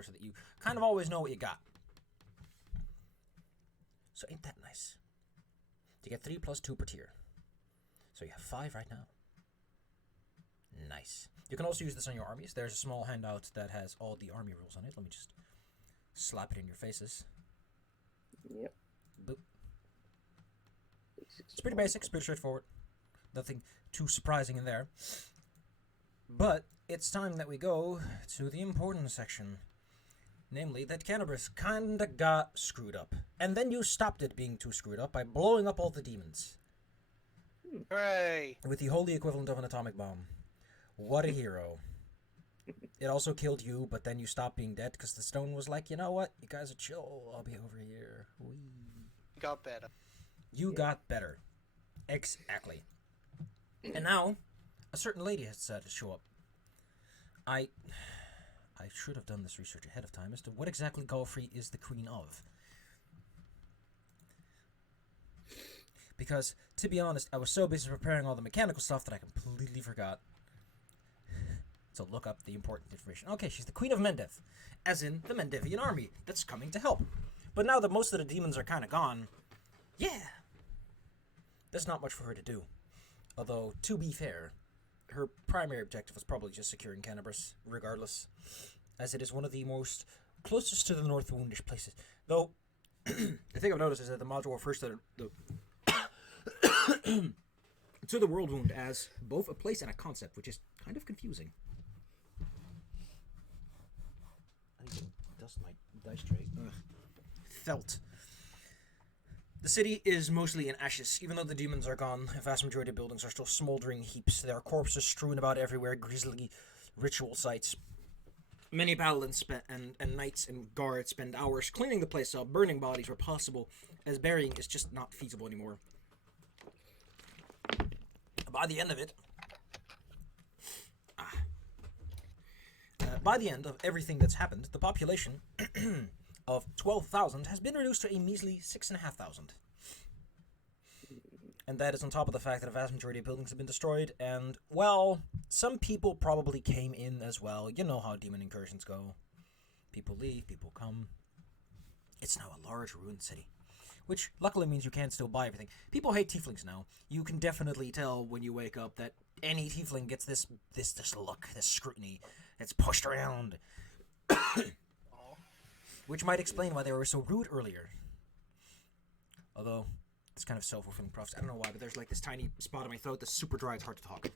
power so that you kind of always know what you got. So ain't that nice? To get 3 plus 2 per tier. So you have 5 right now. Nice. You can also use this on your armies. There's a small handout that has all the army rules on it. Let me just slap it in your faces. Yep. Boop. It's pretty basic, it's pretty straightforward. Nothing too surprising in there. But it's time that we go to the important section. Namely, that cannabis kinda got screwed up. And then you stopped it being too screwed up by blowing up all the demons. Hooray! With the holy equivalent of an atomic bomb. What a hero. It also killed you, but then you stopped being dead because the stone was like, you know what? You guys are chill. I'll be over here. Whee. Got better. You got better. Exactly. And now, a certain lady has decided to show up. I should have done this research ahead of time as to what exactly Galfrey is the queen of. Because, to be honest, I was so busy preparing all the mechanical stuff that I completely forgot to look up the important information. Okay, she's the Queen of Mendev, as in the Mendevian army that's coming to help. But now that most of the demons are kind of gone, yeah, there's not much for her to do. Although, to be fair, her primary objective was probably just securing cannabis, regardless, as it is one of the most closest to the North Woundish places. Though, the thing I've noticed is that the module refers to to the World Wound as both a place and a concept, which is kind of confusing. I need to dust my dice tray. Ugh. Felt. The city is mostly in ashes. Even though the demons are gone, a vast majority of buildings are still smoldering heaps. There are corpses strewn about everywhere, grisly ritual sites. Many paladins and knights and guards spend hours cleaning the place up, burning bodies where possible, as burying is just not feasible anymore. By the end of it, by the end of everything that's happened, the population of 12,000 has been reduced to a measly 6,500. And that is on top of the fact that a vast majority of buildings have been destroyed, and, well, some people probably came in as well. You know how demon incursions go. People leave, people come. It's now a large ruined city, which luckily means you can still buy everything. People hate tieflings now. You can definitely tell when you wake up that any tiefling gets this look, this scrutiny. It's pushed around. Which might explain why they were so rude earlier. Although, it's kind of self-fulfilling prophecy. I don't know why, but there's like this tiny spot in my throat that's super dry, it's hard to talk.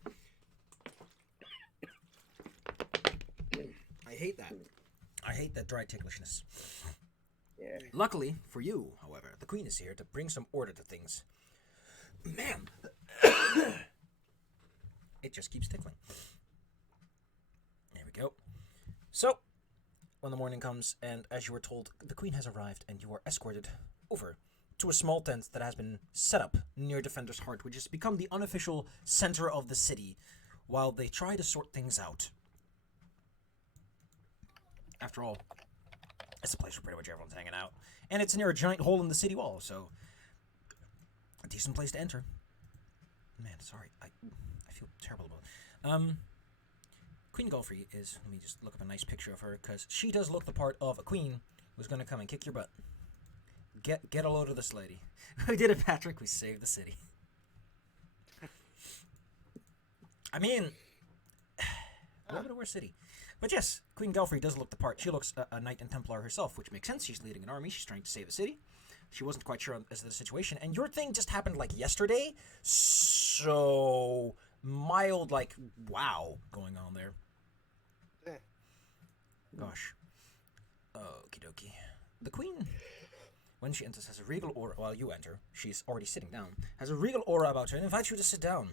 I hate that. I hate that dry ticklishness. Yeah. Luckily for you, however, the queen is here to bring some order to things. Man! It just keeps tickling. There we go. So, when the morning comes, and as you were told, the queen has arrived, and you are escorted over to a small tent that has been set up near Defender's Heart, which has become the unofficial center of the city, while they try to sort things out. After all, it's a place where pretty much everyone's hanging out. And it's near a giant hole in the city wall, so a decent place to enter. Man, sorry, I feel terrible about it. Queen Galfrey is, let me just look up a nice picture of her, because she does look the part of a queen who's going to come and kick your butt. Get a load of this lady. We did it, Patrick. We saved the city. I mean, welcome to our city. But yes, Queen Galfrey does look the part. She looks a Knight and Templar herself, which makes sense. She's leading an army. She's trying to save the city. She wasn't quite sure as to the situation. And your thing just happened like yesterday. So mild, like, wow, going on there. Yeah. Gosh. Okie dokie. The queen, when she enters, has a regal aura. While you enter, she's already sitting down. Has a regal aura about her and invites you to sit down.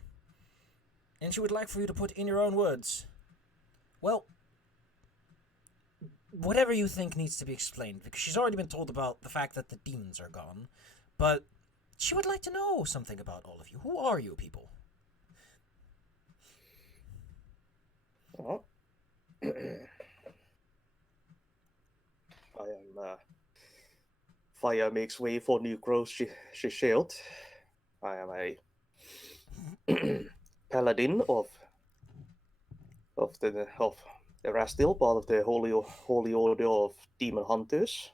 And she would like for you to put in your own words. Well, whatever you think needs to be explained, because she's already been told about the fact that the demons are gone. But she would like to know something about all of you. Who are you people? Well, I am, fire makes way for new growth, she shield. I am a paladin of Erastil, part of the Holy Order of Demon Hunters.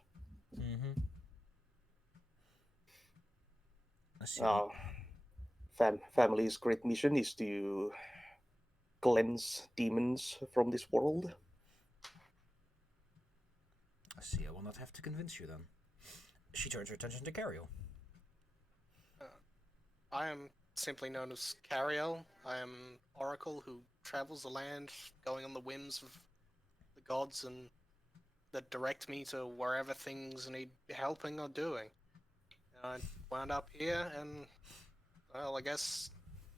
Mm-hmm. I see. Family's great mission is to cleanse demons from this world. I see. I will not have to convince you then. She turns her attention to Cariel. I am simply known as Cariel. I am Oracle who travels the land, going on the whims of the gods and that direct me to wherever things need helping or doing. And I wound up here, and well, I guess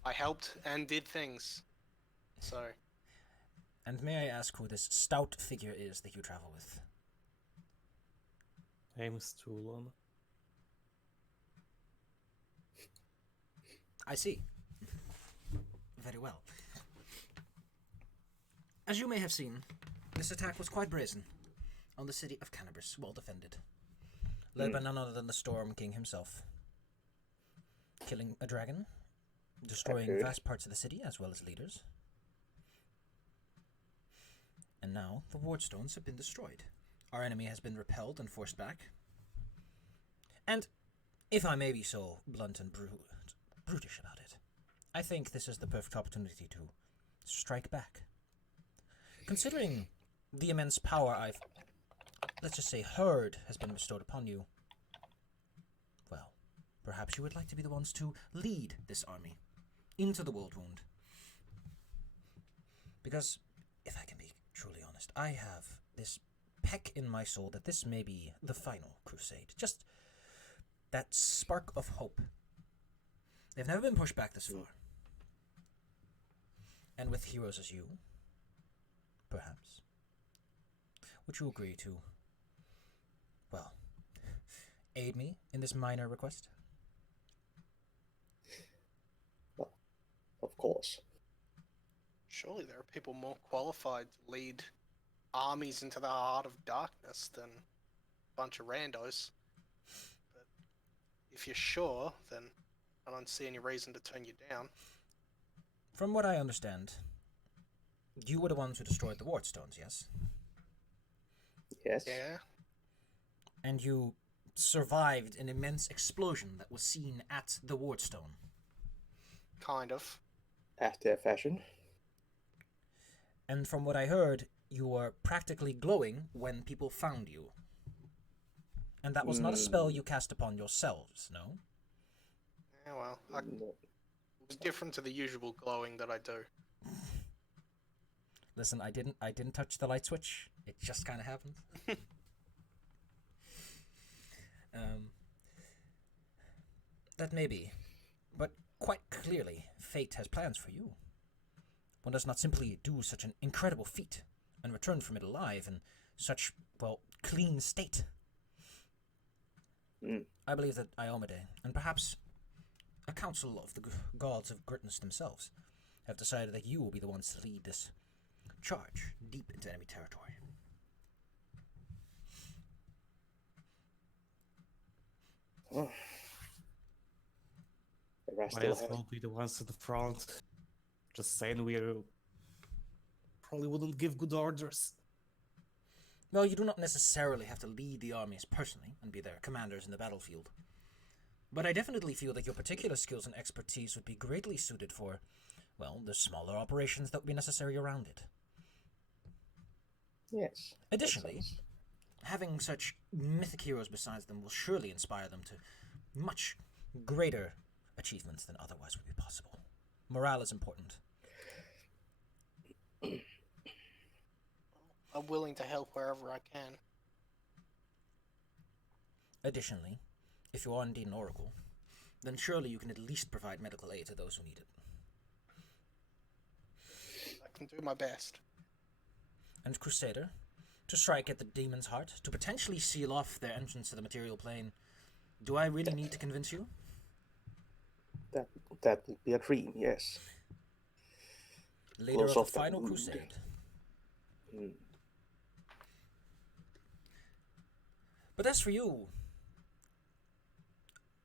I helped and did things. So, And may I ask who this stout figure is that you travel with? Name is Tulon. I see. Very well. As you may have seen, this attack was quite brazen on the city of Cannabis, well defended. Led by none other than the Storm King himself. Killing a dragon, destroying vast parts of the city as well as leaders. And now the wardstones have been destroyed. Our enemy has been repelled and forced back. And, if I may be so blunt and brutish about it, I think this is the perfect opportunity to strike back. Considering the immense power I've, let's just say, heard has been bestowed upon you, well, perhaps you would like to be the ones to lead this army into the World Wound. Because, if I can be truly honest, I have this peck in my soul that this may be the final crusade. Just that spark of hope. They've never been pushed back this far. And with heroes as you, perhaps, would you agree to, well, aid me in this minor request? Well, of course. surely there are people more qualified to lead armies into the heart of darkness than a bunch of randos. But if you're sure, then I don't see any reason to turn you down. From what I understand, you were the ones who destroyed the Wartstones, yes? Yes. Yeah? And you survived an immense explosion that was seen at the Wardstone. Kind of. After fashion. And from what I heard, you were practically glowing when people found you. And that was not a spell you cast upon yourselves, no? Yeah, well, No. it was different to the usual glowing that I do. Listen, I didn't touch the light switch. It just kind of happened. That may be, but quite clearly, fate has plans for you. One does not simply do such an incredible feat and return from it alive in such, well, clean state. I believe that Iomade, and perhaps a council of the gods of greatness themselves, have decided that you will be the ones to lead this charge deep into enemy territory. Oh. The rest Might still as have. well be the ones at the front. Just saying we probably wouldn't give good orders. Well, you do not necessarily have to lead the armies personally and be their commanders in the battlefield. But I definitely feel that your particular skills and expertise would be greatly suited for, well, the smaller operations that would be necessary around it. Yes. Additionally, having such mythic heroes besides them will surely inspire them to much greater achievements than otherwise would be possible. Morale is important. I'm willing to help wherever I can. Additionally, if you are indeed an oracle, then surely you can at least provide medical aid to those who need it. I can do my best. And Crusader, to strike at the demon's heart, to potentially seal off their entrance to the material plane, do I really need to convince you? That would be a dream, yes. Leader Close of the off that final wound. crusade. But as for you,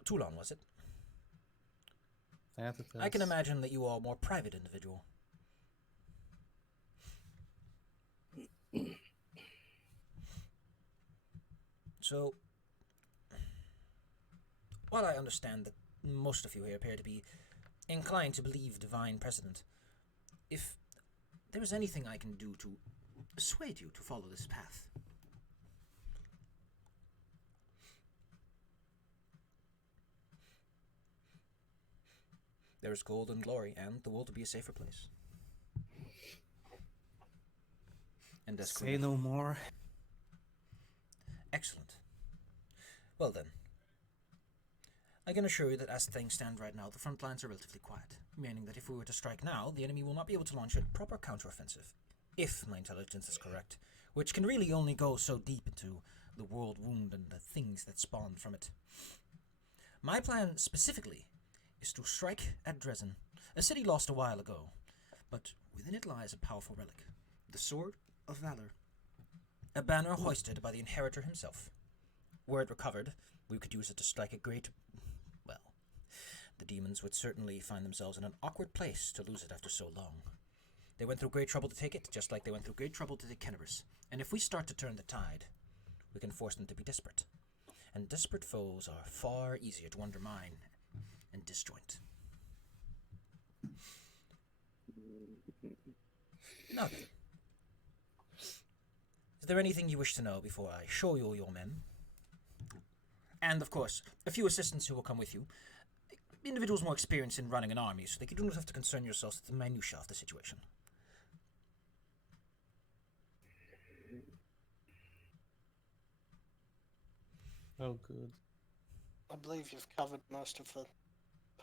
Toulon, was it? I can imagine that you are a more private individual. So, while I understand that most of you here appear to be inclined to believe divine precedent, if there is anything I can do to persuade you to follow this path. There is gold and glory, and the world to be a safer place. And as Say no more. Excellent. Well then, I can assure you that as things stand right now, the front lines are relatively quiet, meaning that if we were to strike now, the enemy will not be able to launch a proper counteroffensive, if my intelligence is correct, which can really only go so deep into the world wound and the things that spawned from it. My plan specifically is to strike at Dresden, a city lost a while ago, but within it lies a powerful relic, the Sword of Valor, a banner hoisted by the Inheritor himself. Were it recovered, we could use it to strike a great... well, the demons would certainly find themselves in an awkward place to lose it after so long. They went through great trouble to take it, just like they went through great trouble to take Kenneris, and if we start to turn the tide, we can force them to be desperate. And desperate foes are far easier to undermine and disjoint. Now then, is there anything you wish to know before I show you your men? And, of course, a few assistants who will come with you. Individuals more experienced in running an army, so that you do not have to concern yourselves with the minutiae of the situation. Oh, good. I believe you've covered most of the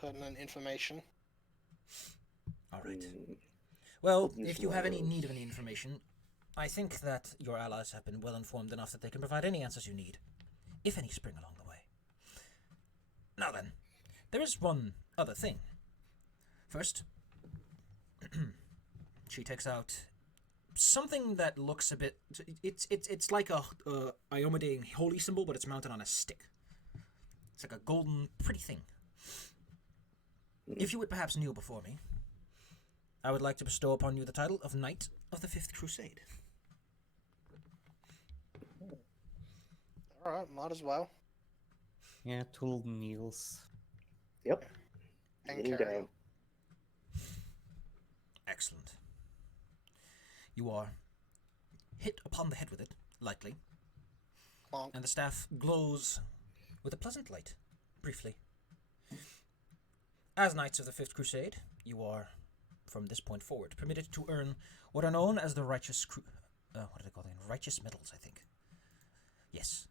pertinent information. All right. Well, if you have any need of any information, I think that your allies have been well informed enough that they can provide any answers you need, if any spring along the way. Now then, there is one other thing. First, she takes out something that looks a bit... It's like a Iomedae holy symbol, but it's mounted on a stick. It's like a golden, pretty thing. If you would perhaps kneel before me, I would like to bestow upon you the title of Knight of the Fifth Crusade. Alright, might as well. Yeah, tool kneels. Yep. And Kneeling carry down. Excellent. You are hit upon the head with it, lightly, Clonk. and the staff glows with a pleasant light, briefly. As Knights of the Fifth Crusade, you are, from this point forward, permitted to earn what are known as the Righteous what do they call them? Righteous medals, I think. Yes.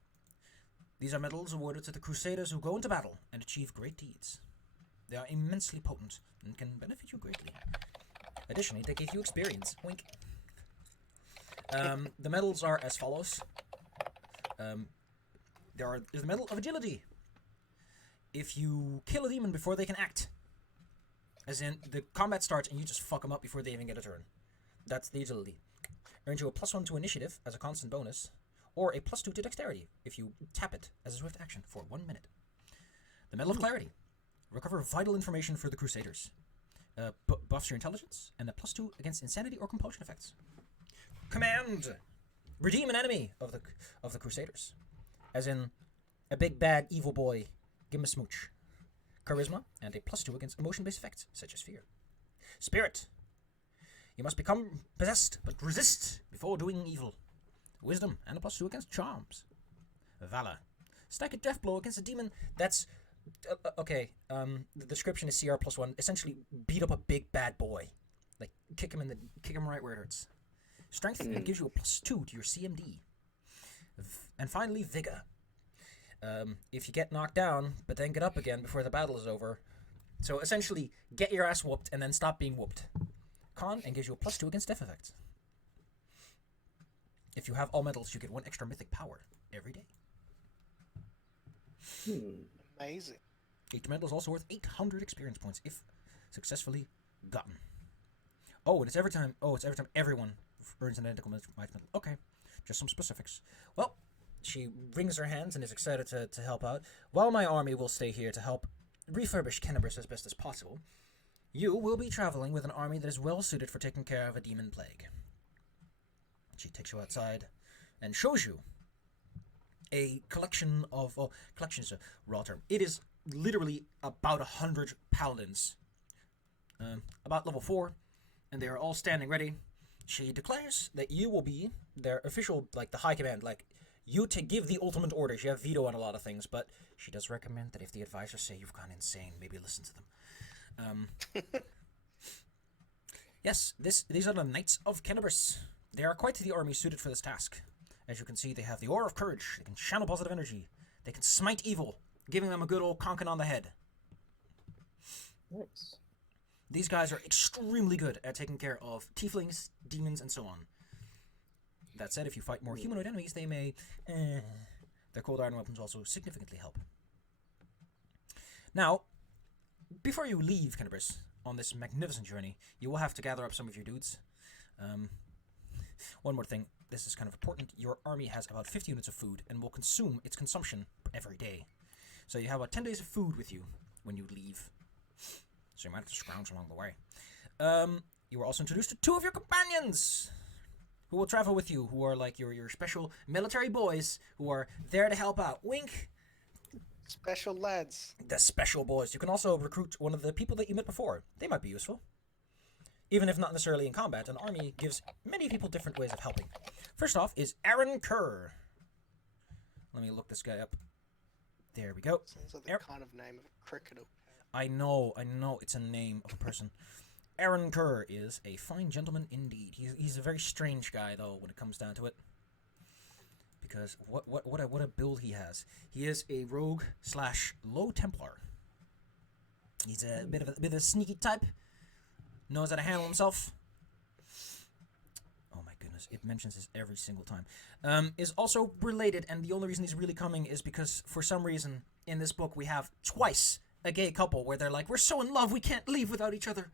These are medals awarded to the Crusaders who go into battle and achieve great deeds. They are immensely potent and can benefit you greatly. Additionally, they give you experience. Wink. The medals are as follows. There's the Medal of Agility. If you kill a demon before they can act, as in the combat starts and you just fuck them up before they even get a turn, that's the agility. Earns you a +1 to initiative as a constant bonus, or a +2 to dexterity if you tap it as a swift action for 1 minute. The Medal of Clarity. Recover vital information for the Crusaders. Buffs your intelligence, and a +2 against insanity or compulsion effects. Command! Redeem an enemy of the Crusaders. As in, a big bad evil boy, give him a smooch. Charisma, and a +2 against emotion-based effects, such as fear. Spirit. You must become possessed, but resist before doing evil. Wisdom, and a +2 against charms. Valor. Strike a death blow against a demon that's... okay, the description is CR +1. Essentially, beat up a big bad boy. Like, kick him right where it hurts. Strength, and it gives you a +2 to your CMD. And finally, Vigor. If you get knocked down, but then get up again before the battle is over. So essentially, get your ass whooped and then stop being whooped. Con, and gives you a +2 against death effects. If you have all medals, you get 1 extra mythic power every day. Amazing. Each medal is also worth 800 experience points if successfully gotten. Oh, and it's every time everyone earns an identical medal. Okay, just some specifics. Well, she wrings her hands and is excited to help out. While my army will stay here to help refurbish Kenneris as best as possible, you will be traveling with an army that is well suited for taking care of a demon plague. She takes you outside and shows you a collection of, well, collection is a raw term. It is literally about 100 paladins, about level 4, and they are all standing ready. She declares that you will be their official, like the high command, like you to give the ultimate orders. You have veto on a lot of things, but she does recommend that if the advisors say you've gone insane, maybe listen to them. Yes, these are the Knights of Cannabis. They are quite the army suited for this task. As you can see, they have the Aura of Courage. They can channel positive energy. They can smite evil, giving them a good old conking on the head. Nice. These guys are extremely good at taking care of tieflings, demons, and so on. That said, if you fight more humanoid enemies, they may... their cold iron weapons also significantly help. Now, before you leave Cannabis on this magnificent journey, you will have to gather up some of your dudes. One more thing, this is kind of important. Your army has about 50 units of food and will consume its consumption every day. So you have about 10 days of food with you when you leave. So you might have to scrounge along the way. You were also introduced to 2 of your companions who will travel with you, who are like your special military boys who are there to help out. Wink! Special lads. The special boys. You can also recruit one of the people that you met before. They might be useful. Even if not necessarily in combat, an army gives many people different ways of helping. First off is Erin Kerr. Let me look this guy up. There we go. Sounds like the kind of name of a cricketer. I know, it's a name of a person. Erin Kerr is a fine gentleman indeed. He's a very strange guy, though, when it comes down to it. Because what a build he has. He is a rogue / low Templar. He's a bit of a sneaky type. Knows how to handle himself. Oh my goodness, it mentions this every single time. Is also related, and the only reason he's really coming is because for some reason in this book we have twice a gay couple where they're like, we're so in love we can't leave without each other.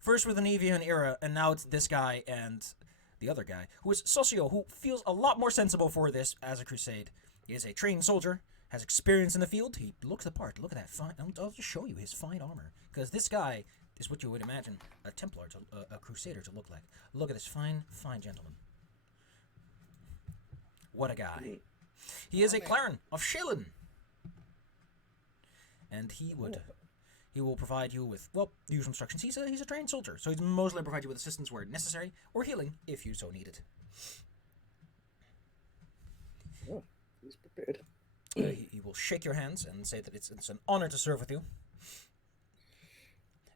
First with Anivia and Ira, and now it's this guy and the other guy, who is Socio, who feels a lot more sensible for this as a crusade. He is a trained soldier, has experience in the field. He looks the part. Look at that fine. I'll just show you his fine armor, because this guy is what you would imagine a Templar, a Crusader to look like. Look at this fine gentleman. What a guy. He is a Claren of Shailen. And he will provide you with, well, the usual instructions. He's a trained soldier, so he's mostly going to provide you with assistance where necessary, or healing if you so need it. Oh, he's prepared. He will shake your hands and say that it's an honor to serve with you.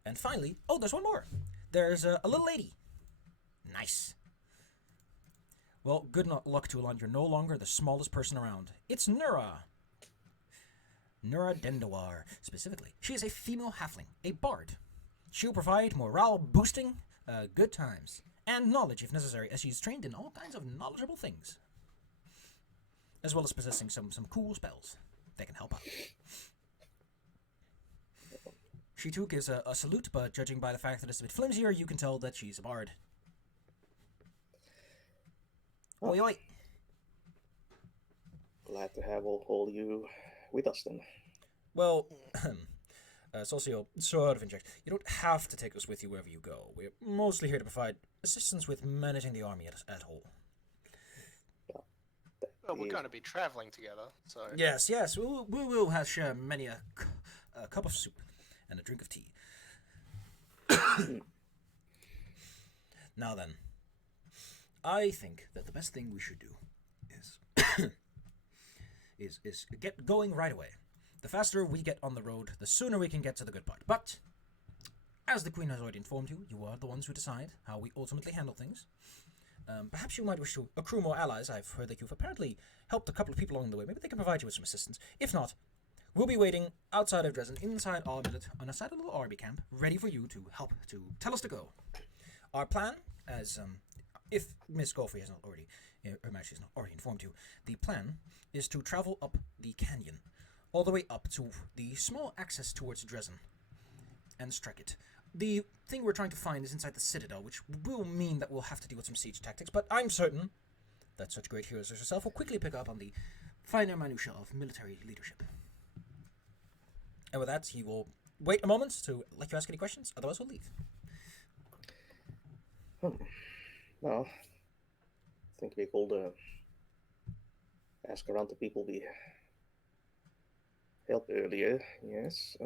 And finally, oh, there's one more. There's a little lady. Nice. Well, good luck, Tulan. You're no longer the smallest person around. It's Nura. Nura Dendawar, specifically. She is a female halfling, a bard. She will provide morale-boosting, good times, and knowledge if necessary, as she's trained in all kinds of knowledgeable things. As well as possessing some cool spells that can help out. She too gives a salute, but judging by the fact that it's a bit flimsier, you can tell that she's a bard. Oi, oi! Glad to have all you with us then. Well, Socio, sort of inject. You don't have to take us with you wherever you go. We're mostly here to provide assistance with managing the army at whole. Well, we're going to be traveling together, so... Yes, we will have share many a cup of soup and a drink of tea. Now then, I think that the best thing we should do is get going right away. The faster we get on the road, the sooner we can get to the good part. But, as the Queen has already informed you, you are the ones who decide how we ultimately handle things. Perhaps you might wish to accrue more allies. I've heard that you've apparently helped a couple of people along the way. Maybe they can provide you with some assistance. If not, we'll be waiting outside of Dresden, inside our millet, on a side of a little army camp, ready for you to help to tell us to go. Our plan, as if Miss Golfrey has not already, Her Majesty has not already informed you, the plan is to travel up the canyon, all the way up to the small access towards Dresden, and strike it. The thing we're trying to find is inside the Citadel, which will mean that we'll have to deal with some siege tactics, but I'm certain that such great heroes as yourself will quickly pick up on the finer minutiae of military leadership. And with that, he will wait a moment to let you ask any questions, otherwise we'll leave. Well, I think we could ask around the people we helped earlier. Yes.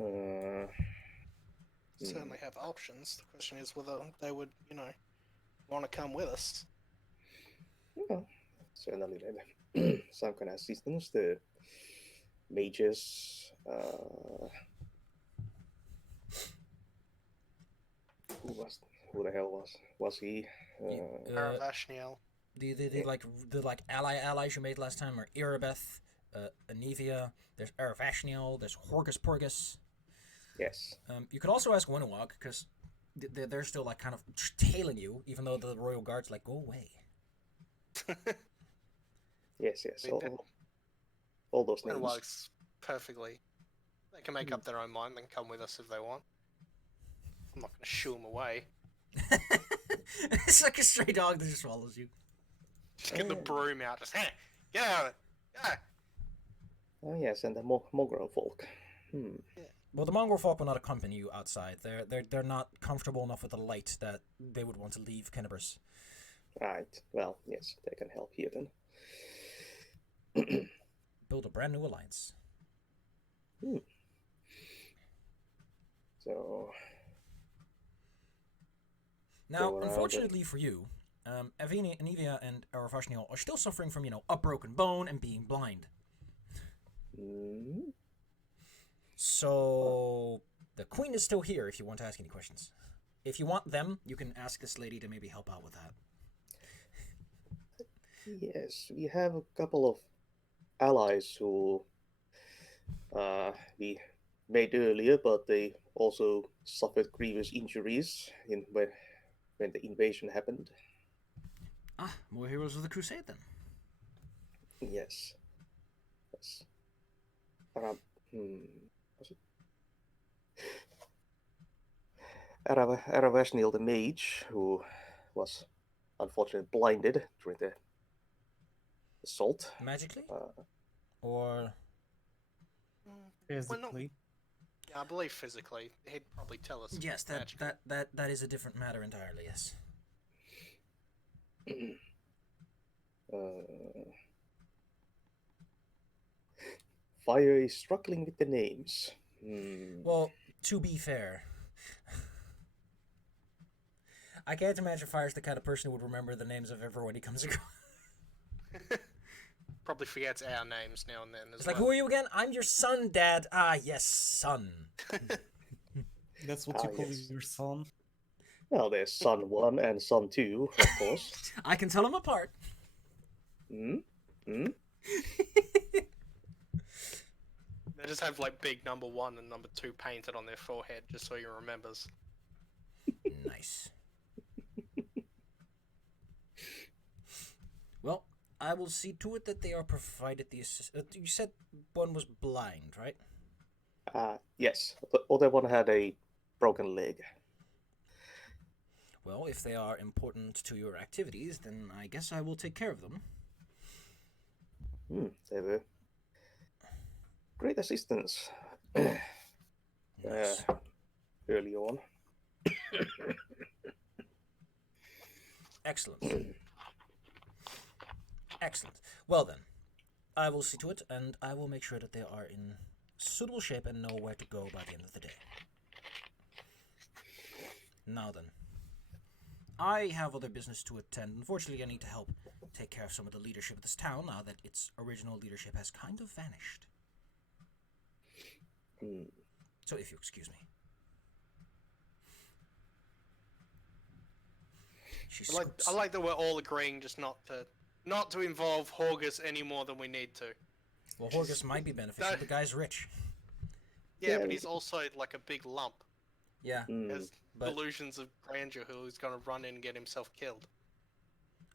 Certainly have options. The question is whether they would, want to come with us. Well, certainly some kind of assistance. The mages. Who the hell was he? Aravashniel. The allies you made last time are Irabeth, Anivia. There's Aravashniel. There's Horgus Porgus. Yes. You could also ask Winnewog because they're still like kind of tailing you, even though the royal guards like go away. Yes. All those It names. works perfectly. They can make up their own mind and come with us if they want. I'm not going to shoo them away. It's like a stray dog that just follows you. Just get the broom out. Just, get out of it. Yeah. Oh yes, and the mongrel folk. Well, the mongrel folk will not accompany you outside. They're not comfortable enough with the light that they would want to leave Kennebrus. Right. Well, yes, they can help here then. Build a brand new alliance. So now, unfortunately for you, Anivia and Aravashniel are still suffering from, a broken bone and being blind. So the queen is still here if you want to ask any questions. If you want them, you can ask this lady to maybe help out with that. yes, we have a couple of allies who we made earlier, but they also suffered grievous injuries when the invasion happened. Ah, more heroes of the crusade then. Yes. Was it? Aravashniel the mage, who was unfortunately blinded during the assault. Magically? Or... Physically. Yeah, I believe physically. He'd probably tell us. Yes, that is a different matter entirely, yes. Fire is struggling with the names. Well, to be fair, I can't imagine Fire's the kind of person who would remember the names of everyone he comes across. Probably forgets our names now and then as It's well. like, who are you again? I'm your son, Dad. Ah, yes, son. That's what you call yes. your son. Well, there's Son 1 and Son 2, of course. I can tell them apart. They just have like big number 1 and number 2 painted on their forehead just so he remembers. Nice. Well, I will see to it that they are provided the you said one was blind, right? Yes. The other one had a broken leg. Well, if they are important to your activities, then I guess I will take care of them. They were great assistance Nice. early on. Excellent. Excellent. Well then, I will see to it, and I will make sure that they are in suitable shape and know where to go by the end of the day. Now then, I have other business to attend. Unfortunately, I need to help take care of some of the leadership of this town now that its original leadership has kind of vanished. So if you excuse me. I like that we're all agreeing just not to involve Horgus any more than we need to. Well, Horgus might be beneficial. The guy's rich. Yeah, but he's also like a big lump. Yeah. Has delusions of grandeur who's going to run in and get himself killed.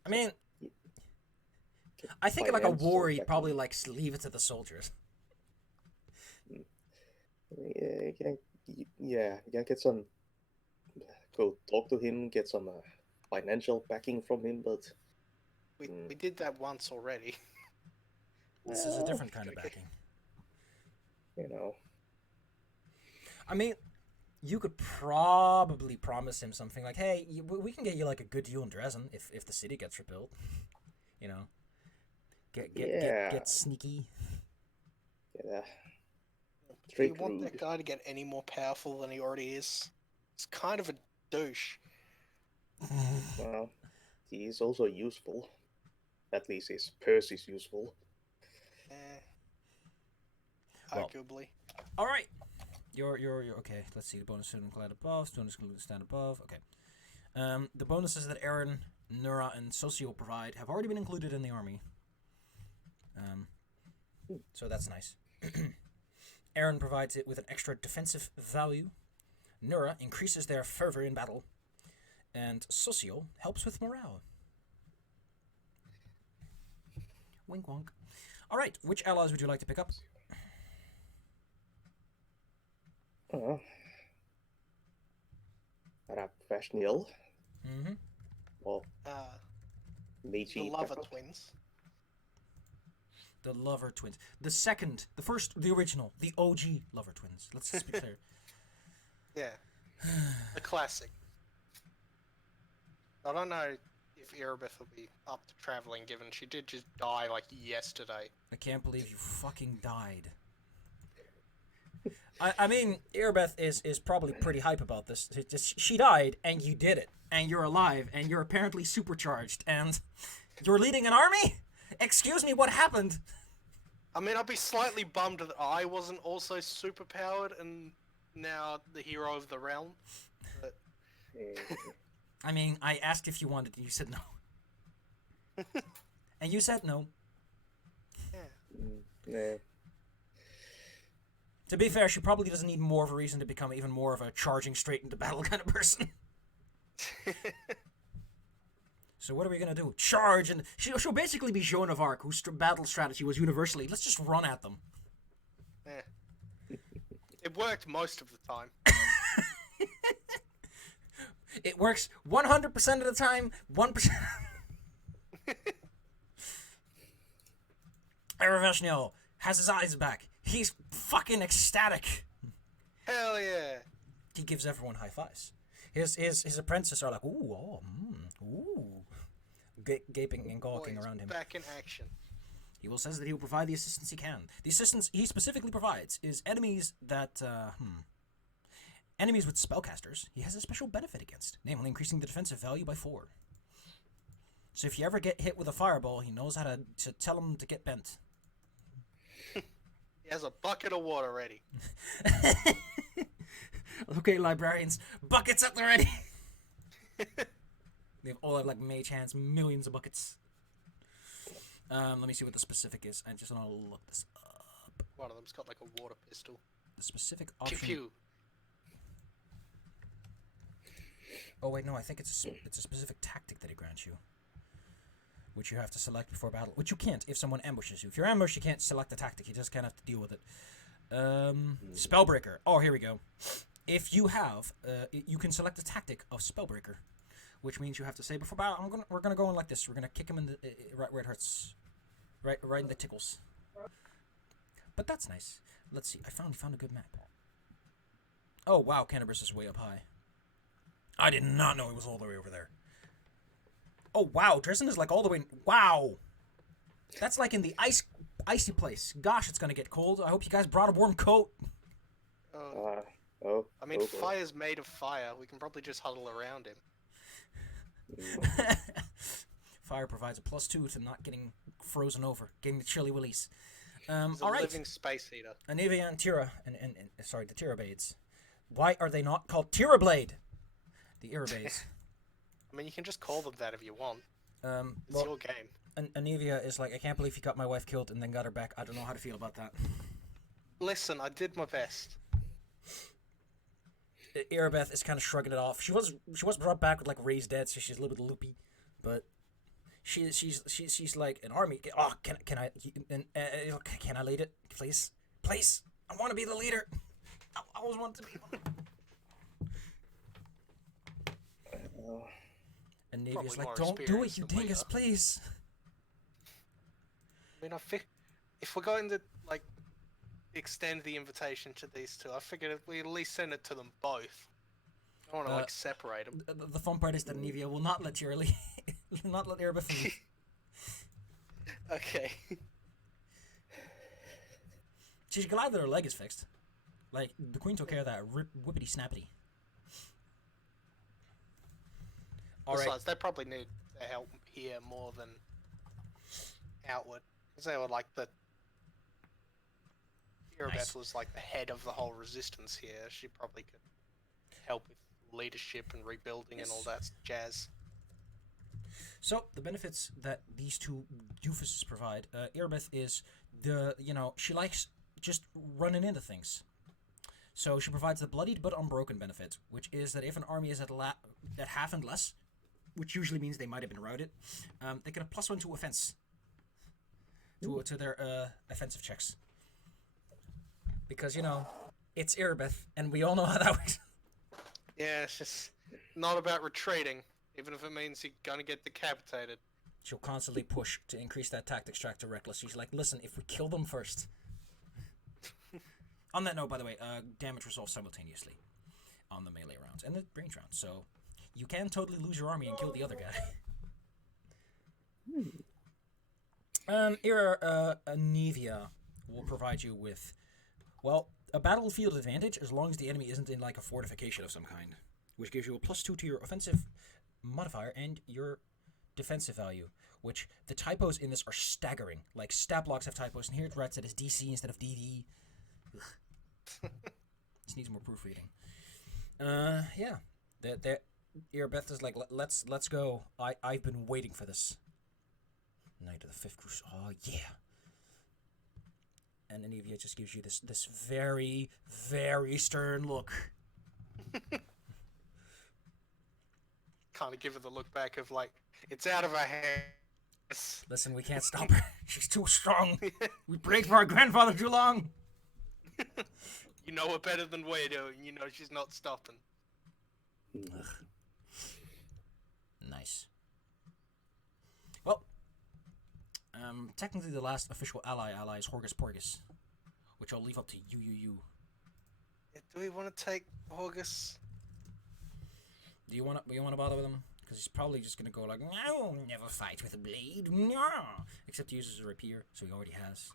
I mean, I think like a war, he'd probably like leave it to the soldiers. You can get some. Go talk to him, get some financial backing from him, but we did that once already. This is a different kind of backing. You know. I mean, you could probably promise him something like, "Hey, we can get you like a good deal in Dresden if the city gets rebuilt." You know, Get sneaky. Yeah. Do you want that guy to get any more powerful than he already is? He's kind of a douche. Well, he is also useful. At least his purse is useful. Well, Arguably. All right. You're okay. Let's see the bonus to include above. Bonus to stand above. Okay. The bonuses that Erin, Nura, and Socio provide have already been included in the army. So that's nice. Erin provides it with an extra defensive value. Nura increases their fervor in battle. And Socio helps with morale. Wink wonk. Alright, which allies would you like to pick up? Raphael. Mm-hmm. Or The Meiji. Lover Twins. The Lover Twins. The original, the OG Lover Twins. Let's just be clear. Yeah. The classic. I don't know if Erebeth will be up to traveling, given she did just die like yesterday. I can't believe you fucking died. I mean, Erebeth is probably pretty hype about this. She died, and you did it. And you're alive, and you're apparently supercharged, and you're leading an army? Excuse me, what happened? I mean, I'd be slightly bummed that I wasn't also superpowered and now the hero of the realm. But... I mean, I asked if you wanted, and you said no. And you said no. Yeah. To be fair, she probably doesn't need more of a reason to become even more of a charging straight into battle kind of person. So what are we gonna do? Charge, and she'll basically be Joan of Arc, whose battle strategy was universally, let's just run at them. Yeah. It worked most of the time. It works 100% of the time, 1%. Eravashniel has his eyes back. He's fucking ecstatic. Hell yeah. He gives everyone high fives. His apprentices are like, ooh, oh, ooh, gaping and gawking around him. Back in action. He will says that he will provide the assistance he can. The assistance he specifically provides is enemies that, enemies with spellcasters he has a special benefit against, namely increasing the defensive value by 4. So if you ever get hit with a fireball, he knows how to tell him to get bent. He has a bucket of water ready. Okay, librarians, buckets at the ready. They all have like mage hands, millions of buckets. Let me see what the specific is. I just want to look this up. One of them's got like a water pistol. The specific Pew option. pew. Oh wait, no, I think it's a specific tactic that it grants you, which you have to select before battle, which you can't if someone ambushes you. If you're ambushed, you can't select the tactic. You just kind of have to deal with it. Spellbreaker. Oh, here we go. If you have, you can select the tactic of Spellbreaker, which means you have to say before battle. We're gonna go in like this. We're gonna kick him in the right where it hurts, right in the tickles. But that's nice. Let's see. I found a good map. Oh wow, Cannabis is way up high. I did not know it was all the way over there. Oh wow, Dresden is like all the way. Wow, that's like in the icy place. Gosh, it's gonna get cold. I hope you guys brought a warm coat. I mean, fire's made of fire. We can probably just huddle around him. Fire provides a +2 to not getting frozen over, getting the chilly willies. He's a all right. living space heater. Anivia and Tira, and sorry, the Tirabades. Why are they not called Tirablade? The Irabades. I mean, you can just call them that if you want. It's Well, your game. Anivia is like, I can't believe you got my wife killed and then got her back. I don't know how to feel about that. Listen, I did my best. Erebeth is kind of shrugging it off. She was brought back with like raised dead, so she's a little bit loopy, but she's like an army. Oh, can I lead it, please? I want to be the leader. I always want to be one. And Navia's like, don't do it, you dingus, please. I mean, if we're going to like extend the invitation to these two, I figured we at least send it to them both. I don't want to like separate them. The fun part is that Anivia will not let Erebeth leave. Okay. She's glad that her leg is fixed. Like, the queen took care of that whippity snappity. Alright. Besides, they probably need their help here more than outward. Because they were like the... Irabeth Nice. was like the head of the whole resistance here. She probably could help with leadership and rebuilding and all that jazz. So, the benefits that these two doofuses provide, Irabeth is she likes just running into things. So she provides the bloodied but unbroken benefit, which is that if an army is at half and less, which usually means they might have been routed, they get a +1 to offense. To their offensive checks. Because, it's Irabeth, and we all know how that works. Yeah, it's just not about retreating, even if it means you're gonna get decapitated. She'll constantly push to increase that tactics track to reckless. She's like, listen, if we kill them first. On that note, by the way, damage resolves simultaneously on the melee rounds and the range rounds. So you can totally lose your army and kill the other guy. Anivia will provide you with, a battlefield advantage as long as the enemy isn't in like a fortification of some kind, which gives you a +2 to your offensive modifier and your defensive value, which the typos in this are staggering. Like, stat blocks have typos, and here it writes it as DC instead of DD. This needs more proofreading. Yeah. Irabeth is like, let's go. I've been waiting for this. Knight of the 5th Crusade. Oh, yeah. And Anivia just gives you this very, very stern look. Kind of give her the look back of like, it's out of our hands. Listen, we can't stop her. She's too strong. We prayed for our grandfather too long. You know her better than we do, and you know she's not stopping. Ugh. Nice. Well, technically the last official ally is Horgus Porgus, which I'll leave up to you. Yeah, do we want to take Horgus? Do you want to bother with him? Because he's probably just gonna go like, no, never fight with a blade, no. Except he uses a rapier, so he already has.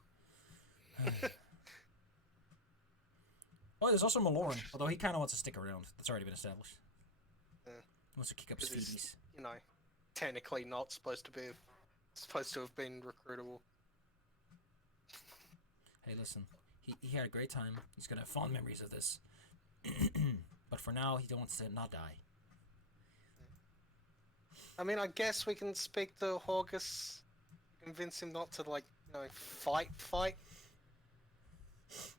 Oh, there's also Maloran, although he kind of wants to stick around. That's already been established. Yeah. Wants to kick up 'Cause speedies. he's, technically not supposed to have been recruitable. Hey, listen, he had a great time. He's gonna have fond memories of this. But for now, he wants to not die. I mean, I guess we can speak to Horgus, convince him not to fight.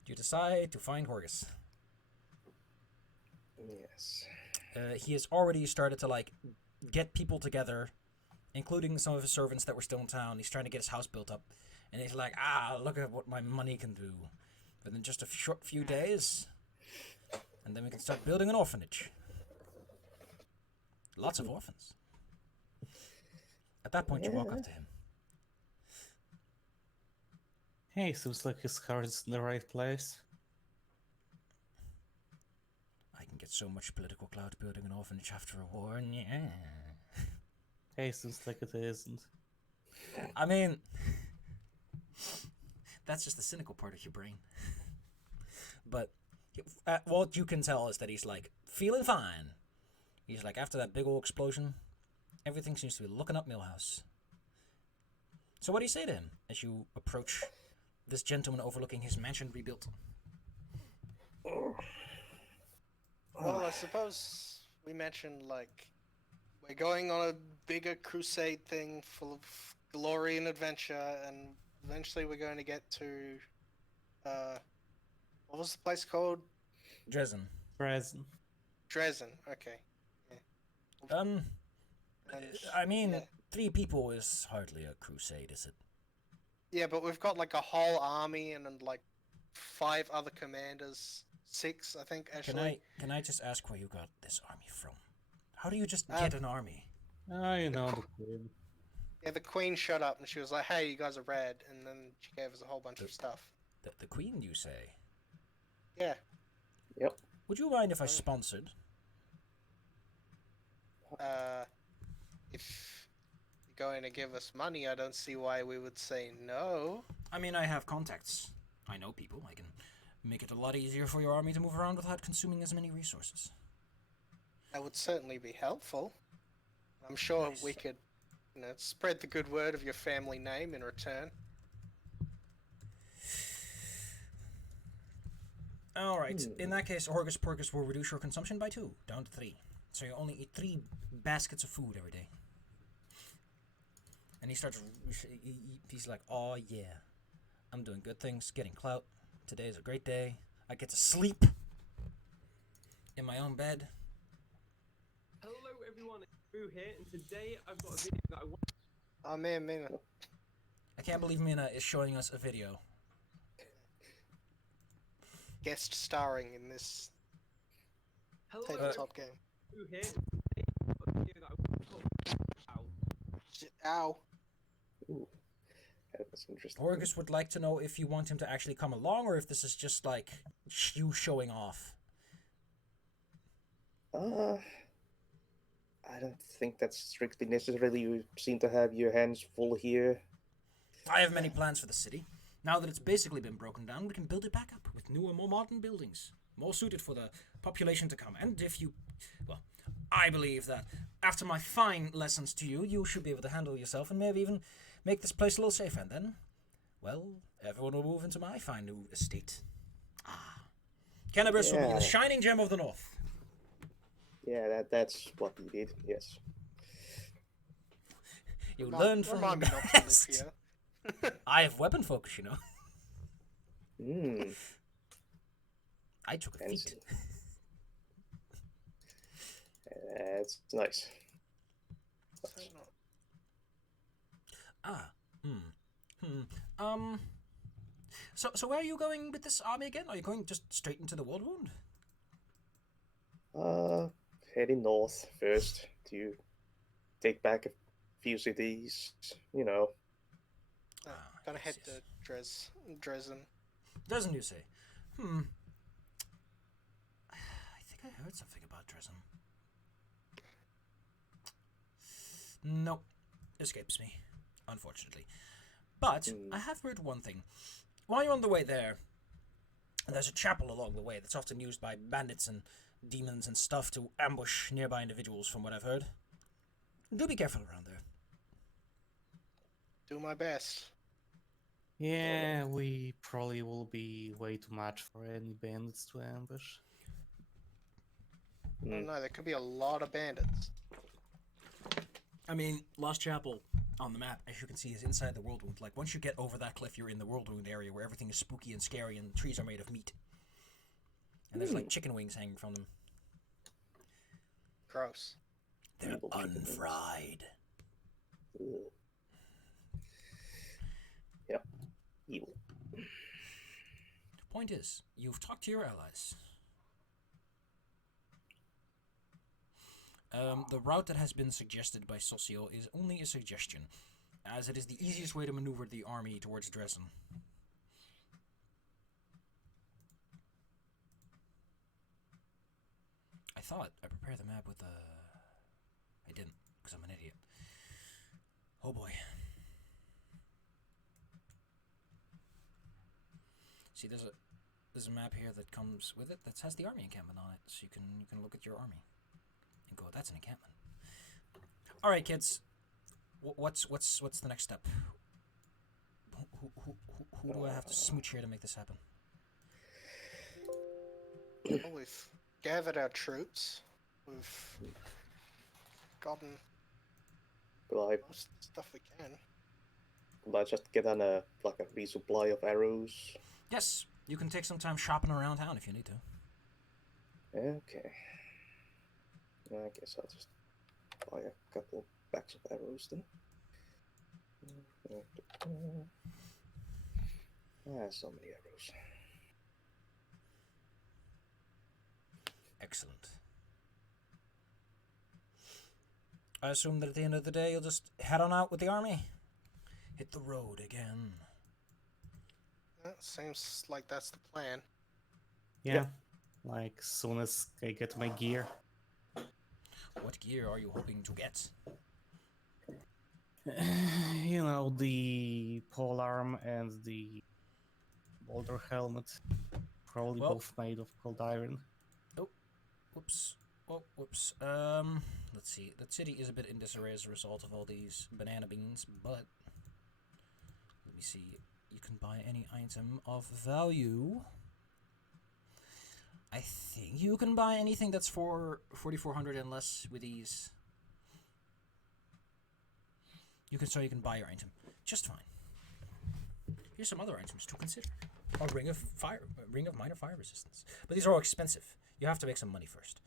You decide to find Horgus. Yes. He has already started to get people together, including some of his servants that were still in town. He's trying to get his house built up, and he's like, look at what my money can do. But in just a short few days, and then we can start building an orphanage. Lots of orphans. At that point, you walk up to him. Hey, seems like his heart is in the right place. I can get so much political clout building an orphanage after a war, and yeah. Hey, seems like it isn't. I mean, that's just the cynical part of your brain. But what you can tell is that he's feeling fine. He's after that big old explosion, everything seems to be looking up Millhouse. So what do you say to him as you approach this gentleman overlooking his mansion rebuilt? Well, I suppose we mentioned we're going on a bigger crusade thing full of glory and adventure, and eventually we're going to get to what was the place called? Dresden. Present. Dresden. Okay. I mean, yeah. 3 people is hardly a crusade, is it? Yeah, but we've got a whole army and then 5 other commanders. 6, I think, actually. Can I just ask where you got this army from? How do you just get an army? Oh, you know the queen. Yeah, the queen shut up and she was like, hey, you guys are rad, and then she gave us a whole bunch of stuff. The queen, you say? Yeah. Yep. Would you mind if I sponsored? If you going to give us money, I don't see why we would say no. I mean, I have contacts. I know people. I can make it a lot easier for your army to move around without consuming as many resources. That would certainly be helpful. I'm sure Nice. we could, spread the good word of your family name in return. Alright, in that case, Horgus Porgus will reduce your consumption by 2, down to 3. So you only eat 3 baskets of food every day. And he starts, he's like, oh yeah, I'm doing good things, getting clout. Today is a great day. I get to sleep in my own bed. Hello everyone, it's Boo here, and today I've got a video that I want. Oh man. I can't believe Mina is showing us a video. Guest starring in this Hello tabletop game. Boo here, and today I've got a video that I want to talk about. Ow. Ooh, that's interesting. Horgus would like to know if you want him to actually come along, or if this is just like you showing off. I don't think that's strictly necessary. You seem to have your hands full here. I have many plans for the city. Now that it's basically been broken down, we can build it back up with newer, more modern buildings, more suited for the population to come. And if you, well, I believe that after my fine lessons to you, you should be able to handle yourself and maybe even make this place a little safer. And then, well, everyone will move into my fine new estate. Cannabis will be Yeah. the shining gem of the north. Yeah, that's what we did. Yes. You learned from Remind the me not to live best. here. I have weapon focus, you know. Hmm. I took a feat. Fancy. That's nice. So where are you going with this army again? Are you going just straight into the World Wound? Heading north first to take back a few cities. You know. Gonna head yes. to Dresden. Dresden, you say? I think I heard something about Dresden. Nope. Escapes me, unfortunately. But I have heard one thing. While you're on the way there, there's a chapel along the way that's often used by bandits and demons and stuff to ambush nearby individuals, from what I've heard. Do be careful around there. Do my best. Yeah, we probably will be way too much for any bandits to ambush. I don't know, there could be a lot of bandits. I mean, Lost Chapel on the map, as you can see, is inside the World Wound. Like, once you get over that cliff, you're in the World Wound area where everything is spooky and scary and trees are made of meat. And there's, like, chicken wings hanging from them. Gross. They're Evil chicken wings. unfried. Ugh. Yep. Evil. Point is, you've talked to your allies. The route that has been suggested by Socio is only a suggestion, as it is the easiest way to maneuver the army towards Dresden. I thought I prepared the map with the... I didn't, because I'm an idiot. Oh boy. See, there's a map here that comes with it that has the army encampment on it, so you can look at your army and go, that's an encampment. All right, kids. What's the next step? Who do I have to smooch here to make this happen? Well, we've gathered our troops. We've gotten Will I, most stuff we can. will I just get on a resupply of arrows? Yes, you can take some time shopping around town if you need to. Okay. I guess I'll just buy a couple packs of arrows then. So many arrows. Excellent. I assume that at the end of the day, you'll just head on out with the army. Hit the road again. Seems like that's the plan. Yeah, like soon as I get my gear. What gear are you hoping to get? You know, the polearm and the boulder helmet, probably Well- both made of cold iron. Whoops. Oh, whoops. Let's see. The city is a bit in disarray as a result of all these banana beans, but let me see. You can buy any item of value. I think you can buy anything that's for 4,400 and less with these. You can buy your item just fine. Here's some other items to consider. A ring of minor fire resistance, but these are all expensive. You have to make some money first.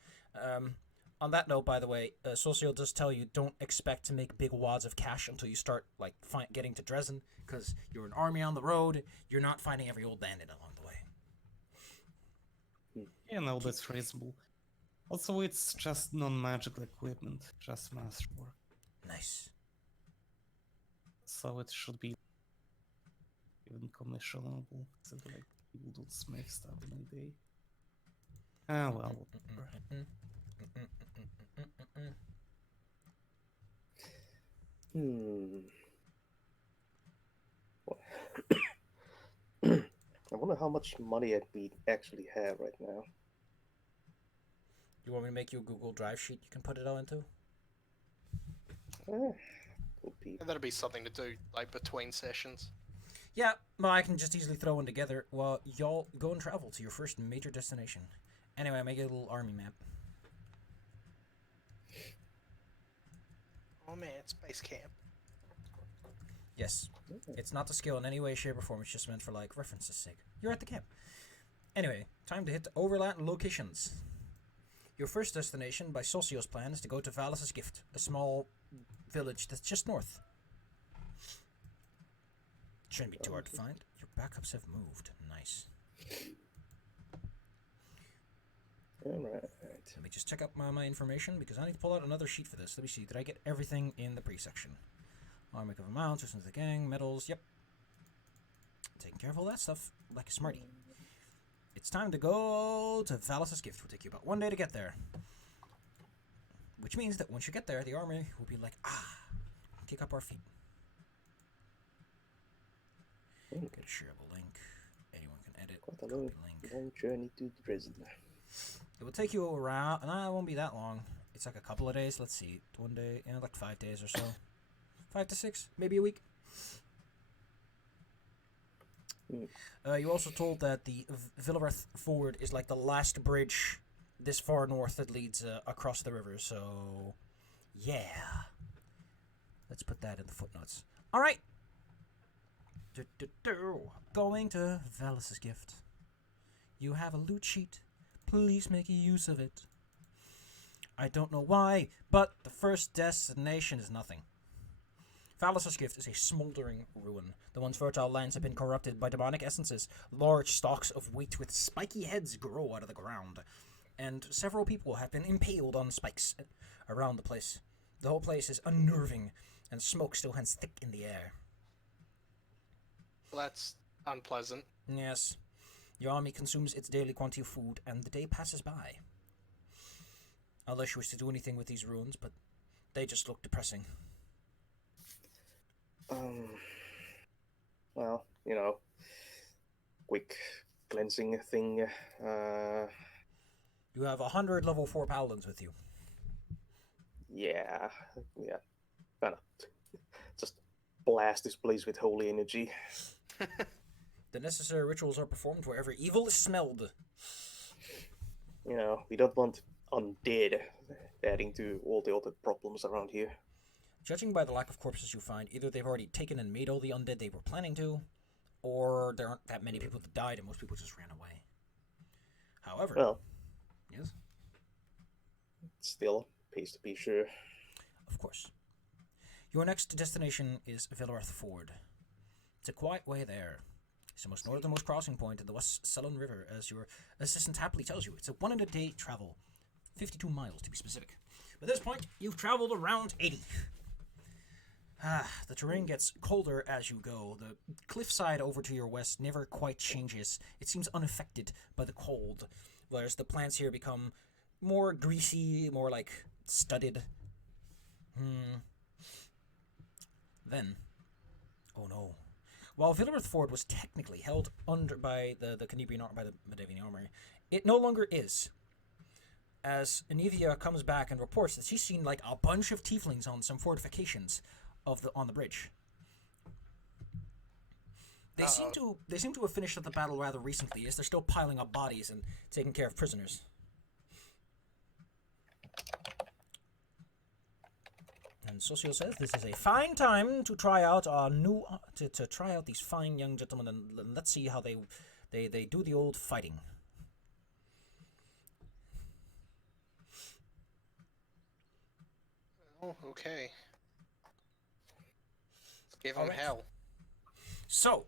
On that note, by the way, Socio does tell you don't expect to make big wads of cash until you start like getting to Dresden, because you're an army on the road. You're not finding every old bandit along the way. You know, that's reasonable. Also, it's just non-magical equipment, just masterwork. Nice. So it should be even commissionable, except like people don't smith stuff in a day. Ah, well. I wonder how much money we actually have right now. You want me to make you a Google Drive sheet you can put it all into? Would be That'd be something to do, like, between sessions. Yeah, well, I can just easily throw one together while y'all go and travel to your first major destination. Anyway, I make a little army map. Oh man, it's base camp. Yes, it's not to scale in any way, shape, or form. It's just meant for, like, reference's sake. You're at the camp. Anyway, time to hit the overland locations. Your first destination, by Socio's plan, is to go to Valis' Gift, a small village that's just north. Shouldn't be too hard to find. Your backups have moved. Nice. alright. Let me just check out my information, because I need to pull out another sheet for this. Let me see. Did I get everything in the pre-section? Army of amounts, resistance to the gang, medals, yep. Taking care of all that stuff, like a smarty. It's time to go to Valis' Gift. Will take you about 1 day to get there. Which means that once you get there, the army will be like, kick up our feet. Get a shareable link. Anyone can edit. Quite a Copy long, link. long journey to Dresden. It will take you around, it won't be that long. It's like a couple of days. Let's see. 1 day, like 5 days or so. 5 to 6, maybe a week. You also told that the Villareth Ford is like the last bridge this far north that leads across the river, so yeah. Let's put that in the footnotes. Alright. Going to Valis' Gift. You have a loot sheet. Please make use of it. I don't know why, but the first destination is nothing. Valis' Gift is a smoldering ruin. The once fertile lands have been corrupted by demonic essences. Large stalks of wheat with spiky heads grow out of the ground, and several people have been impaled on spikes around the place. The whole place is unnerving, and smoke still hangs thick in the air. Well, that's unpleasant. Yes. Your army consumes its daily quantity of food, and the day passes by. Unless you wish to do anything with these ruins, but they just look depressing. Well, you know, quick cleansing thing. You have 100 level 4 paladins with you. Yeah, kind of just blast this place with holy energy. The necessary rituals are performed wherever evil is smelled. You know, we don't want undead adding to all the other problems around here. Judging by the lack of corpses you find, either they've already taken and made all the undead they were planning to, or there aren't that many people that died and most people just ran away. However, Well, yes, still pays to be sure. of course. Your next destination is Villareth Ford. It's a quiet way there. It's the most northernmost crossing point in the West Sullen River, as your assistant happily tells you. It's a 1 day travel, 52 miles to be specific. By this point, you've traveled around 80. The terrain gets colder as you go. The cliffside over to your west never quite changes. It seems unaffected by the cold, whereas the plants here become more greasy, more like studded. Then, oh no. While Villerith Ford was technically held under by the Medevian army, it no longer is. As Anivia comes back and reports that she's seen like a bunch of tieflings on some fortifications on the bridge. They seem to have finished up the battle rather recently, as they're still piling up bodies and taking care of prisoners. And Socio says this is a fine time to try out our new to try out these fine young gentlemen, and let's see how they do the old fighting. Oh, okay. Let's give them hell. So,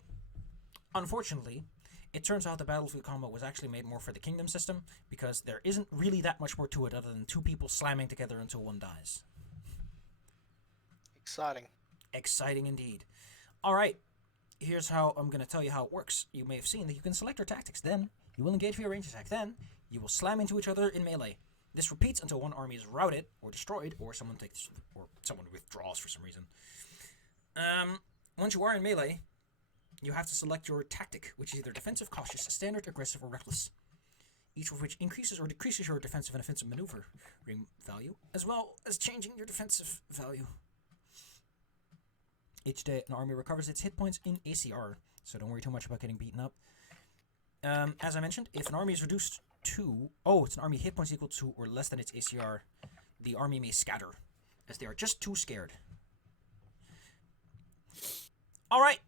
unfortunately, it turns out the battlefield combat was actually made more for the kingdom system, because there isn't really that much more to it other than two people slamming together until one dies. Exciting. Exciting indeed. Alright, here's how I'm going to tell you how it works. You may have seen that you can select your tactics, then you will engage for your range attack, then you will slam into each other in melee. This repeats until one army is routed or destroyed, or someone withdraws for some reason. Once you are in melee, you have to select your tactic, which is either defensive, cautious, standard, aggressive, or reckless. Each of which increases or decreases your defensive and offensive maneuvering value, as well as changing your defensive value. Each day, an army recovers its hit points in ACR, so don't worry too much about getting beaten up. As I mentioned, if an army is reduced to... it's an army hit points equal to or less than its ACR, the army may scatter, as they are just too scared. Alright,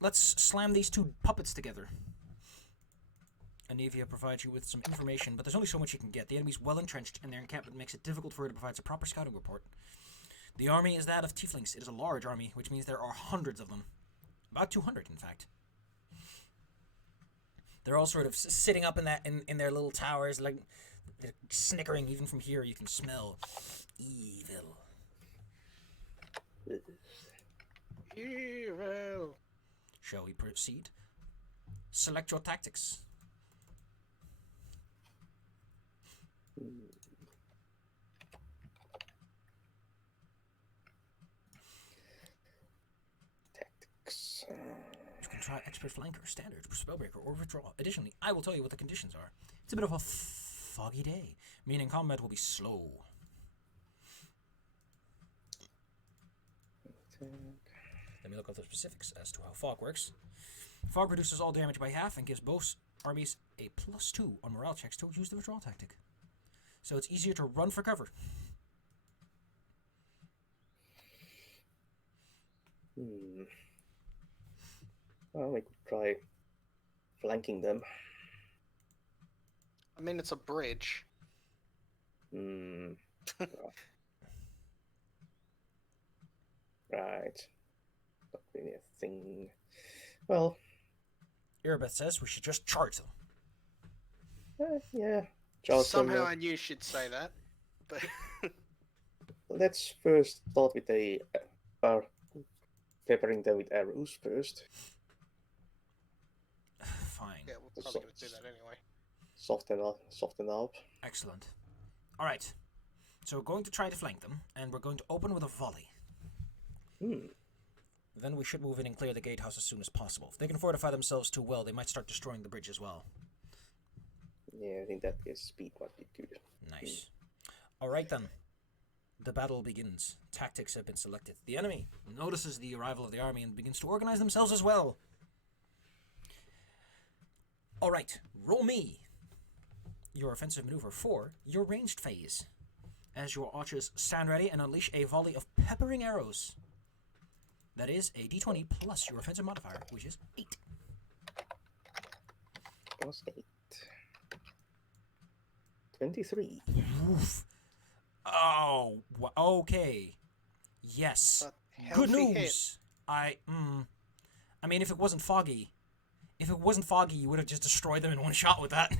let's slam these two puppets together. Anivia provides you with some information, but there's only so much you can get. The enemy's well entrenched, and their encampment makes it difficult for her to provide a proper scouting report. The army is that of tieflings. It is a large army, which means there are hundreds of them. About 200, in fact. They're all sort of sitting up in their little towers, like they're snickering. Even from here, you can smell evil. Evil. Shall we proceed? Select your tactics. Tactics. You can try expert flanker, standard, spellbreaker, or withdraw. Additionally, I will tell you what the conditions are. It's a bit of a foggy day, meaning combat will be slow. Let me look up the specifics as to how fog works. Fog reduces all damage by half and gives both armies a +2 on morale checks to use the withdrawal tactic. So it's easier to run for cover. Well, we could try flanking them. I mean, it's a bridge. Right. Not really a thing. Well... Erebeth says we should just charge them. Yeah. Charge Somehow them, I knew she'd say that, but... Let's first start with peppering them with arrows first. Fine. Yeah, we're probably going to do that anyway. Soften up. Excellent. Alright. So we're going to try to flank them, and we're going to open with a volley. Then we should move in and clear the gatehouse as soon as possible. If they can fortify themselves too well, they might start destroying the bridge as well. Yeah, I think that is speed might be good. Nice. Alright then. The battle begins. Tactics have been selected. The enemy notices the arrival of the army and begins to organize themselves as well. Alright, roll me your offensive maneuver for your ranged phase, as your archers stand ready and unleash a volley of peppering arrows. That is a d20 plus your offensive modifier, which is 8. Plus 8. 23. Oof. Oh, okay. Yes. Good news. Hit. I mean, if it wasn't foggy, you would have just destroyed them in one shot with that.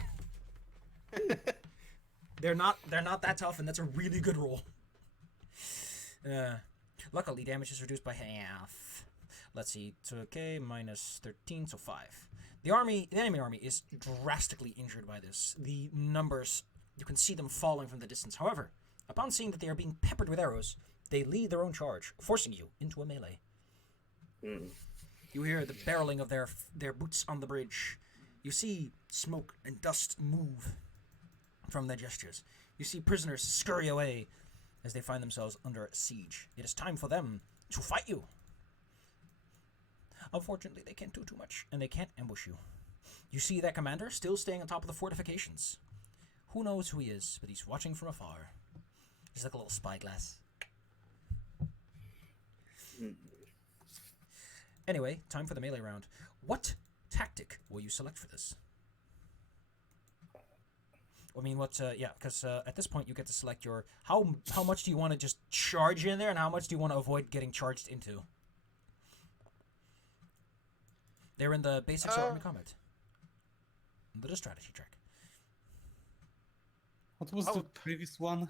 They're not that tough, and that's a really good roll. Luckily, damage is reduced by half. Let's see. So, okay, minus 13, so 5. The enemy army is drastically injured by this. The numbers, you can see them falling from the distance. However, upon seeing that they are being peppered with arrows, they lead their own charge, forcing you into a melee. Mm. You hear the barreling of their boots on the bridge. You see smoke and dust move from their gestures. You see prisoners scurry away as they find themselves under siege. It is time for them to fight you. Unfortunately, they can't do too much, and they can't ambush you. You see that commander still staying on top of the fortifications. Who knows who he is, but he's watching from afar. He's like a little spyglass. Anyway, time for the melee round. What tactic will you select for this? I mean, because at this point you get to select your... How much do you want to just charge in there, and how much do you want to avoid getting charged into? They're in the basics of Army combat. The strategy track. What was the previous one?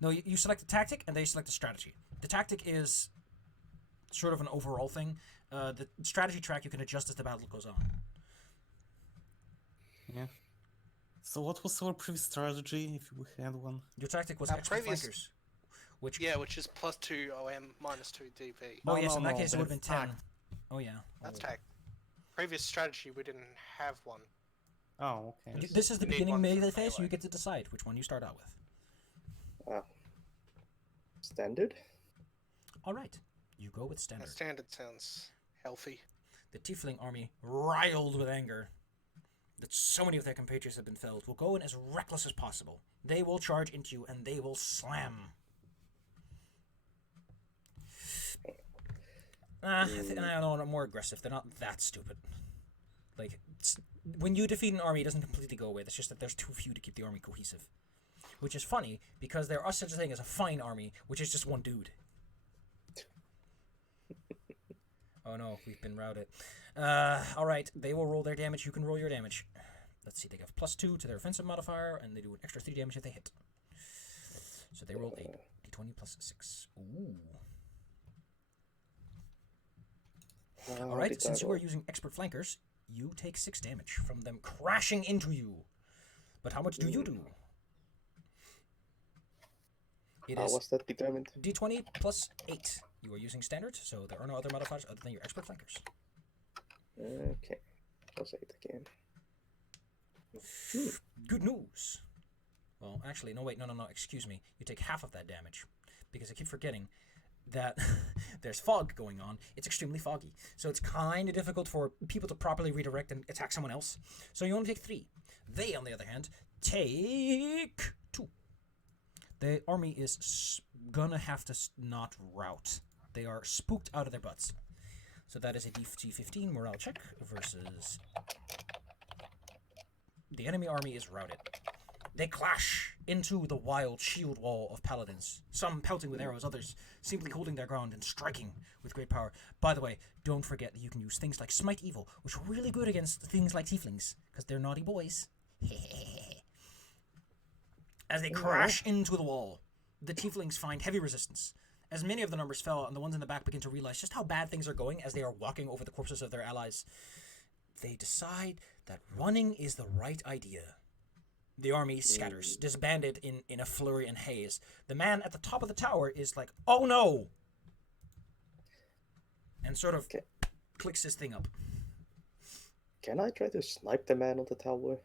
No, you select the tactic, and they select the strategy. The tactic is sort of an overall thing. The strategy track you can adjust as the battle goes on. Yeah. So what was our previous strategy, if we had one? Your tactic was Our expert previous- flankers. Which which is +2 OM, -2 DP. Oh No, yes, no, in that no, case it but would have been it's 10. Oh yeah. That's tech. Previous strategy, we didn't have one. Oh, okay. This is the You need beginning one for melee phase, so you melee. get to decide which one you start out with. Standard. Alright. You go with That standard. standard sounds healthy. The Tiefling army, riled with anger that so many of their compatriots have been felled, will go in as reckless as possible. They will charge into you and they will slam. I don't know, more aggressive. They're not that stupid. Like, when you defeat an army, it doesn't completely go away. It's just that there's too few to keep the army cohesive. Which is funny, because there are such a thing as a fine army, which is just one dude. Oh no, we've been routed. Alright, they will roll their damage. You can roll your damage. Let's see, they have +2 to their offensive modifier, and they do an extra 3 damage if they hit. So they rolled 8. D20 plus 6. Ooh. Alright, since you are using expert flankers, you take 6 damage from them crashing into you. But how much do you do? It How is was that determined? D20 plus 8. You are using standard, so there are no other modifiers other than your expert flankers. Okay. Plus 8 again. Good news. Well, actually, no, wait, no, excuse me. You take half of that damage, because I keep forgetting that there's fog going on. It's extremely foggy, so it's kind of difficult for people to properly redirect and attack someone else. So you only take 3. They, on the other hand, take 2. The army is gonna have to not rout. They are spooked out of their butts. So that is a DC-15 morale check versus... The enemy army is routed. They clash into the wild shield wall of paladins, some pelting with arrows, others simply holding their ground and striking with great power. By the way, don't forget that you can use things like Smite Evil, which are really good against things like tieflings, because they're naughty boys. As they crash into the wall, the tieflings find heavy resistance. As many of the numbers fell, and the ones in the back begin to realize just how bad things are going as they are walking over the corpses of their allies, they decide that running is the right idea. The army scatters, disbanded in a flurry and haze. The man at the top of the tower is like, oh no! And sort of clicks his thing up. Can I try to snipe the man on the tower?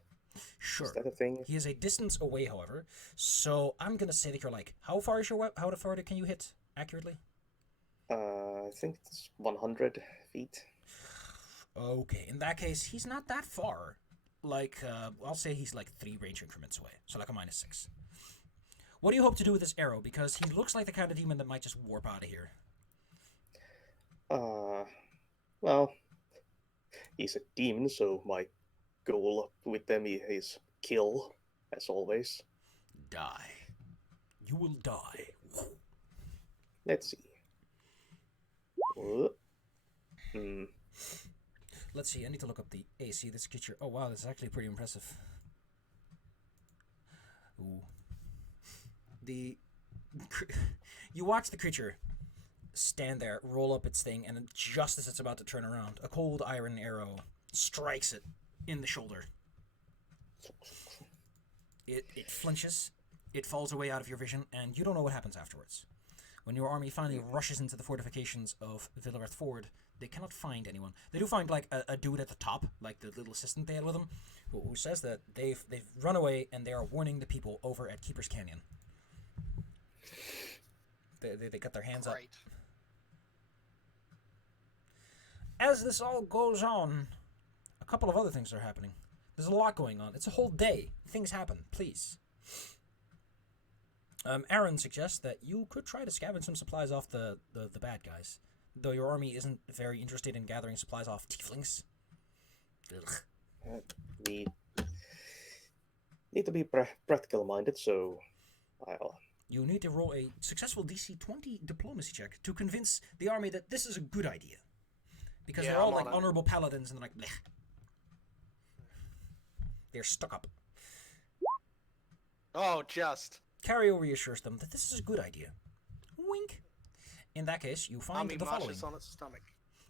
Sure. Is that a thing? He is a distance away, however, so I'm gonna say that you're like, how far can you hit accurately? I think it's 100 feet. Okay, in that case, he's not that far. Like, I'll say he's like 3 range increments away, so like a -6. What do you hope to do with this arrow? Because he looks like the kind of demon that might just warp out of here. Well, he's a demon, so my goal with them is kill, as always. Die. You will die. Let's see. Let's see, I need to look up the AC of this creature. Oh wow, this is actually pretty impressive. Ooh. You watch the creature stand there, roll up its thing, and just as it's about to turn around, a cold iron arrow strikes it in the shoulder. It flinches, it falls away out of your vision, and you don't know what happens afterwards. When your army finally rushes into the fortifications of Villareth Ford, they cannot find anyone. They do find like a dude at the top, like the little assistant they had with them, who says that they've run away and they are warning the people over at Keeper's Canyon. They got their hands up. As this all goes on, a couple of other things are happening. There's a lot going on. It's a whole day. Things happen. Please. Erin suggests that you could try to scavenge some supplies off the bad guys, though your army isn't very interested in gathering supplies off tieflings. Ugh. We need to be practical-minded, so I'll... You need to roll a successful DC 20 diplomacy check to convince the army that this is a good idea. Because they're all like honorable paladins and they're like, bleh. They're stuck up. Oh, just. Cario reassures them that this is a good idea. Wink. In that case, you find the following. On its stomach.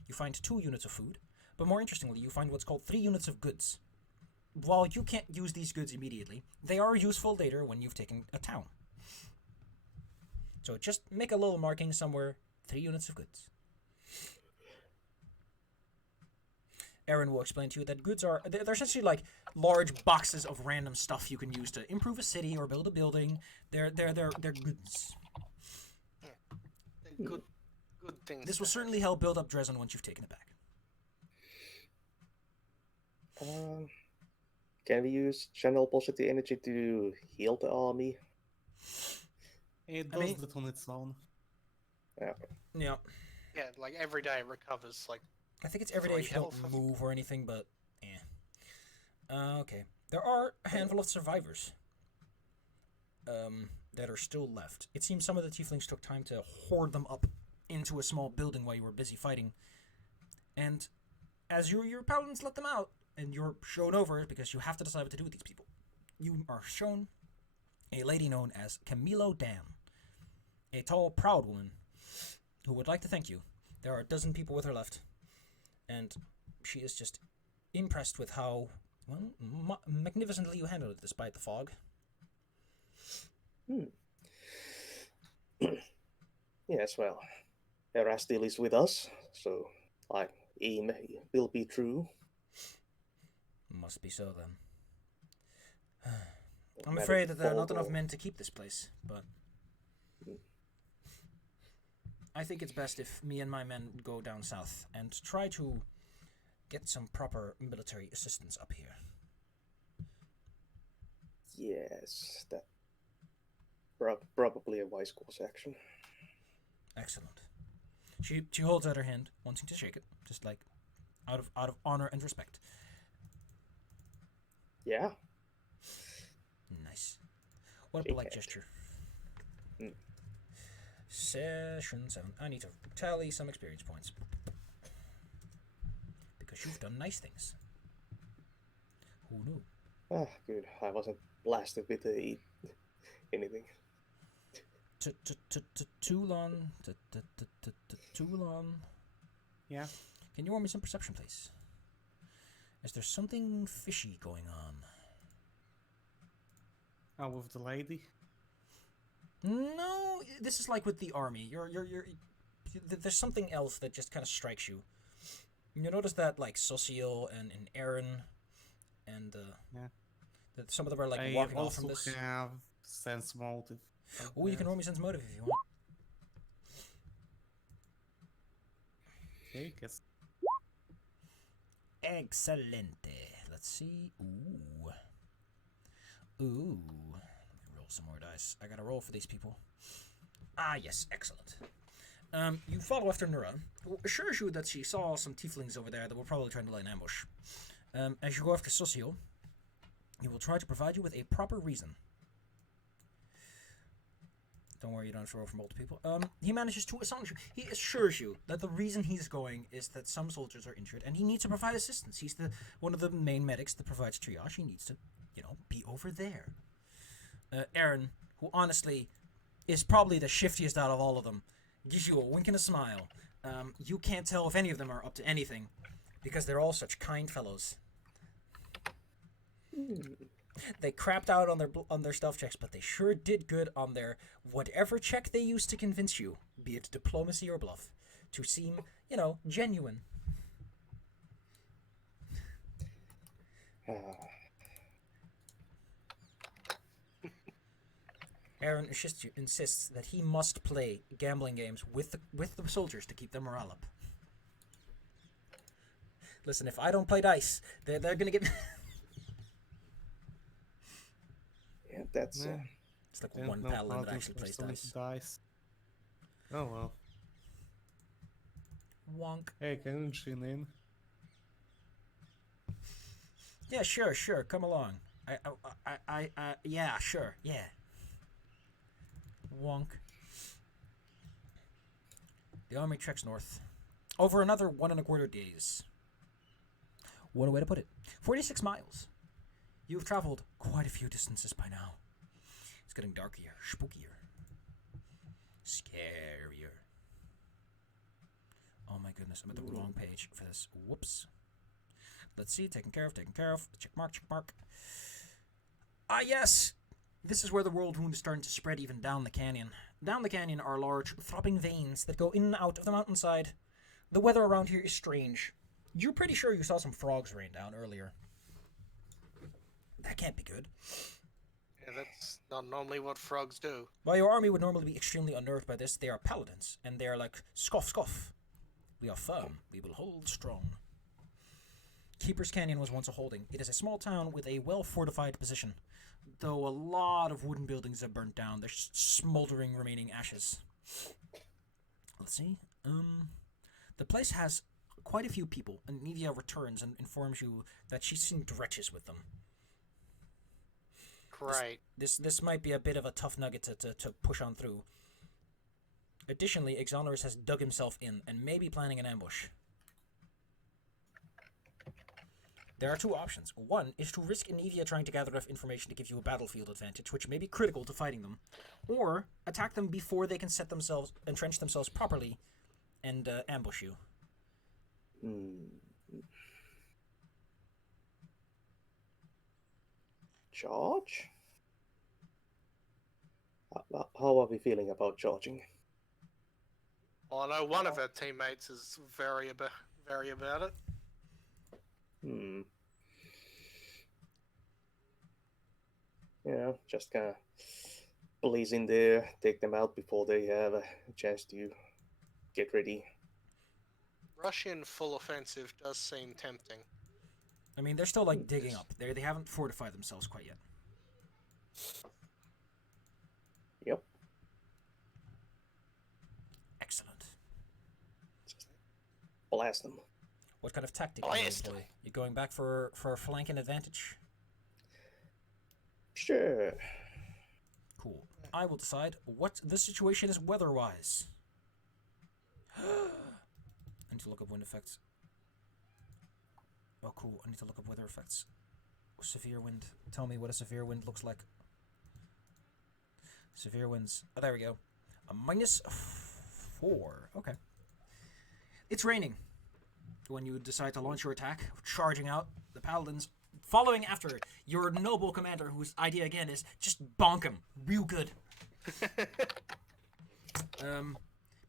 You find 2 units of food, but more interestingly, you find what's called 3 units of goods. While you can't use these goods immediately, they are useful later when you've taken a town. So just make a little marking somewhere, 3 units of goods. Erin will explain to you that goods are... They're essentially like large boxes of random stuff you can use to improve a city or build a building. They're goods. Good things. This will certainly help build up Dresden once you've taken it back. Can we use channel positive energy to heal the army? It does it on its own. Yeah. Yeah. Yeah, like every day it recovers, like... I think it's every day if you don't move or anything, but okay. There are a handful of survivors that are still left. It seems some of the tieflings took time to hoard them up into a small building while you were busy fighting. And as your paladins let them out, and you're shown over, because you have to decide what to do with these people, you are shown a lady known as Camilo Dan, a tall, proud woman who would like to thank you. There are a dozen people with her left. And she is just impressed with how, well, magnificently you handled it despite the fog. Yes, well, Erastil is with us, so I aim will be true. Must be so, then. I'm afraid that there are not enough men to keep this place, but... I think it's best if me and my men go down south and try to get some proper military assistance up here. Yes, that probably a wise course action. Excellent. She holds out her hand, wanting to shake it, just like out of honor and respect. Yeah. Nice. What a polite gesture. Session 7. I need to tally some experience points. Because you've done nice things. Who knew? Ah, good. I wasn't blasted with anything. Toulon. Toulon. Yeah. Can you roll me some perception, please? Is there something fishy going on? Oh, with the lady? No, this is like with the army. There's something else that just kind of strikes you. You notice that like Social and Erin and that some of them are like walking off from this. I also have sense motive. Oh, you can roll me sense motive if you want. Okay, guess. Excelente. Let's see. Ooh. Roll some more dice. I gotta roll for these people. Ah, yes, excellent. You follow after Nura, who assures you that she saw some tieflings over there that were probably trying to lay an ambush. As you go after Socio, he will try to provide you with a proper reason. Don't worry, you don't have to roll for multiple people. He manages to astonish you. He assures you that the reason he's going is that some soldiers are injured, and he needs to provide assistance. He's one of the main medics that provides triage. He needs to, be over there. Erin, who honestly is probably the shiftiest out of all of them, gives you a wink and a smile. You can't tell if any of them are up to anything, because they're all such kind fellows. They crapped out on their stealth checks, but they sure did good on their whatever check they used to convince you be it diplomacy or bluff, to seem, genuine. Erin insists that he must play gambling games with the soldiers to keep their morale up. Listen, if I don't play dice, they're gonna get. Yeah, that's. It's like Didn't one know paladin that paladins actually were plays so into dice. dice. Oh well. Wonk. Hey, can you tune in? Yeah, sure. Come along. Yeah, sure. Yeah. Wonk. The army treks north. Over another 1.25 days. What a way to put it. 46 miles. You've traveled quite a few distances by now. It's getting darker, spookier, scarier. Oh my goodness, I'm at the wrong page for this. Whoops. Let's see, taken care of. Check mark. Ah, yes! This is where the world wound is starting to spread even down the canyon. Down the canyon are large, throbbing veins that go in and out of the mountainside. The weather around here is strange. You're pretty sure you saw some frogs rain down earlier. That can't be good. Yeah, that's not normally what frogs do. While your army would normally be extremely unnerved by this, they are paladins, and they are like, scoff. We are firm. We will hold strong. Keeper's Canyon was once a holding. It is a small town with a well-fortified position. Though a lot of wooden buildings have burnt down, there's smoldering remaining ashes. Let's see. The place has quite a few people, and Anivia returns and informs you that she's seen dredges with them. Great. This might be a bit of a tough nugget to push on through. Additionally, Exonerus has dug himself in and may be planning an ambush. There are two options. One is to risk Anivia trying to gather enough information to give you a battlefield advantage, which may be critical to fighting them, or attack them before they can entrench themselves properly, and ambush you. Charge? How are we feeling about charging? Well, I know one of our teammates is very about it. Just kind of blaze in there, take them out before they have a chance to get ready. Russian full offensive does seem tempting. I mean, they're still like digging up. They haven't fortified themselves quite yet. Yep. Excellent. Just blast them. What kind of tactic are you employ? You going back for a flanking advantage? Sure. Cool. I will decide what the situation is weather-wise. I need to look up wind effects. Oh, cool. I need to look up weather effects. Severe wind. Tell me what a severe wind looks like. Severe winds. Oh, there we go. A -4. Okay. It's raining. When you decide to launch your attack, charging out, the paladins following after your noble commander, whose idea again is just bonk him real good.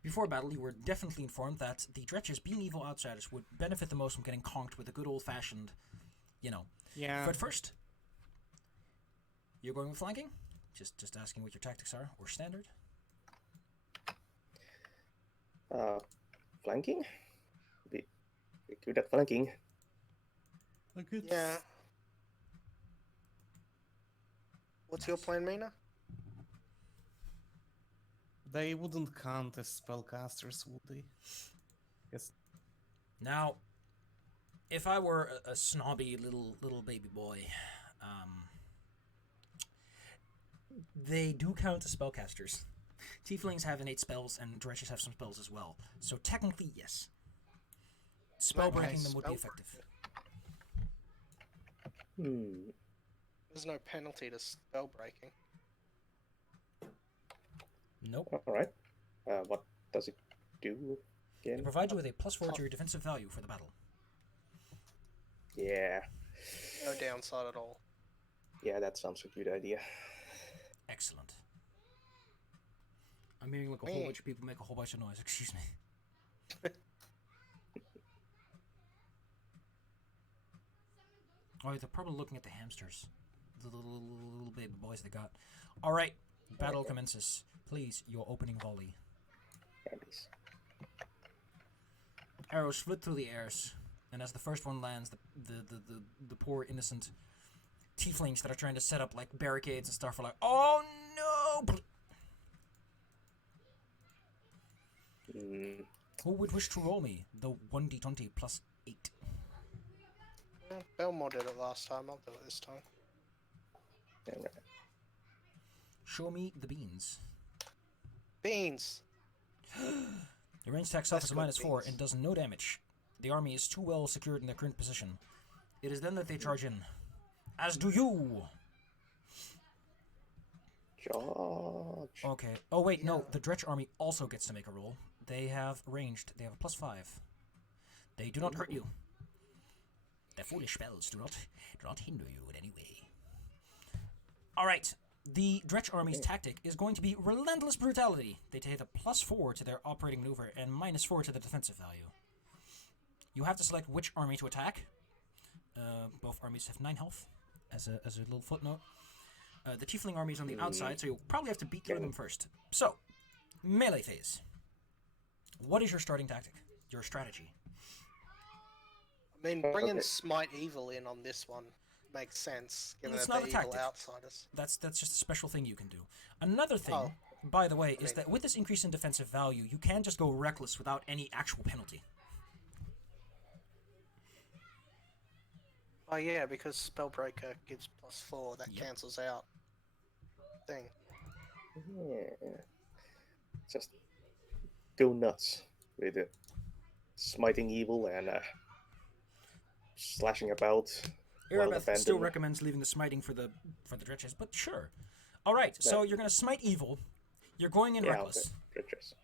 Before battle, you were definitely informed that the Dredges, being evil outsiders, would benefit the most from getting conked with a good old-fashioned, Yeah. But first, you're going with flanking? Just asking what your tactics are, or standard? Flanking? Be good at flanking. Yeah. What's your plan, Mina? They wouldn't count as spellcasters, would they? Yes. Now, if I were a snobby little baby boy, they do count as spellcasters. Tieflings have innate spells, and Dredges have some spells as well. So technically, yes. Spellbreaking them would be effective. There's no penalty to spell breaking. Nope. Alright. What does it do again? They provide you with a +4 to your defensive value for the battle. Yeah. No downside at all. Yeah, that sounds a good idea. Excellent. I'm hearing like a whole bunch of people make a whole bunch of noise. Excuse me. Oh, they're probably looking at the hamsters. The little baby boys they got. Alright, battle commences. Please, your opening volley. Armies. Arrows flit through the airs, and as the first one lands, the poor innocent tieflings that are trying to set up like barricades and stuff are like, oh no! Who would wish to roll me? The 1d20 plus 8. Yeah, Belmore did it last time, I'll do it this time. Alright. Show me the beans. Beans! The range attack itself is a Let's go -4 beans. and does no damage. The army is too well secured in their current position. It is then that they charge in. As do you! Charge. Okay. Oh wait, no. The Dredge army also gets to make a roll. They have ranged. They have a +5. They do not hurt you. Their foolish spells do not hinder you in any way. Alright. The Dredge army's tactic is going to be relentless brutality. They take a +4 to their operating maneuver and -4 to the defensive value. You have to select which army to attack. Both armies have 9 health, as a little footnote. The Tiefling army is on the outside, so you'll probably have to beat through them first. So, melee phase. What is your starting tactic? Your strategy? I mean, bringing Smite Evil in on this one makes sense, given It's that not they're a evil tactic. outsiders. That's just a special thing you can do. Another thing, Oh. by the way, is that with this increase in defensive value, you can just go reckless without any actual penalty. Oh yeah, because Spellbreaker gives +4, that Yep. cancels out thing. Yeah. Just go nuts with it. Smiting evil and slashing about. while Erebeth still defending. recommends leaving the smiting for the dredges, but sure. Alright, so you're gonna smite evil. You're going in reckless. Okay. Dredges.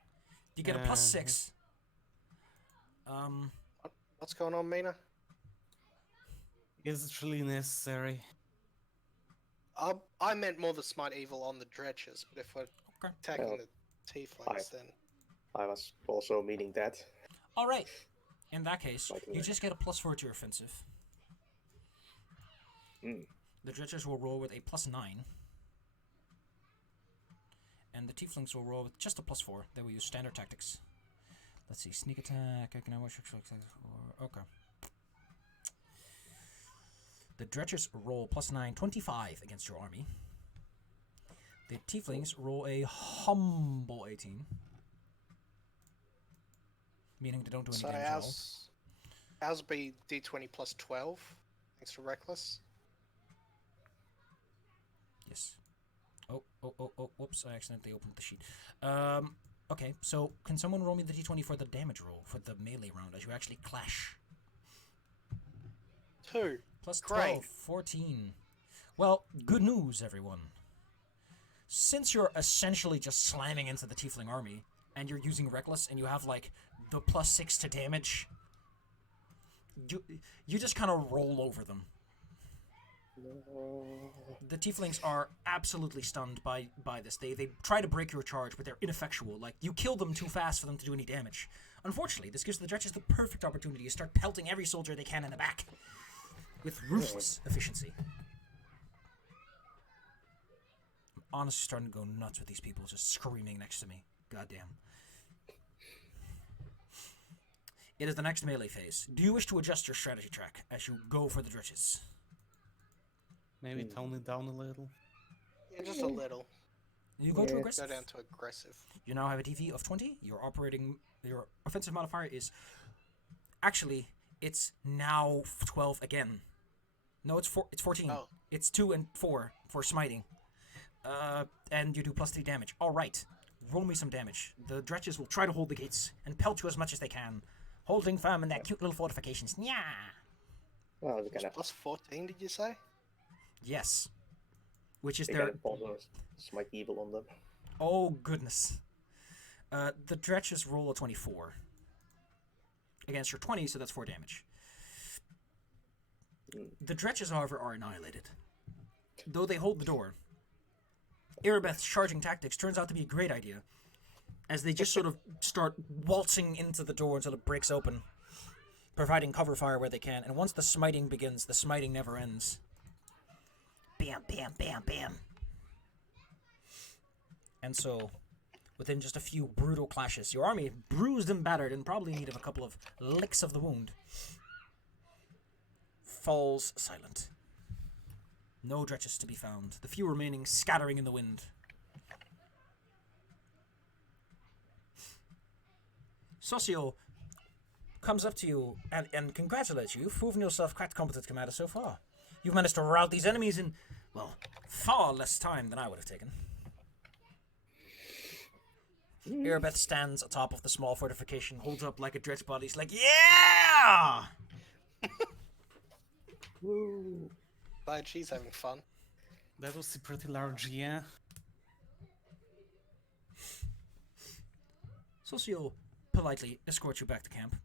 You get a +6. What's going on, Mina? Is it really necessary? I meant more the Smite Evil on the Dredges, but if we're Okay. attacking Well, the Tieflings, then... I was also meaning that. Alright. In that case, Smiting you right. just get a +4 to your offensive. The dredges will roll with a +9. And the tieflings will roll with just a +4. They will use standard tactics. Let's see, sneak attack, economic, okay. The dredges roll +9, 25 against your army. The tieflings roll a humble 18. Meaning they don't do any So damage at all. ours will be D20 +12, thanks to Reckless. Yes. Oh, whoops, I accidentally opened the sheet. Okay, so can someone roll me the d20 for the damage roll, for the melee round, as you actually clash? 2. Plus Great. 12, 14. Well, good news, everyone. Since you're essentially just slamming into the tiefling army, and you're using Reckless, and you have, like, the +6 to damage, you just kind of roll over them. The tieflings are absolutely stunned by this. They try to break your charge, but they're ineffectual. Like, you kill them too fast for them to do any damage. Unfortunately, this gives the dredges the perfect opportunity to start pelting every soldier they can in the back. With ruthless efficiency. I'm honestly starting to go nuts with these people just screaming next to me. Goddamn. It is the next melee phase. Do you wish to adjust your strategy track as you go for the dredges? Maybe tone it down a little. Yeah, just a little. You go to Yeah. aggressive. Go down to aggressive. You now have a DV of 20. Your offensive modifier is... Actually, it's now 12 again. No, it's 14. Oh. It's 2 and 4 for smiting. And you do +3 damage. Alright. Roll me some damage. The dredges will try to hold the gates and pelt you as much as they can. Holding firm in their cute little fortifications. Yeah. Well, we It's kind of +14, did you say? Yes. Which is they their... got also smite evil on them. Oh, goodness. The dredges roll a 24. Against your 20, so that's 4 damage. The dredges, however, are annihilated. Though they hold the door. Erebeth's charging tactics turns out to be a great idea. as they just sort of start waltzing into the door until it breaks open, providing cover fire where they can. And once the smiting begins, the smiting never ends. Bam, bam, bam, bam. And so, within just a few brutal clashes, your army, bruised and battered and probably in need of a couple of licks of the wound, falls silent. No dredges to be found, the few remaining scattering in the wind. Socio comes up to you and congratulates you. You've proven yourself quite competent commander so far. You've managed to rout these enemies in, well, far less time than I would have taken. Erebeth stands atop of the small fortification, holds up like a dredge body. He's like, yeah! Woo. Glad she's having fun. That was a pretty large, yeah. Socio politely escorts you back to camp,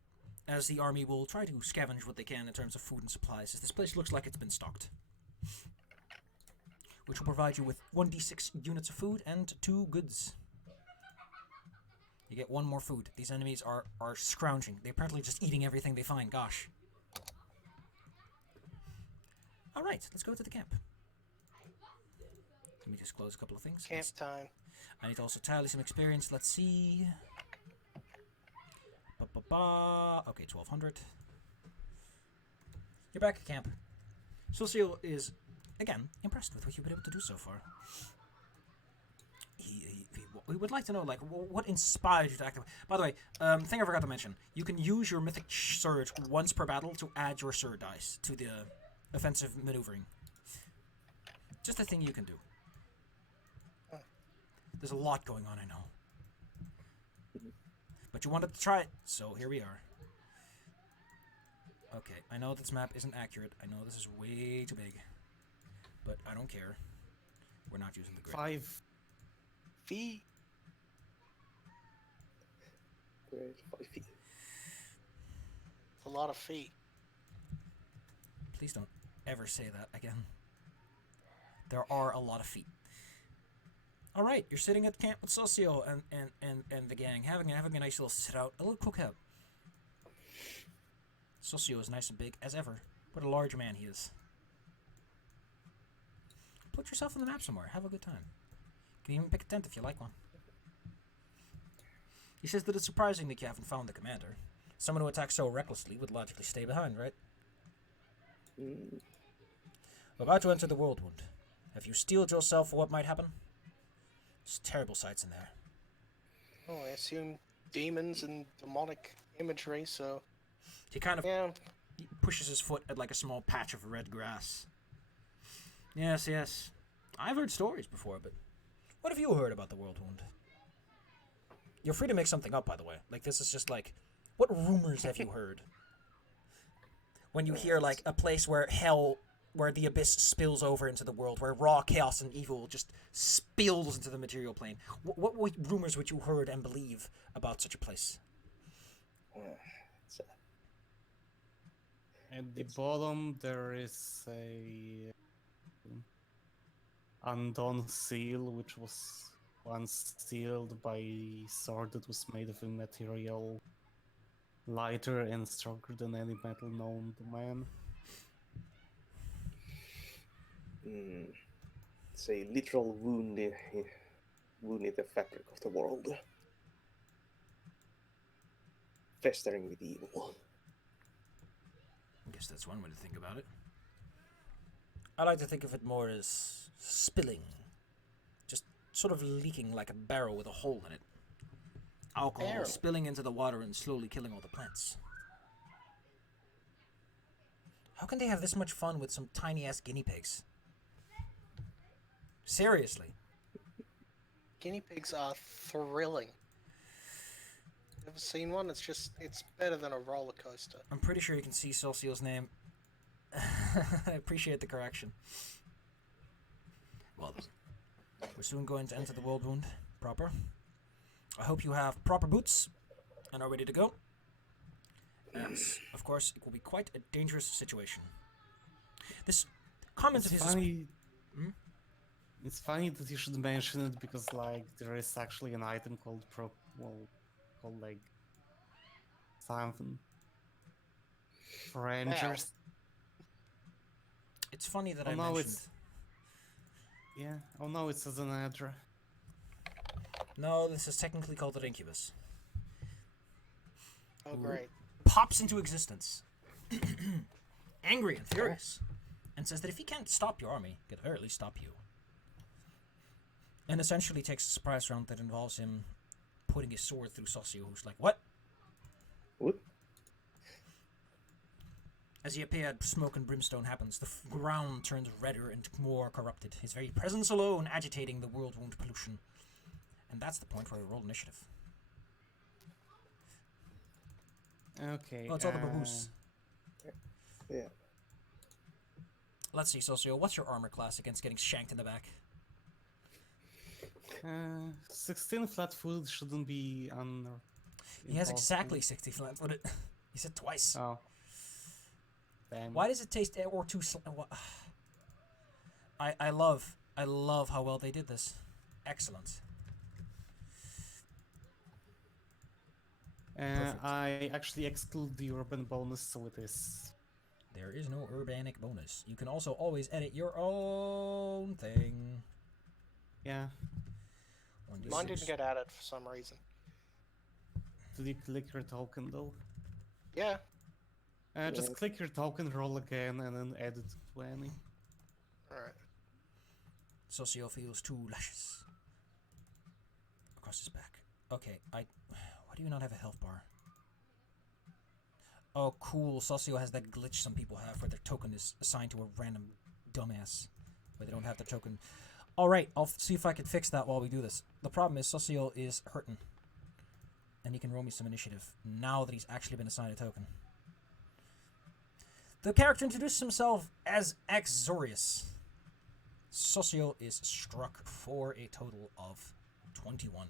as the army will try to scavenge what they can in terms of food and supplies, as this place looks like it's been stocked. Which will provide you with 1d6 units of food and 2 goods. You get 1 more food. These enemies are scrounging. They're apparently just eating everything they find. Gosh. Alright, let's go to the camp. Let me just close a couple of things. Camp time. I need to also tally some experience. Let's see. Okay, 1200. You're back at camp. Socio is, again, impressed with what you've been able to do so far. We would like to know, like, what inspired you to activate. By the way, thing I forgot to mention: you can use your mythic surge once per battle to add your surge dice to the offensive maneuvering. Just a thing you can do. There's a lot going on, I know. But you wanted to try it, so here we are. Okay, I know this map isn't accurate. I know this is way too big. But I don't care. We're not using the grid. 5 feet. Great, 5 feet. A lot of feet. Please don't ever say that again. There are a lot of feet. Alright, you're sitting at camp with Socio and the gang, having a nice little sit out, a little cookout. Socio is nice and big as ever. What a large man he is. Put yourself on the map somewhere, have a good time. You can even pick a tent if you like one. He says that it's surprising that you haven't found the commander. Someone who attacks so recklessly would logically stay behind, right? Mm. We're about to enter the World Wound. Have you steeled yourself for what might happen? There's terrible sights in there. Oh, I assume demons and demonic imagery, so... He kind of Yeah. he pushes his foot at like a small patch of red grass. Yes, yes. I've heard stories before, but what have you heard about the World Wound? You're free to make something up, by the way. Like, this is just like, what rumors have you heard? When you hear, like, a place where hell, where the abyss spills over into the world, where raw chaos and evil just spills into the material plane. What rumors would you heard and believe about such a place? It's, At the bottom there is a undone seal, which was once sealed by a sword that was made of a material lighter and stronger than any metal known to man. it's a literal wound in the fabric of the world. Festering with evil. I guess that's one way to think about it. I like to think of it more as spilling. Just sort of leaking like a barrel with a hole in it. Alcohol Barrel. spilling into the water and slowly killing all the plants. How can they have this much fun with some tiny-ass guinea pigs? Seriously. Guinea pigs are thrilling. Ever seen one? It's better than a roller coaster. I'm pretty sure you can see Socio's name. I appreciate the correction. Well then, we're soon going to enter the World Wound proper. I hope you have proper boots and are ready to go. As, of course, it will be quite a dangerous situation. This comment of It's his... funny. Hmm? It's funny that you should mention it because, like, there is actually an item called well, called like something. Now. Rangers. It's funny that Oh I no, mentioned. Yeah. Oh no, it says an Adra. No, this is technically called an incubus. Oh, great. Pops into existence, angry and furious, and says that if he can't stop your army, he can very least stop you. And essentially takes a surprise round that involves him putting his sword through Socio, who's like, "What?" Whoop. As the appeared smoke and brimstone happens, the ground turns redder and more corrupted, his very presence alone agitating the world wound pollution. And that's the point where we roll initiative. Okay. Oh, it's all the baboos. Yeah. Let's see, Socio, what's your armor class against getting shanked in the back? 16 flat-footed shouldn't be on. He has exactly 60 flat-footed. He said twice. Oh. Damn. Why does it taste or too? I love how well they did this. Excellent. Perfect. I actually exclude the urban bonus, so it is. There is no urbanic bonus. You can also always edit your own thing. Yeah. Mine didn't get added for some reason. Did you click your token though? Yeah. Just click your token, roll again, and then add it to any. Alright. Socio feels 2 lashes across his back. Okay, why do you not have a health bar? Oh, cool. Socio has that glitch some people have where their token is assigned to a random dumbass, where they don't have their token. Alright, I'll see if I can fix that while we do this. The problem is Socio is hurting, and he can roll me some initiative now that he's actually been assigned a token. The character introduces himself as Exorius. Socio is struck for a total of 21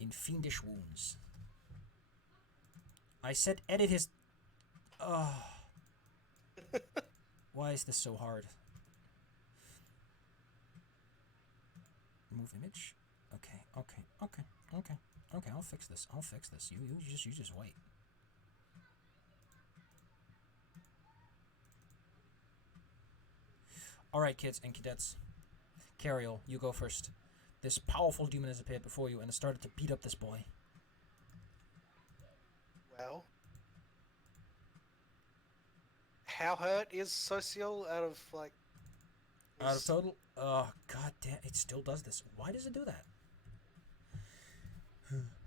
in fiendish wounds. I said edit his... Why is this so hard? Move image? Okay. Okay, I'll fix this. You just wait. Alright, kids and cadets. Cariel, you go first. This powerful demon has appeared before you and has started to beat up this boy. Well. How hurt is Social out of, like... Out of total? Oh, god damn, it still does this. Why does it do that?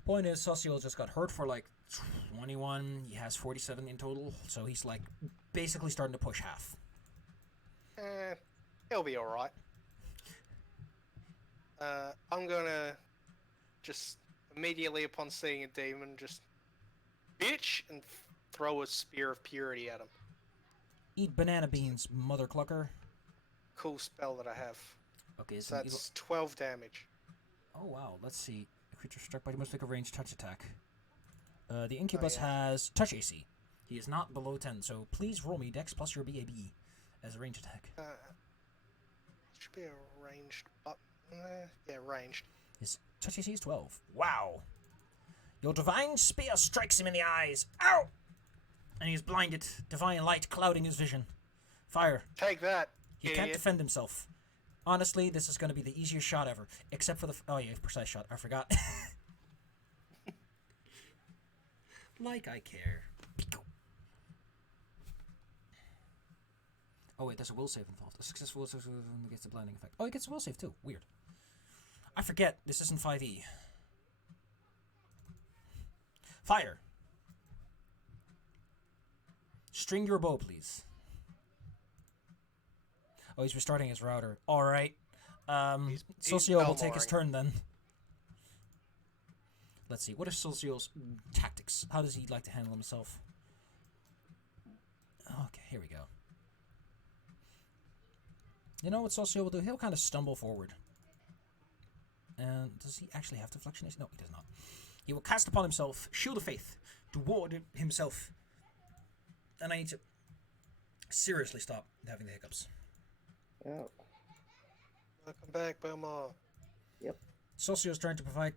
Point is, Socio just got hurt for like 21. He has 47 in total, so he's like basically starting to push half. He'll be alright. I'm gonna just immediately upon seeing a demon, just bitch and throw a spear of purity at him. Eat banana beans, mother clucker. Cool spell that I have. Okay, So that's 12 damage. Oh wow, let's see. A creature struck by must make a ranged touch attack. The incubus has touch AC. He is not below 10, so please roll me Dex plus your BAB as a ranged attack. Should be a ranged button. Yeah, ranged. His touch AC is 12. Wow! Your divine spear strikes him in the eyes. Ow! And he's blinded, divine light clouding his vision. Fire. Take that. He can't defend himself. Honestly, this is going to be the easiest shot ever. Except for the... oh, yeah, precise shot. I forgot. Like I care. Oh, wait, there's a will save involved. A successful will save gets the blinding effect. Oh, he gets a will save, too. Weird. I forget. This isn't 5e. Fire. String your bow, please. Oh, he's restarting his router. Alright. Socio will take his turn then. Let's see. What are Socio's tactics? How does he like to handle himself? Okay, here we go. You know what Socio will do? He'll kind of stumble forward. And does he actually have deflection? No, he does not. He will cast upon himself Shield of Faith to ward himself. And I need to seriously stop having the hiccups. Oh. Welcome back, Belmar. Yep. Socio's trying to provide,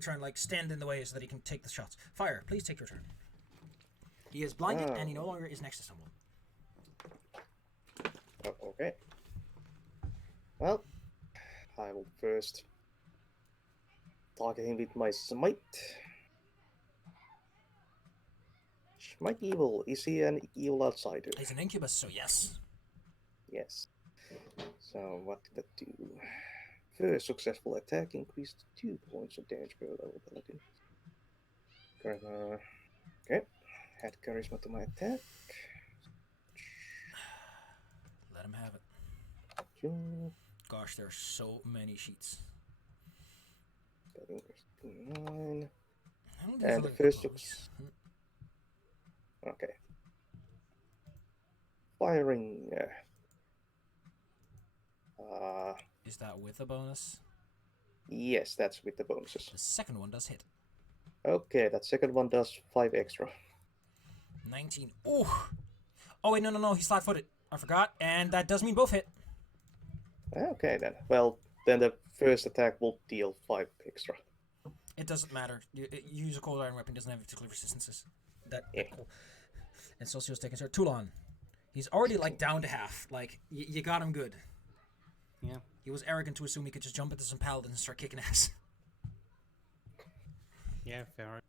trying like stand in the way so that he can take the shots. Fire, please take your turn. He is blinded and he no longer is next to someone. Oh, okay. Well, I will first target him with my smite. Smite evil. Is he an evil outsider? He's an incubus, so yes. Yes. So what did that do? First successful attack increased 2 points of damage per level ability. Okay. Add charisma to my attack. Let him have it. Two, Gosh, there are so many sheets. 9. I don't And the like first those. Okay. Firing. Is that with a bonus? Yes, that's with the bonuses. The second one does hit. Okay, that second one does 5 extra. 19. Ooh! Oh, wait, no. He's flat-footed. I forgot. And that does mean both hit. Okay, then. Well, then the first attack will deal 5 extra. It doesn't matter. You use a cold iron weapon, doesn't have particular resistances. That cool. And Socio's taking her. Toulon. He's already, like, down to half. Like, you got him good. Yeah. He was arrogant to assume he could just jump into some paladins and start kicking ass. Yeah, fair.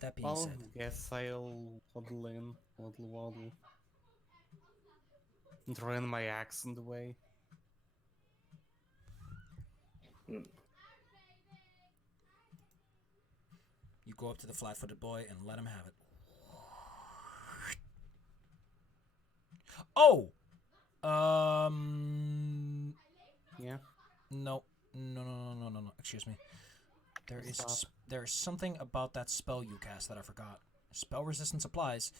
That being Well, said. guess I'll waddle. And run my axe in the way. You go up to the flat-footed boy and let him have it. Oh! Yeah. No. Excuse me. There is something about that spell you cast that I forgot. Spell resistance applies.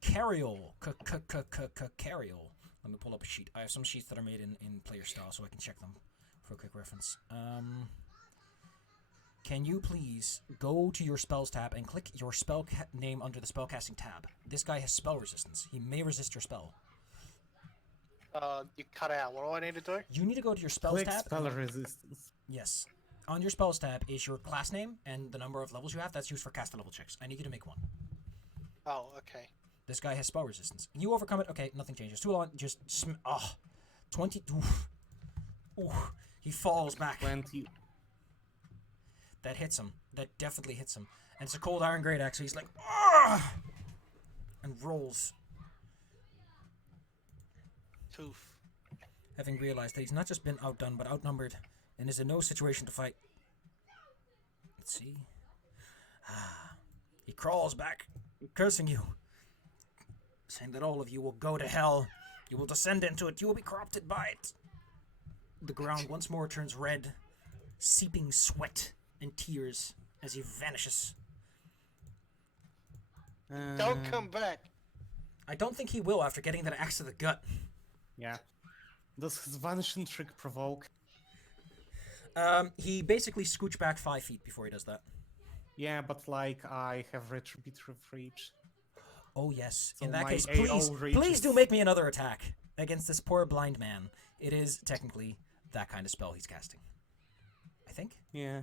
Carriol. Carriol. Let me pull up a sheet. I have some sheets that are made in player style, so I can check them for a quick reference. Can you please go to your spells tab and click your spell name under the spellcasting tab? This guy has spell resistance. He may resist your spell. You cut out. What do I need to do? You need to go to your spells Click tab. spell resistance. Yes. On your spells tab is your class name and the number of levels you have. That's used for caster level checks. I need you to make one. Oh, okay. This guy has spell resistance. You overcome it. Okay, nothing changes. Toulon just 20. Ooh. He falls back. 20. That hits him. That definitely hits him. And it's a cold iron great axe. So he's like, ah, and rolls. Toof. Having realized that he's not just been outdone, but outnumbered, and is in no situation to fight. Let's see. He crawls back, cursing you, saying that all of you will go to hell. You will descend into it. You will be corrupted by it. The ground once more turns red, seeping sweat and tears as he vanishes. Don't come back. I don't think he will after getting that axe to the gut. Yeah. Does his vanishing trick provoke? He basically scooch back 5 feet before he does that. Yeah, but like I have retributive reach. Oh yes. So In that my case, AO please do make me another attack against this poor blind man. It is technically that kind of spell he's casting. I think. Yeah.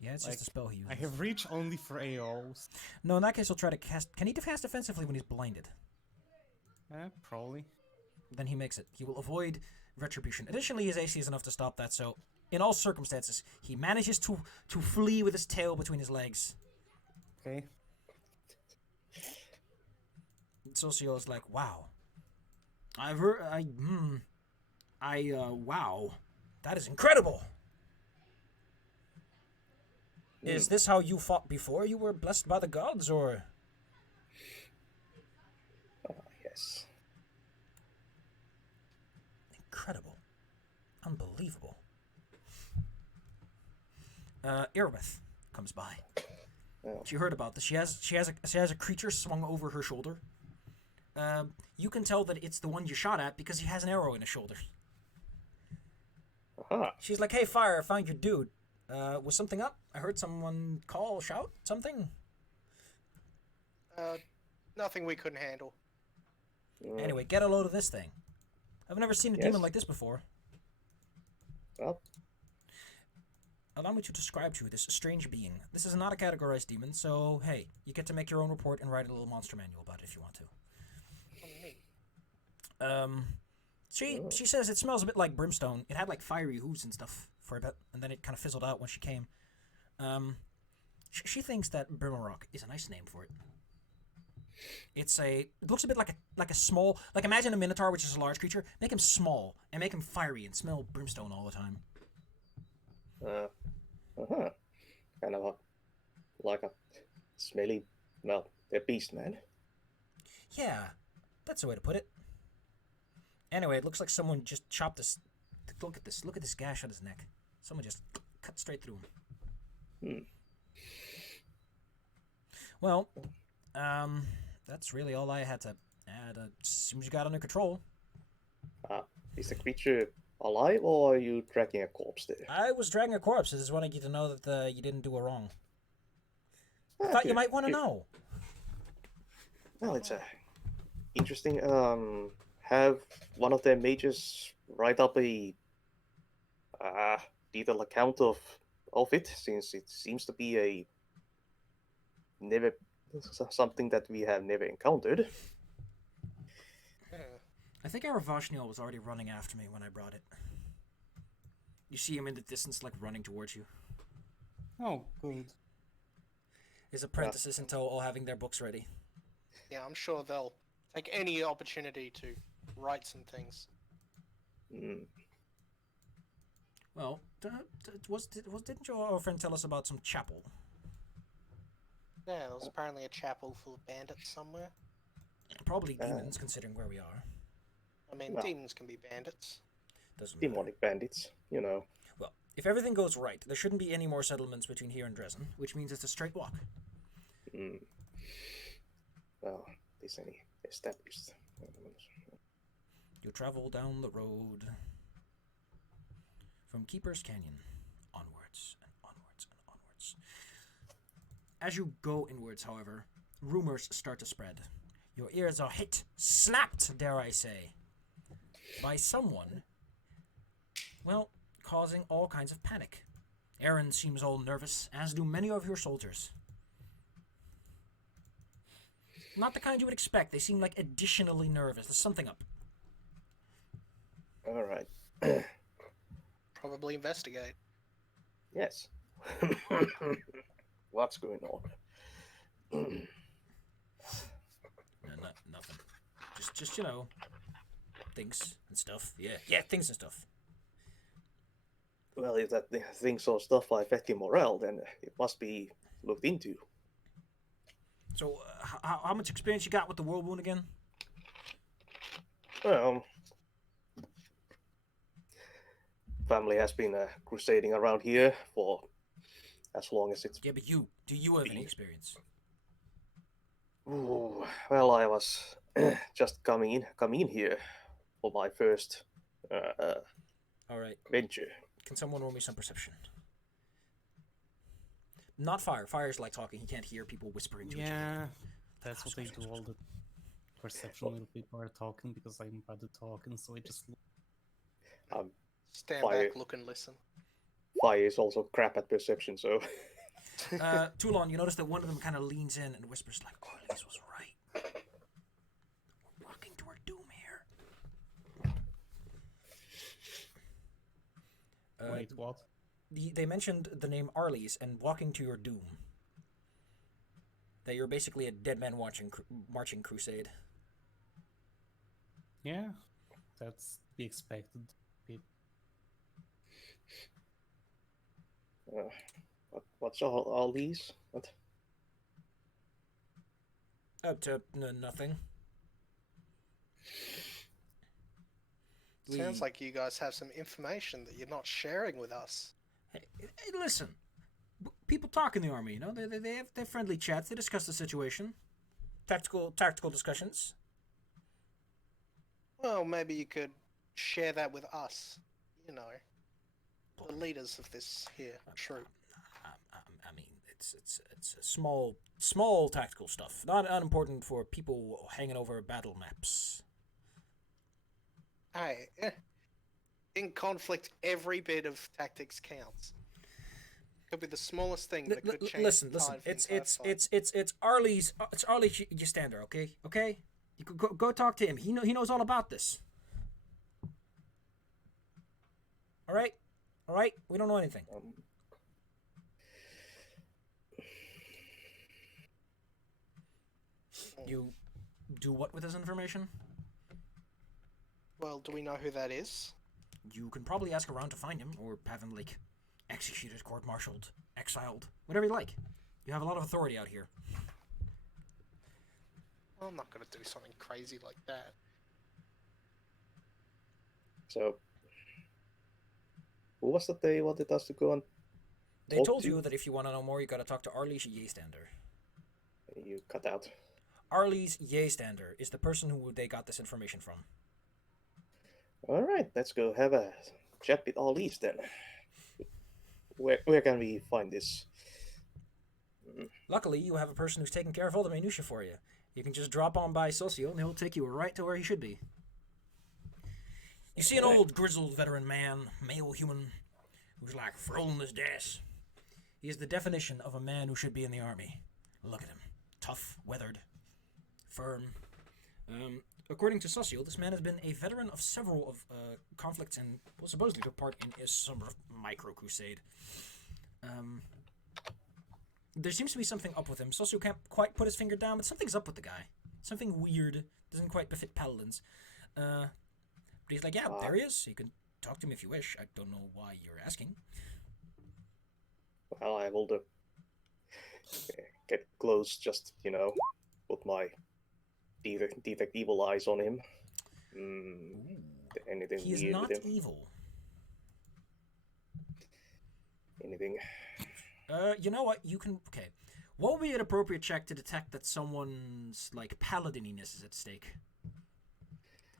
Yeah, it's just a spell he uses. I have reach only for AOs. No, in that case, he'll try to cast. Can he cast defensively when he's blinded? Probably. Then he makes it. He will avoid retribution. Additionally, his AC is enough to stop that. So, in all circumstances, he manages to flee with his tail between his legs. Okay. Socio is like, wow. Wow. That is incredible. Is this how you fought before you were blessed by the gods, or? Yes. Incredible. Unbelievable. Irwith comes by. Oh. She heard about this. She has a creature swung over her shoulder. You can tell that it's the one you shot at because he has an arrow in his shoulder. Aha. She's like, "Hey, Fire, I found your dude. Was something up? I heard someone shout, something." Nothing we couldn't handle. Anyway, get a load of this thing. I've never seen a Yes. demon like this before. Well, Allow me to describe to you this strange being. This is not a categorized demon, so hey, you get to make your own report and write a little monster manual about it if you want to. She says it smells a bit like brimstone. It had like fiery hooves and stuff for a bit, and then it kind of fizzled out when she came. She thinks that Brimrock is a nice name for it. It looks a bit like a small, like imagine a minotaur, which is a large creature. Make him small and make him fiery and smell brimstone all the time. Kind of like a smelly, well, a beast man. Yeah, that's the way to put it. Anyway, it looks like someone just chopped this. Look at this. Look at this gash on his neck. Someone just cut straight through him. Well, that's really all I had to add. Seems you got under control. Is the creature alive, or are you dragging a corpse there? I was dragging a corpse. I just wanted you to know that you didn't do a wrong. I thought you might want to know. Well, it's interesting. Have one of their mages write up a detailed account of it, since it seems to be a never something that we have never encountered. I think Aravashniel was already running after me when I brought it. You see him in the distance, like running towards you. Oh, good. His apprentices in tow, all having their books ready. Yeah, I'm sure they'll take any opportunity to write some things. Well, didn't your friend tell us about some chapel? Yeah, there was apparently a chapel full of bandits somewhere. Probably demons, considering where we are. I mean, Well, demons can be bandits. Doesn't matter. Demonic bandits, you know. Well, if everything goes right, there shouldn't be any more settlements between here and Dresden, which means it's a straight walk. Well, this any established. You travel down the road from Keeper's Canyon, onwards and onwards and onwards. As you go inwards, however, rumors start to spread. Your ears are hit, snapped, dare I say, by someone, well, causing all kinds of panic. Erin seems all nervous, as do many of your soldiers. Not the kind you would expect. They seem like additionally nervous. There's something up. All right. Probably investigate. Yes. What's going on? No, nothing. Just things and stuff. Yeah, things and stuff. Well, if that things or stuff are affecting morale, then it must be looked into. So, how much experience you got with the whirlwind again? Well, family has been crusading around here for as long as it's. Yeah, but do you have any experience? Ooh, well, I was just coming in here for my first All right. venture. Can someone roll me some perception? Not fire. Fire's like talking. He can't hear people whispering to each other. Yeah, that's what they do all the perception when people are talking, because I'm bad at talking, so I just... Stand Fire. back, look and listen. Fire is also crap at perception, so. Toulon, you notice that one of them kind of leans in and whispers like, Orleans was right. We're walking to our doom here. Wait, what? They mentioned the name Arles and walking to your doom. That you're basically a dead man marching crusade. Yeah, that's the expected. What's all these? What? Up to nothing. Sounds like you guys have some information that you're not sharing with us. Hey, listen. People talk in the army, you know. They have their friendly chats. They discuss the situation. Tactical discussions. Well, maybe you could share that with us. You know, the leaders of this here troop. I mean, it's small tactical stuff. Not unimportant for people hanging over battle maps. Hey, In conflict, every bit of tactics counts. Could be the smallest thing that could change. Listen. the tide for the entire fight. It's Arlie's Yastander. Okay. You could go talk to him. He knows all about this. All right. We don't know anything. You do what with this information? Well, do we know who that is? You can probably ask around to find him, or have him, like, executed, court-martialed, exiled, whatever you like. You have a lot of authority out here. Well, I'm not gonna do something crazy like that. So, who was that they wanted us to go and They talk told to? you that if you want to know more, you gotta talk to Arlie's Yastander. You cut out. Arlie's Yastander is the person who they got this information from. All right, let's go have a chat with all these then. Where can we find this? Luckily, you have a person who's taking care of all the minutia for you. You can just drop on by Socio, and he'll take you right to where he should be. You see an old, grizzled veteran man, male human, who's like rolling his dash. He is the definition of a man who should be in the army. Look at him. Tough, weathered, firm. According to Socio, this man has been a veteran of several of conflicts and will supposedly took part in a sort of micro-crusade. There seems to be something up with him. Socio can't quite put his finger down, but something's up with the guy. Something weird. Doesn't quite befit paladins. But he's like, yeah, there he is. You can talk to him if you wish. I don't know why you're asking. Well, I will get close, just, put my detect evil eyes on him. Anything He is weird not with him? evil. Anything? You know what? You can... Okay. What would be an appropriate check to detect that someone's, like, paladininess is at stake?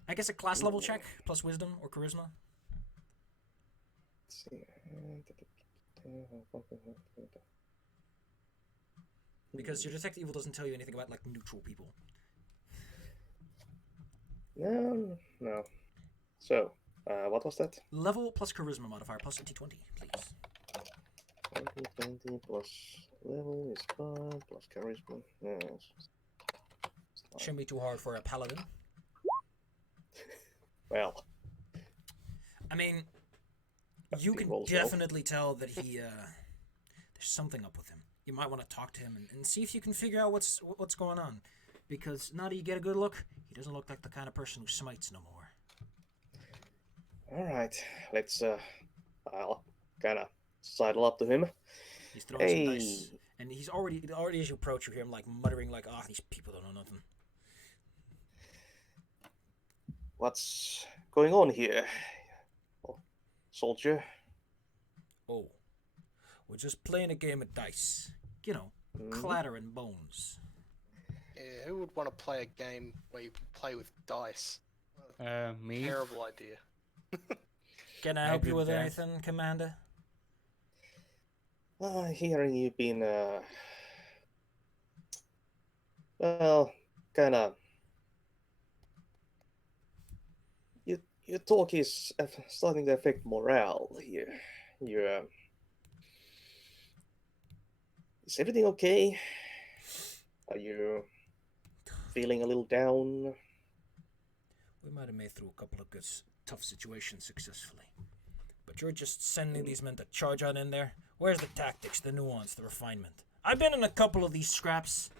I guess a class level check, plus wisdom or charisma? Let's see. Because your detect evil doesn't tell you anything about, like, neutral people. No. So, what was that? Level plus charisma modifier plus a d20, please. 20 plus level is 5 plus charisma. No, Shouldn't be too hard for a paladin. well, I mean, you can rolls well. definitely tell that he, there's something up with him. You might want to talk to him and see if you can figure out what's going on. Because now that you get a good look, he doesn't look like the kind of person who smites no more. all right. Let's. I'll kind of sidle up to him. He's throwing some dice, and he's already as you approach, you hear him like muttering like, "Ah, these people don't know nothing." What's going on here, soldier? Oh, we're just playing a game of dice. You know, clatter and bones. Yeah, who would want to play a game where you play with dice? Me. Terrible idea. Can I I help you did with that. anything, Commander? Hearing you've been, well, kind of. Your talk is starting to affect morale here. Is everything okay? Are you feeling a little down? We might have made through a couple of good, tough situations successfully. But you're just sending these men to charge on in there? Where's the tactics, the nuance, the refinement? I've been in a couple of these scraps.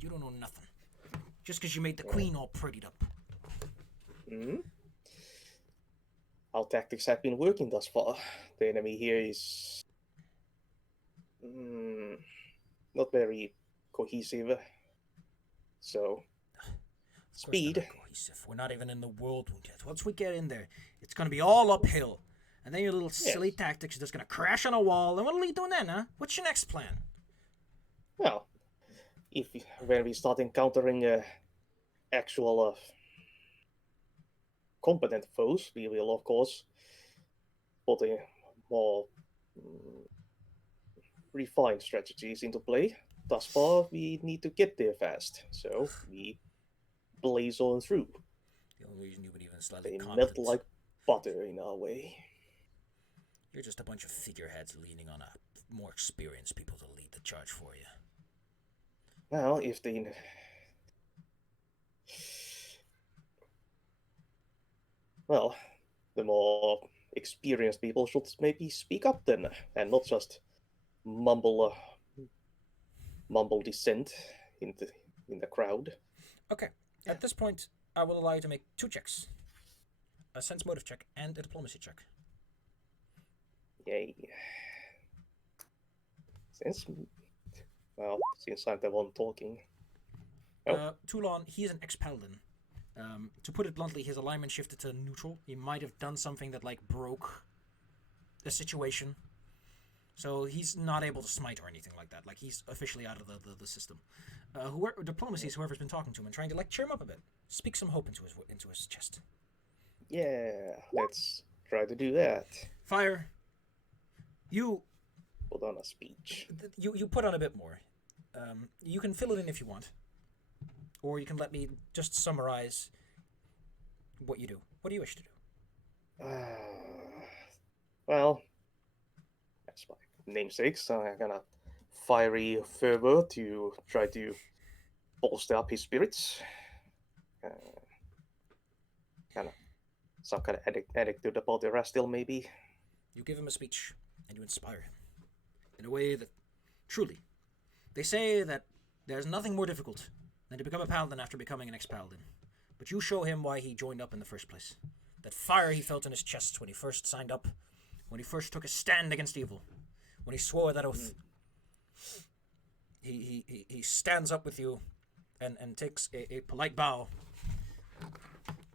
You don't know nothing. Just because you made the queen all prettied up. Our tactics have been working thus far. The enemy here is not very cohesive. So, speed. Of course they're not cohesive. We're not even in the whirlwind yet. Once we get in there, it's going to be all uphill. And then your little silly tactics are just going to crash on a wall. And what are you doing then, huh? What's your next plan? Well, when we start encountering actual competent foes, we will of course put a more refined strategies into play. Thus far, we need to get there fast, so we blaze on through. The only reason you would even slightly They competent. melt like butter in our way. You're just a bunch of figureheads leaning on a more experienced people to lead the charge for you. Well, if they... Well, the more experienced people should maybe speak up then, and not just mumble dissent in the crowd. Okay. At this point, I will allow you to make 2 checks. A sense motive check and a diplomacy check. Yay. Since I'm the one talking. Oh. Toulon, he is an ex-paladin. To put it bluntly, his alignment shifted to neutral. He might have done something that, like, broke the situation. So he's not able to smite or anything like that. Like, he's officially out of the system. Diplomacy is whoever's been talking to him and trying to, like, cheer him up a bit. Speak some hope into his chest. Yeah, let's try to do that. Fire, you Put on a speech. you put on a bit more. You can fill it in if you want. Or you can let me just summarize what you do. What do you wish to do? Well, that's my namesake, so I'm gonna fiery fervor to try to bolster up his spirits. Some kind of anecdote about Erastil, maybe. You give him a speech, and you inspire him. In a way that, truly, they say that there's nothing more difficult than to become a paladin after becoming an ex-paladin. But you show him why he joined up in the first place. That fire he felt in his chest when he first signed up, when he first took a stand against evil, when he swore that oath. He stands up with you and takes a polite bow.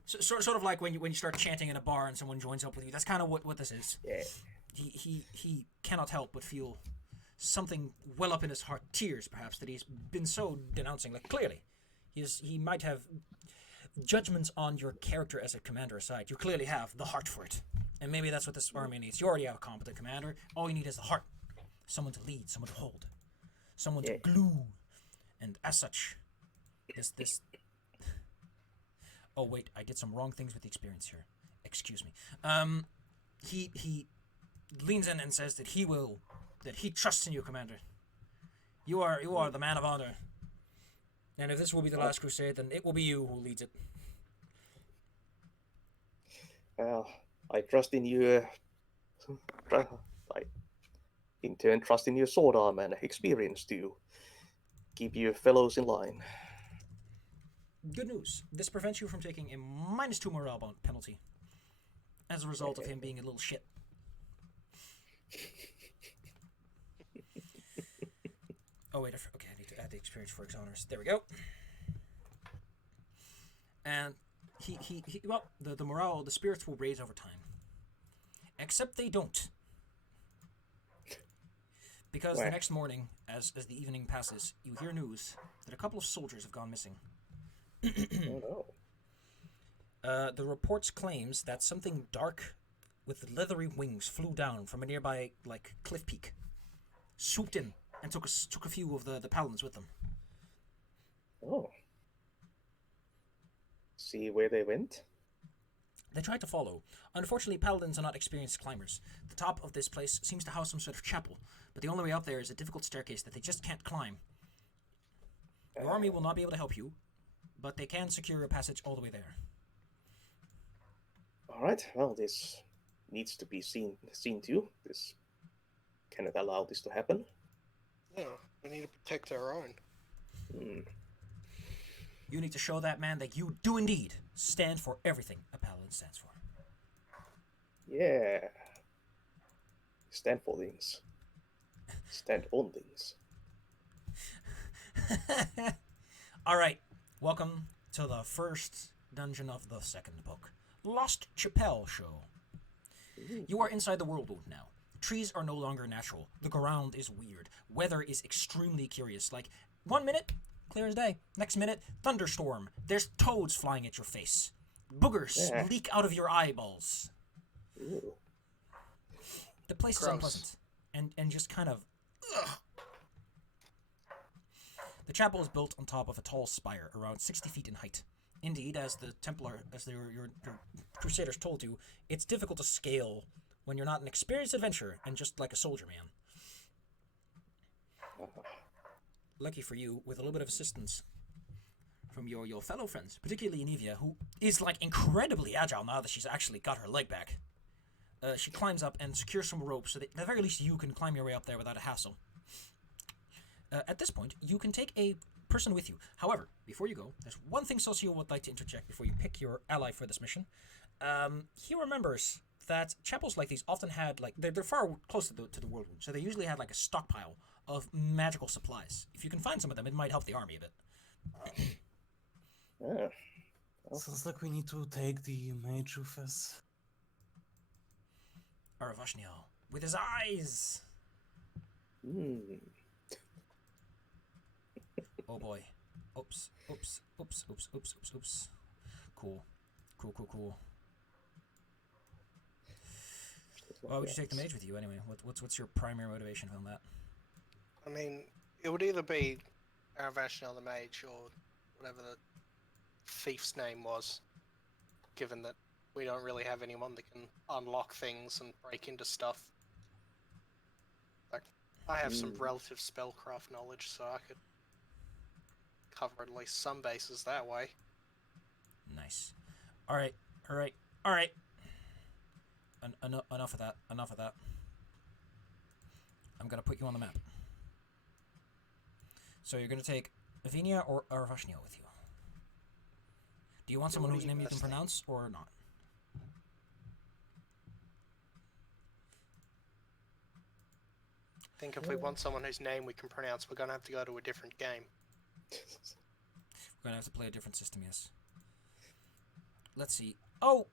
Sort of like when you start chanting in a bar and someone joins up with you. That's kind of what this is. Yeah. He cannot help but feel something well up in his heart, tears perhaps, that he's been so denouncing. Like, clearly, he might have judgments on your character as a commander aside. You clearly have the heart for it. And maybe that's what this army needs. You already have a competent commander. All you need is the heart. Someone to lead, someone to hold, someone to glue. And as such, this... Oh, wait, I did some wrong things with the experience here. Excuse me. He leans in and says that he trusts in you, Commander. You are the man of honor. And if this will be the last crusade, then it will be you who leads it. Well, I trust in you. I, in turn, trust in your sword arm and experience to keep your fellows in line. Good news. This prevents you from taking a -2 morale penalty as a result of him being a little shit. Oh, wait. Okay, I need to add the experience for his honors. There we go. And well, the morale, the spirits will raise over time. Except they don't. Because the next morning, as the evening passes, you hear news that a couple of soldiers have gone missing. Oh no. The reports claims that something dark with leathery wings flew down from a nearby cliff peak, swooped in, and took a few of the paladins with them. Oh. See where they went? They tried to follow. Unfortunately, paladins are not experienced climbers. The top of this place seems to house some sort of chapel, but the only way up there is a difficult staircase that they just can't climb. Your army will not be able to help you, but they can secure a passage all the way there. Alright, well, this needs to be seen to. This cannot allow this to happen. Yeah, we need to protect our own. You need to show that man that you do indeed stand for everything a paladin stands for. Yeah. Stand for things. Stand on things. Alright, welcome to the first dungeon of the second book. Lost Chapel Show. You are inside the world wound now. Trees are no longer natural. The ground is weird. Weather is extremely curious. Like, 1 minute, clear as day. Next minute, thunderstorm. There's toads flying at your face. Boogers leak out of your eyeballs. Ooh. The place is unpleasant. And just kind of... Ugh. The chapel is built on top of a tall spire, around 60 feet in height. indeed, as the Templar, as your Crusaders told you, it's difficult to scale when you're not an experienced adventurer and just like a soldier man. Lucky for you, with a little bit of assistance from your fellow friends, particularly Anivia, who is like incredibly agile now that she's actually got her leg back. She climbs up and secures some rope so that at the very least you can climb your way up there without a hassle. At this point, you can take a person with you. However, before you go, there's one thing Socio would like to interject before you pick your ally for this mission. He remembers that chapels like these often had, like, they're far close to the World Wound, so they usually had, like, a stockpile of magical supplies. If you can find some of them, it might help the army a bit. Sounds like we need to take the mage with us. Aravashnio, with his eyes! Oh boy. Oops. Cool. Why would you take the mage with you anyway? What's your primary motivation on that? I mean, it would either be Aravashnio the Mage or whatever the thief's name was, given that we don't really have anyone that can unlock things and break into stuff. Like, I have some relative spellcraft knowledge, so I could cover at least some bases that way. Nice. Alright. Enough of that. I'm gonna put you on the map. So you're gonna take Avinia or Aravashnio with you. Do you want someone whose name you can pronounce or not? I think if we want someone whose name we can pronounce, we're gonna have to go to a different game. We're gonna have to play a different system, yes. Let's see. Oh,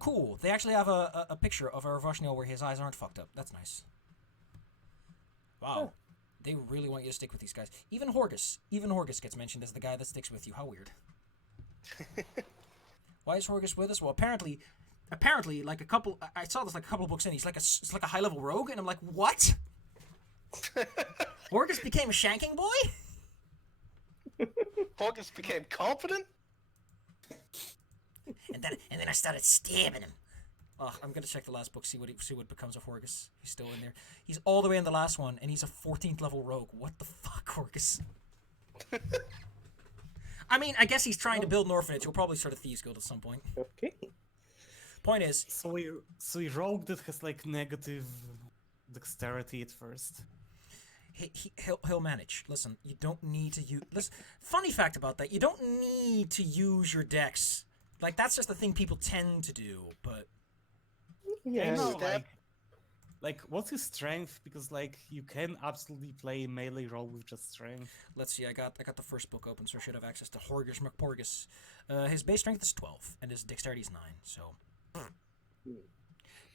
cool. They actually have a picture of Aravashnio where his eyes aren't fucked up. That's nice. Wow. Oh. They really want you to stick with these guys. Even Horgus gets mentioned as the guy that sticks with you. How weird. Why is Horgus with us? Well, apparently, like I saw this like a couple of books in. He's like a high level rogue, and I'm like, what? Horgus became a shanking boy? Horgus became competent? And then I started stabbing him. Oh, I'm gonna check the last book, see what becomes of Horgus. He's still in there. He's all the way in the last one, and he's a 14th level rogue. What the fuck, Horgus? I mean, I guess he's trying to build an orphanage. He'll probably start a thieves guild at some point. Okay. Point is, So we rogue that has like negative dexterity at first. he'll manage. Listen, you don't need to use. Listen, funny fact about that: you don't need to use your dex. Like that's just the thing people tend to do. But Yeah. No, Step. like what's his strength? Because like you can absolutely play melee role with just strength. let's see. I got the first book open, so I should have access to Horgus McPorgus. His base strength is 12, and his dexterity is 9. So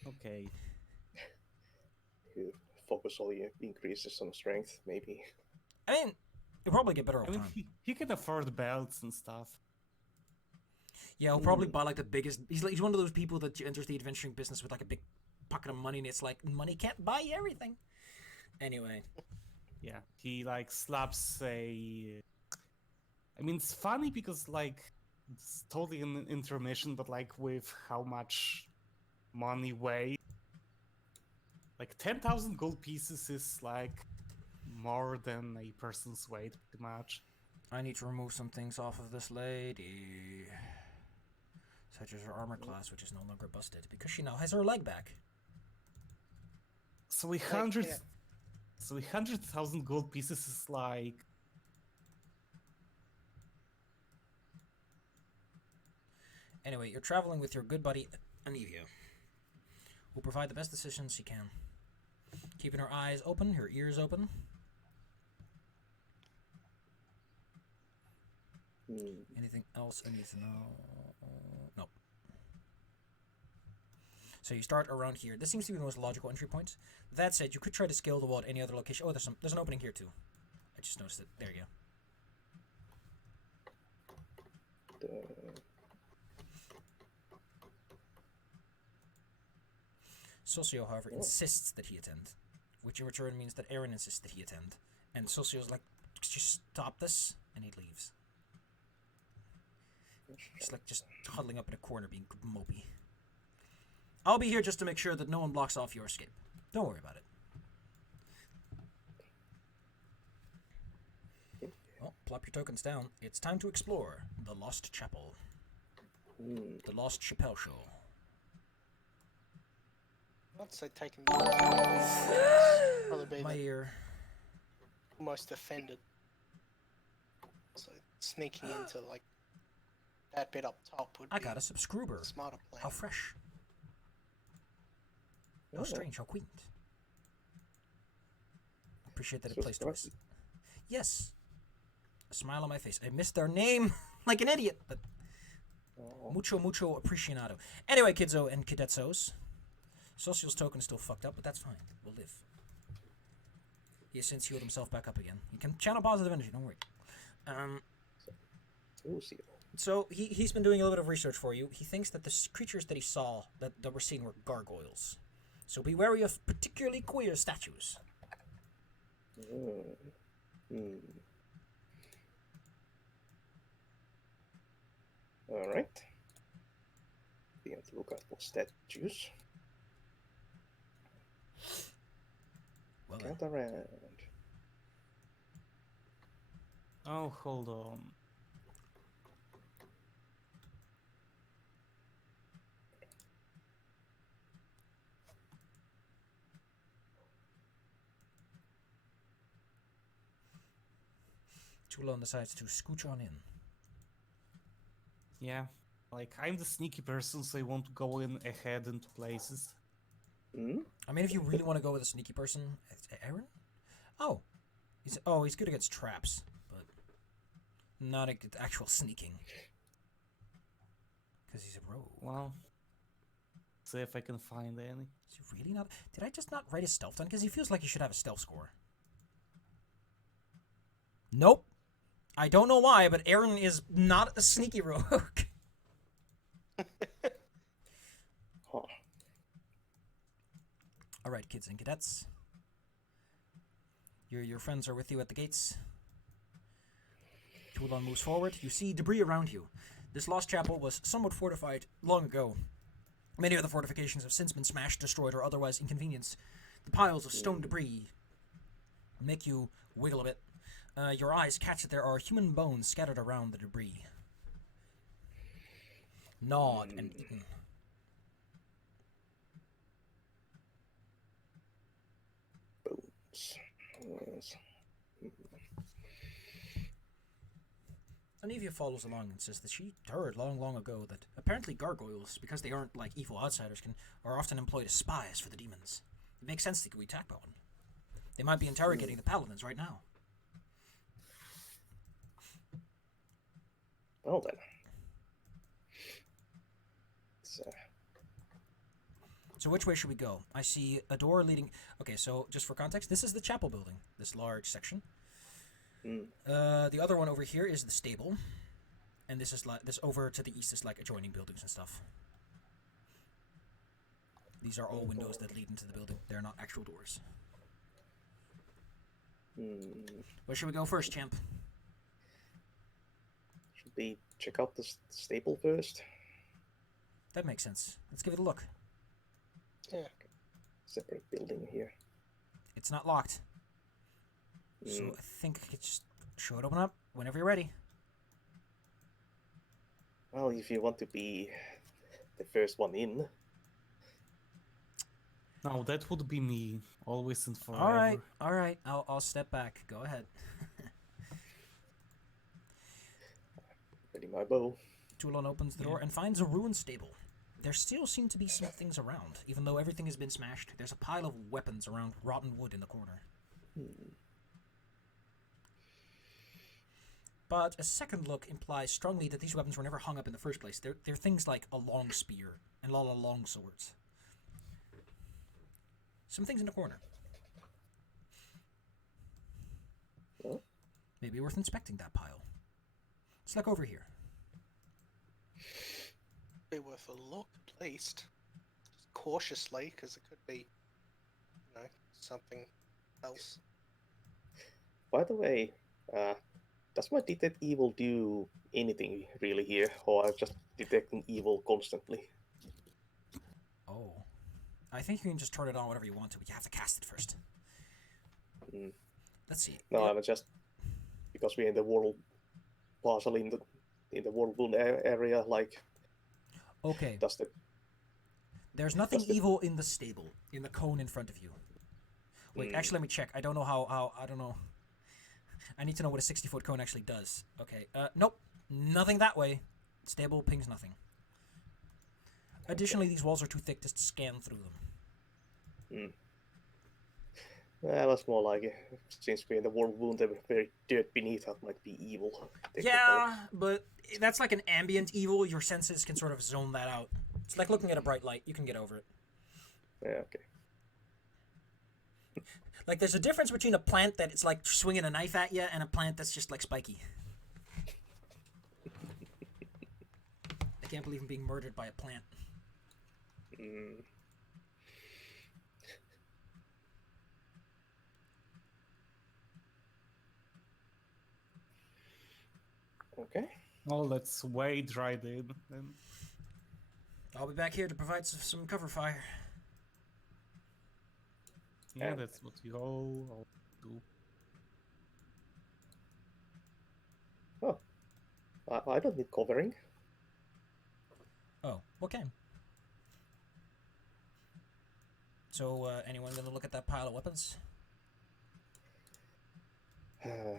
Okay. You focus all your increases some strength, maybe. I mean, you'll probably get better I over mean, time. he can afford belts and stuff. Yeah, he'll probably buy like the biggest. He's one of those people that enters the adventuring business with like a big pocket of money, and it's like money can't buy you everything. Anyway, Yeah, he like slaps a. I mean, it's funny because like it's totally an intermission, but like with how much money weighs, like 10,000 gold pieces is like more than a person's weight, pretty much. I need to remove some things off of this lady, such as her armor class, which is no longer busted because she now has her leg back. So 100,000 gold pieces is like. Anyway, you're traveling with your good buddy Anivia, who will provide the best decisions she can, keeping her eyes open, her ears open. Anything else I need to know? Nope. So you start around here. This seems to be the most logical entry point. That said, you could try to scale the wall at any other location. Oh, there's an opening here too. I just noticed it. There you go. Socio, however, insists that he attend, which in return means that Erin insists that he attend. And Socio's like, just stop this, and he leaves. He's like just huddling up in a corner being mopey. I'll be here just to make sure that no one blocks off your escape. Don't worry about it. Well, plop your tokens down. It's time to explore the Lost Chapel. The Lost Chappelle Show. I'd say taking probably be My the ear. most offended. So sneaking into like that bit up top would I be got a subscriber. a smarter plan. How fresh. How strange, how quaint. Appreciate that it plays twice. Yes. A smile on my face. I missed their name like an idiot, but mucho appreciado. Anyway, kidso and cadetzos. Social's token is still fucked up, but that's fine. We'll live. He has since healed himself back up again. You can channel positive energy, don't worry. So he's been doing a little bit of research for you. He thinks that the creatures that he saw that we're seeing were gargoyles. So be wary of particularly queer statues. Alright. We have to look out for statues. Well, Count around. Oh, hold on. Tulon decides to scooch on in. Yeah, like I'm the sneaky person, so I want to go in ahead into places. I mean, if you really want to go with a sneaky person, Erin? Oh, he's good against traps, but not at actual sneaking. Because he's a rogue. Well, see if I can find any. Is he really not? Did I just not write his stealth down? Because he feels like he should have a stealth score. Nope. I don't know why, but Erin is not a sneaky rogue. All right, kids and cadets. Your friends are with you at the gates. Tulon moves forward. You see debris around you. This lost chapel was somewhat fortified long ago. Many of the fortifications have since been smashed, destroyed, or otherwise inconvenienced. The piles of stone debris make you wiggle a bit. Your eyes catch that there are human bones scattered around the debris. Gnawed and eaten. Bones. Anivia follows along and says that she heard long ago that apparently gargoyles, because they aren't like evil outsiders, are often employed as spies for the demons. It makes sense they could be attacked by one. They might be interrogating the paladins right now. Well then. So which way should we go? I see a door leading... Okay, so just for context, this is the chapel building, this large section. The other one over here is the stable. And this is like this over to the east is like adjoining buildings and stuff. These are all windows that lead into the building. They're not actual doors. Where should we go first, champ? Should we check out the stable first? That makes sense. Let's give it a look. Yeah. Separate building here. It's not locked. So I think I could just show it open up whenever you're ready. Well, if you want to be the first one in. No, that would be me, always and forever. All right. I'll step back. Go ahead. Ready my bow. Tulon opens the door and finds a ruined stable. There still seem to be some things around, even though everything has been smashed. There's a pile of weapons around rotten wood in the corner. But a second look implies strongly that these weapons were never hung up in the first place. They're things like a long spear and a lot of long swords. Some things in the corner. Oh. Maybe worth inspecting that pile. Let's look over here. Be worth a look, at least. Just cautiously, because it could be, something else. By the way, does my detect evil do anything really here, or I'm just detecting evil constantly? Oh. I think you can just turn it on whatever you want to, but you have to cast it first. Mm. Let's see. No, I'm just because we're in the world, partially in the whirlpool area. Like, Okay. does the There's nothing does the evil in the stable, in the cone in front of you. Wait, actually, let me check. I don't know how I don't know. I need to know what a 60-foot cone actually does. Okay. Nope. Nothing that way. Stable pings nothing. Additionally, these walls are too thick to scan through them. That's more like since we're in the whirlpool, the very dirt beneath us might be evil. Yeah, but that's like an ambient evil. Your senses can sort of zone that out. It's like looking at a bright light. You can get over it. Yeah. Okay. Like, there's a difference between a plant that it's like swinging a knife at you and a plant that's just like spiky. I can't believe I'm being murdered by a plant. Okay. Oh, let's wait right in then. I'll be back here to provide some cover fire. Yeah, that's what we all do. Oh, I don't need covering. Oh, okay. So, anyone gonna look at that pile of weapons? Yeah,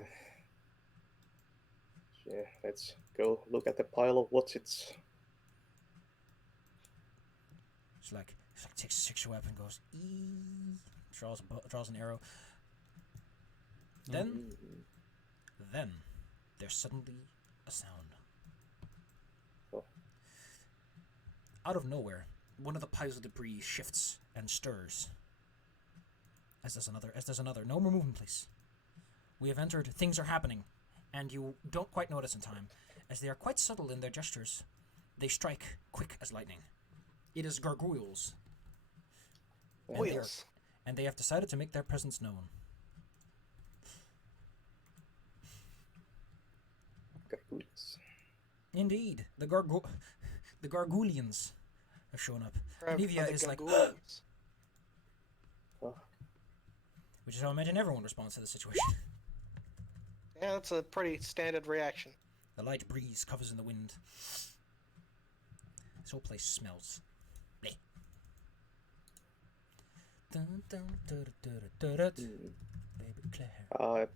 let's go look at the pile of what's it's. It's like takes your weapon, goes draws an arrow. Then there's suddenly a sound. Oh. Out of nowhere, one of the piles of debris shifts and stirs. As does another. No more movement, please. We have entered. Things are happening, and you don't quite notice in time, as they are quite subtle in their gestures. They strike quick as lightning. It is gargoyles. Wheels. And they have decided to make their presence known. Gargoyles. Indeed, the Gargoulians have shown up. Anivia is like, gargoyles. Oh, which is how I imagine everyone responds to the situation. Yeah, that's a pretty standard reaction. The light breeze covers in the wind. This whole place smells. Bleh. Dun, dun, dun, dun, dun, dun, dun. Baby Claire.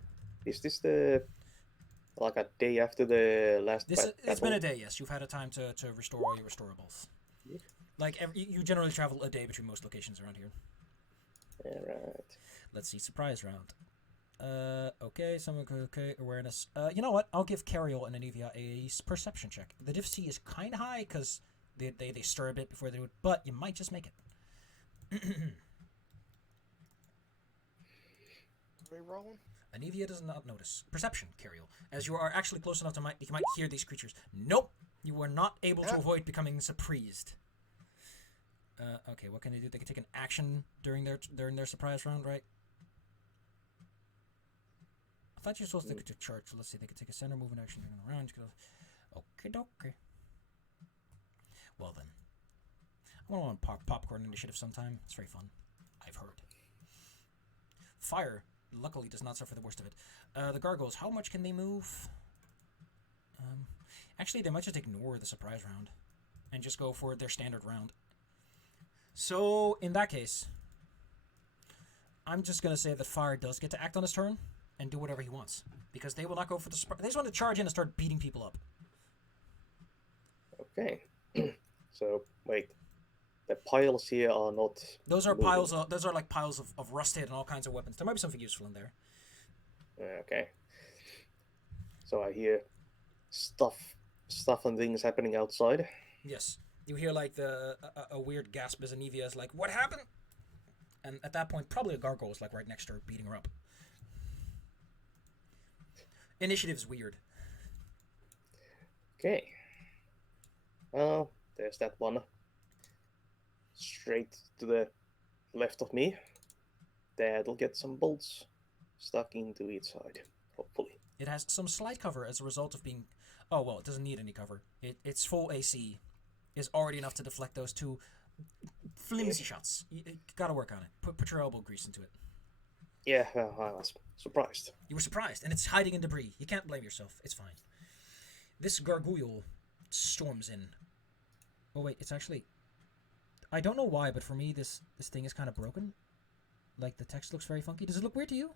is this the like a day after the last It's battle? been a day, yes. You've had a time to restore all your restorables. Yeah. Like, you generally travel a day between most locations around here. Yeah, right. Let's see, surprise round. Okay, someone could, okay, awareness. You know what? I'll give Cariol and Anivia a perception check. The difficulty is kind of high because they stir a bit before they do it, but you might just make it. Are we rolling? Anivia does not notice. Perception, Cariol. As you are actually close enough to you might hear these creatures. Nope! You are not able to avoid becoming surprised. Okay, what can they do? They can take an action during their surprise round, right? I thought you were supposed to take a charge. So let's see. They could take a center movement action during the round. Okay, dokie. Well then, I want to popcorn initiative sometime. It's very fun. I've heard. Fire, luckily, does not suffer the worst of it. The gargoyles, how much can they move? Actually, they might just ignore the surprise round and just go for their standard round. So, in that case, I'm just going to say that Fire does get to act on his turn and do whatever he wants. Because they will not go for the surprise. They just want to charge in and start beating people up. Okay. So, wait. The piles here are not... Those are moving. those are like piles of rusted and all kinds of weapons. There might be something useful in there. Okay. So I hear stuff and things happening outside. Yes. You hear like a weird gasp as Anivia is like, "What happened?" And at that point, probably a gargoyle is like right next to her, beating her up. Initiative's weird. Okay. Well, there's that one. Straight to the left of me. That'll get some bolts stuck into each side, hopefully. It has some slight cover as a result of being... Oh, well, it doesn't need any cover. Its full AC is already enough to deflect those two flimsy shots. You gotta work on it. Put your elbow grease into it. Yeah, well, I was surprised. You were surprised, and it's hiding in debris. You can't blame yourself. It's fine. This gargoyle storms in. Oh, wait, it's actually... I don't know why, but for me, this thing is kind of broken. Like, the text looks very funky. Does it look weird to you?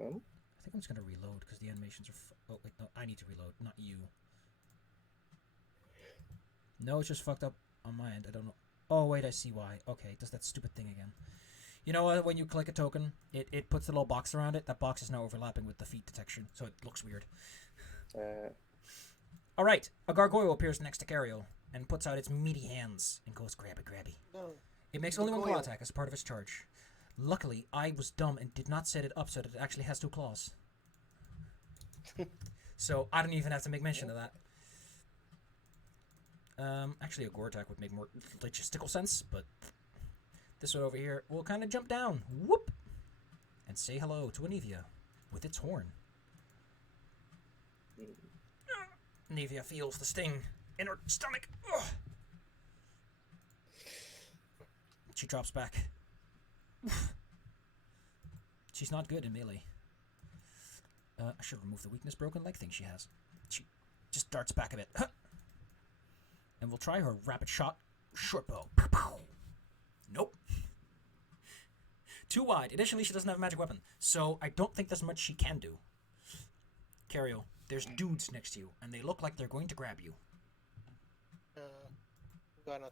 I think I'm just going to reload, because the animations are... Oh, wait, no, I need to reload, not you. No, it's just fucked up on my end. I don't know. Oh, wait, I see why. Okay, it does that stupid thing again. You know what? When you click a token, it puts a little box around it. That box is now overlapping with the feet detection, so it looks weird. Alright, a gargoyle appears next to Cario and puts out its meaty hands and goes grabby. No. It makes only one claw Gargoyle. attack as part of its charge. Luckily, I was dumb and did not set it up so that it actually has 2 claws. So I don't even have to make mention of that. Actually, a gore attack would make more logistical sense, but this one over here will kind of jump down, whoop, and say hello to Anivia with its horn. Anivia feels the sting in her stomach. Ugh. She drops back. She's not good in melee. I should remove the weakness broken leg thing she has. She just darts back a bit. Huh. And we'll try her rapid shot short bow. Nope. Too wide. Additionally, she doesn't have a magic weapon, so I don't think there's much she can do. Cario, there's dudes next to you, and they look like they're going to grab you. I'm gonna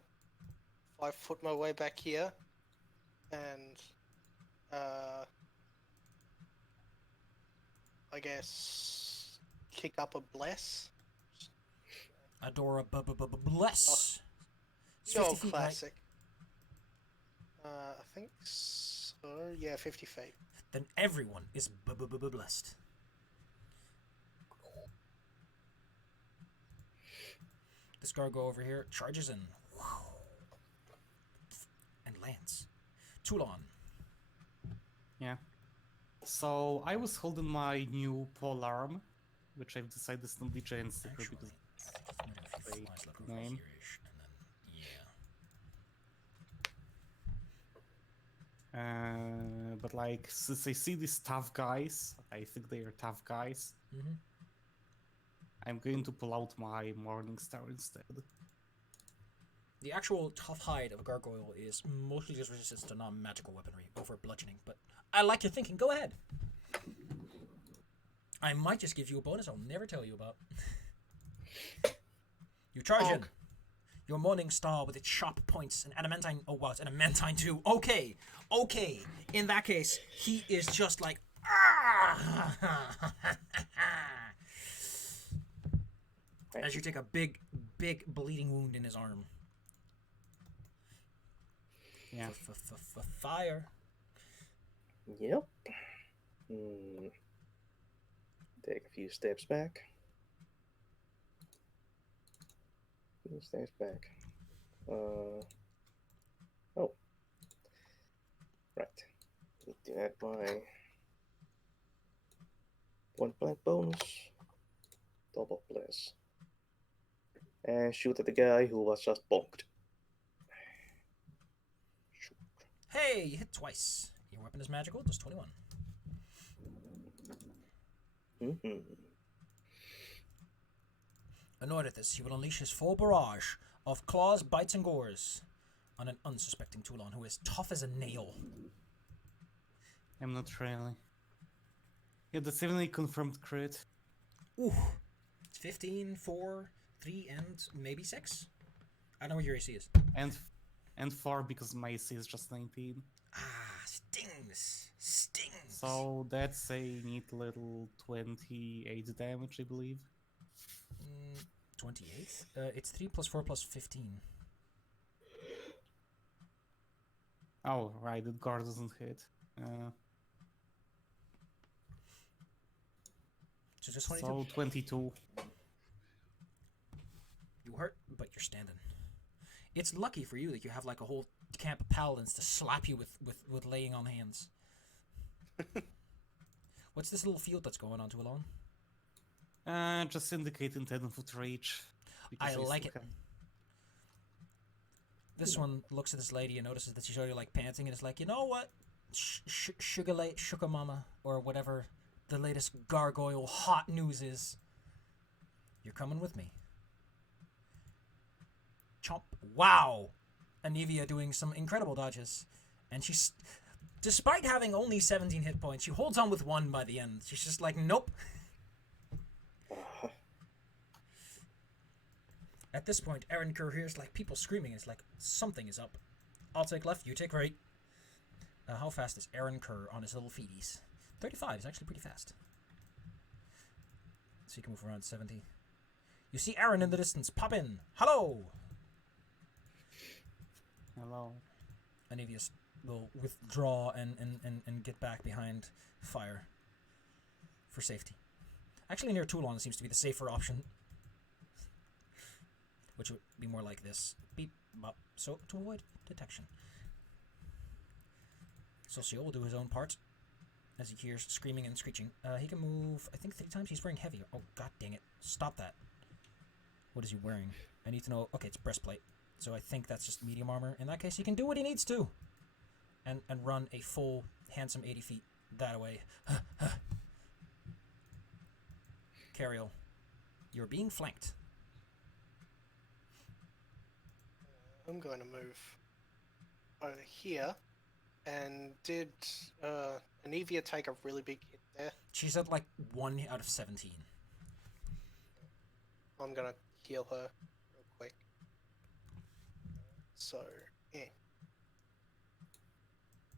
5-foot my way back here, and I guess kick up a bless. Adora bless. It's The 50 old feet, right? classic. I think so. Yeah, 50 feet. Then everyone is blessed. This gargoyle over here charges in and lands. Toulon. Yeah. So I was holding my new polearm, which I've decided is not the giant sticker Actually, because if you fake flies like over name. here-ish, and then but like since I see these tough guys, I think they are tough guys. Mhm. I'm going to pull out my Morning Star instead. The actual tough hide of a gargoyle is mostly just resistance to non-magical weaponry over bludgeoning, but I like your thinking. Go ahead. I might just give you a bonus I'll never tell you about. You charge in. Your Morning Star with its sharp points and adamantine... Oh, wow, it's adamantine too. Okay. In that case, he is just like... As you take a big bleeding wound in his arm. Yeah. Yep. Fire. Take a few steps back. Oh. Right. Need to add my 1 blank bonus. Double bless. And shoot at the guy who was just bonked. Shoot. Hey, you hit twice. Your weapon is magical, does 21. Annoyed at this, he will unleash his full barrage of claws, bites, and gores on an unsuspecting Toulon who is tough as a nail. I'm not really. Yeah, that's even a confirmed crit. Ooh. It's 15, 4, 3, and maybe 6? I don't know what your AC is. And 4 because my AC is just 19. Ah, stings. So that's a neat little 28 damage, I believe. 28? It's 3 plus 4 plus 15. Oh, right, the guard doesn't hit. So just 22? So 22. You hurt, but you're standing. It's lucky for you that you have like a whole camp of paladins to slap you with laying on hands. What's this little field that's going on to alone? Just indicate 10 foot reach. because I they like still it. This one looks at this lady and notices that she's already like panting and is like, you know what? Sugar mama, or whatever the latest gargoyle hot news is. You're coming with me. Chomp. Wow! Anivia doing some incredible dodges. And she's, despite having only 17 hit points, she holds on with 1 by the end. She's just like, nope. At this point, Erin Kerr hears like people screaming. It's like, something is up. I'll take left, you take right. How fast is Erin Kerr on his little feeties? 35 is actually pretty fast. So you can move around 70. You see Erin in the distance. Pop in. Hello! Hello. Anivia will withdraw and get back behind fire for safety. Actually, near Toulon seems to be the safer option. Which would be more like this. Beep, bop. So, to avoid detection. Socio will do his own part as he hears screaming and screeching. He can move, I think, 3 times. He's wearing heavy. Oh, god dang it. Stop that. What is he wearing? I need to know. Okay, it's breastplate. So I think that's just medium armor. In that case, he can do what he needs to. And run a full, handsome 80 feet that way. Cariel, you're being flanked. I'm going to move over here. And did Anivia take a really big hit there? She's at like 1 out of 17. I'm going to heal her real quick. So, yeah.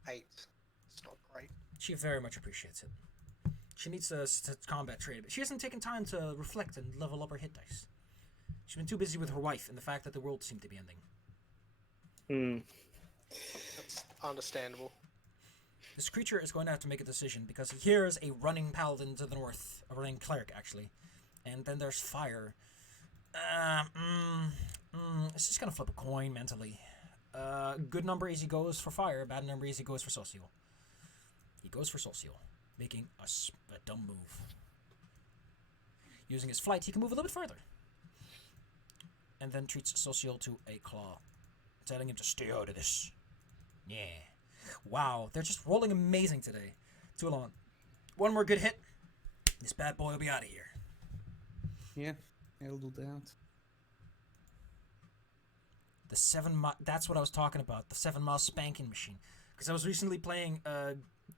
8. It's not great. She very much appreciates it. She needs to combat trade, but she hasn't taken time to reflect and level up her hit dice. She's been too busy with her wife and the fact that the world seemed to be ending. That's understandable. This creature is going to have to make a decision because he hears a running paladin to the north, a running cleric actually, and then there's fire. It's just gonna flip a coin mentally. Good number easy goes for fire, bad number easy goes for social. He goes for social, making a dumb move. Using his flight, he can move a little bit further, and then treats social to a claw, telling him to stay out of this. Yeah. Wow, they're just rolling amazing today. Toulon. 1 more good hit. This bad boy will be out of here. Yeah, I'll do that. The 7 mile... That's what I was talking about. The 7 mile spanking machine. Because I was recently playing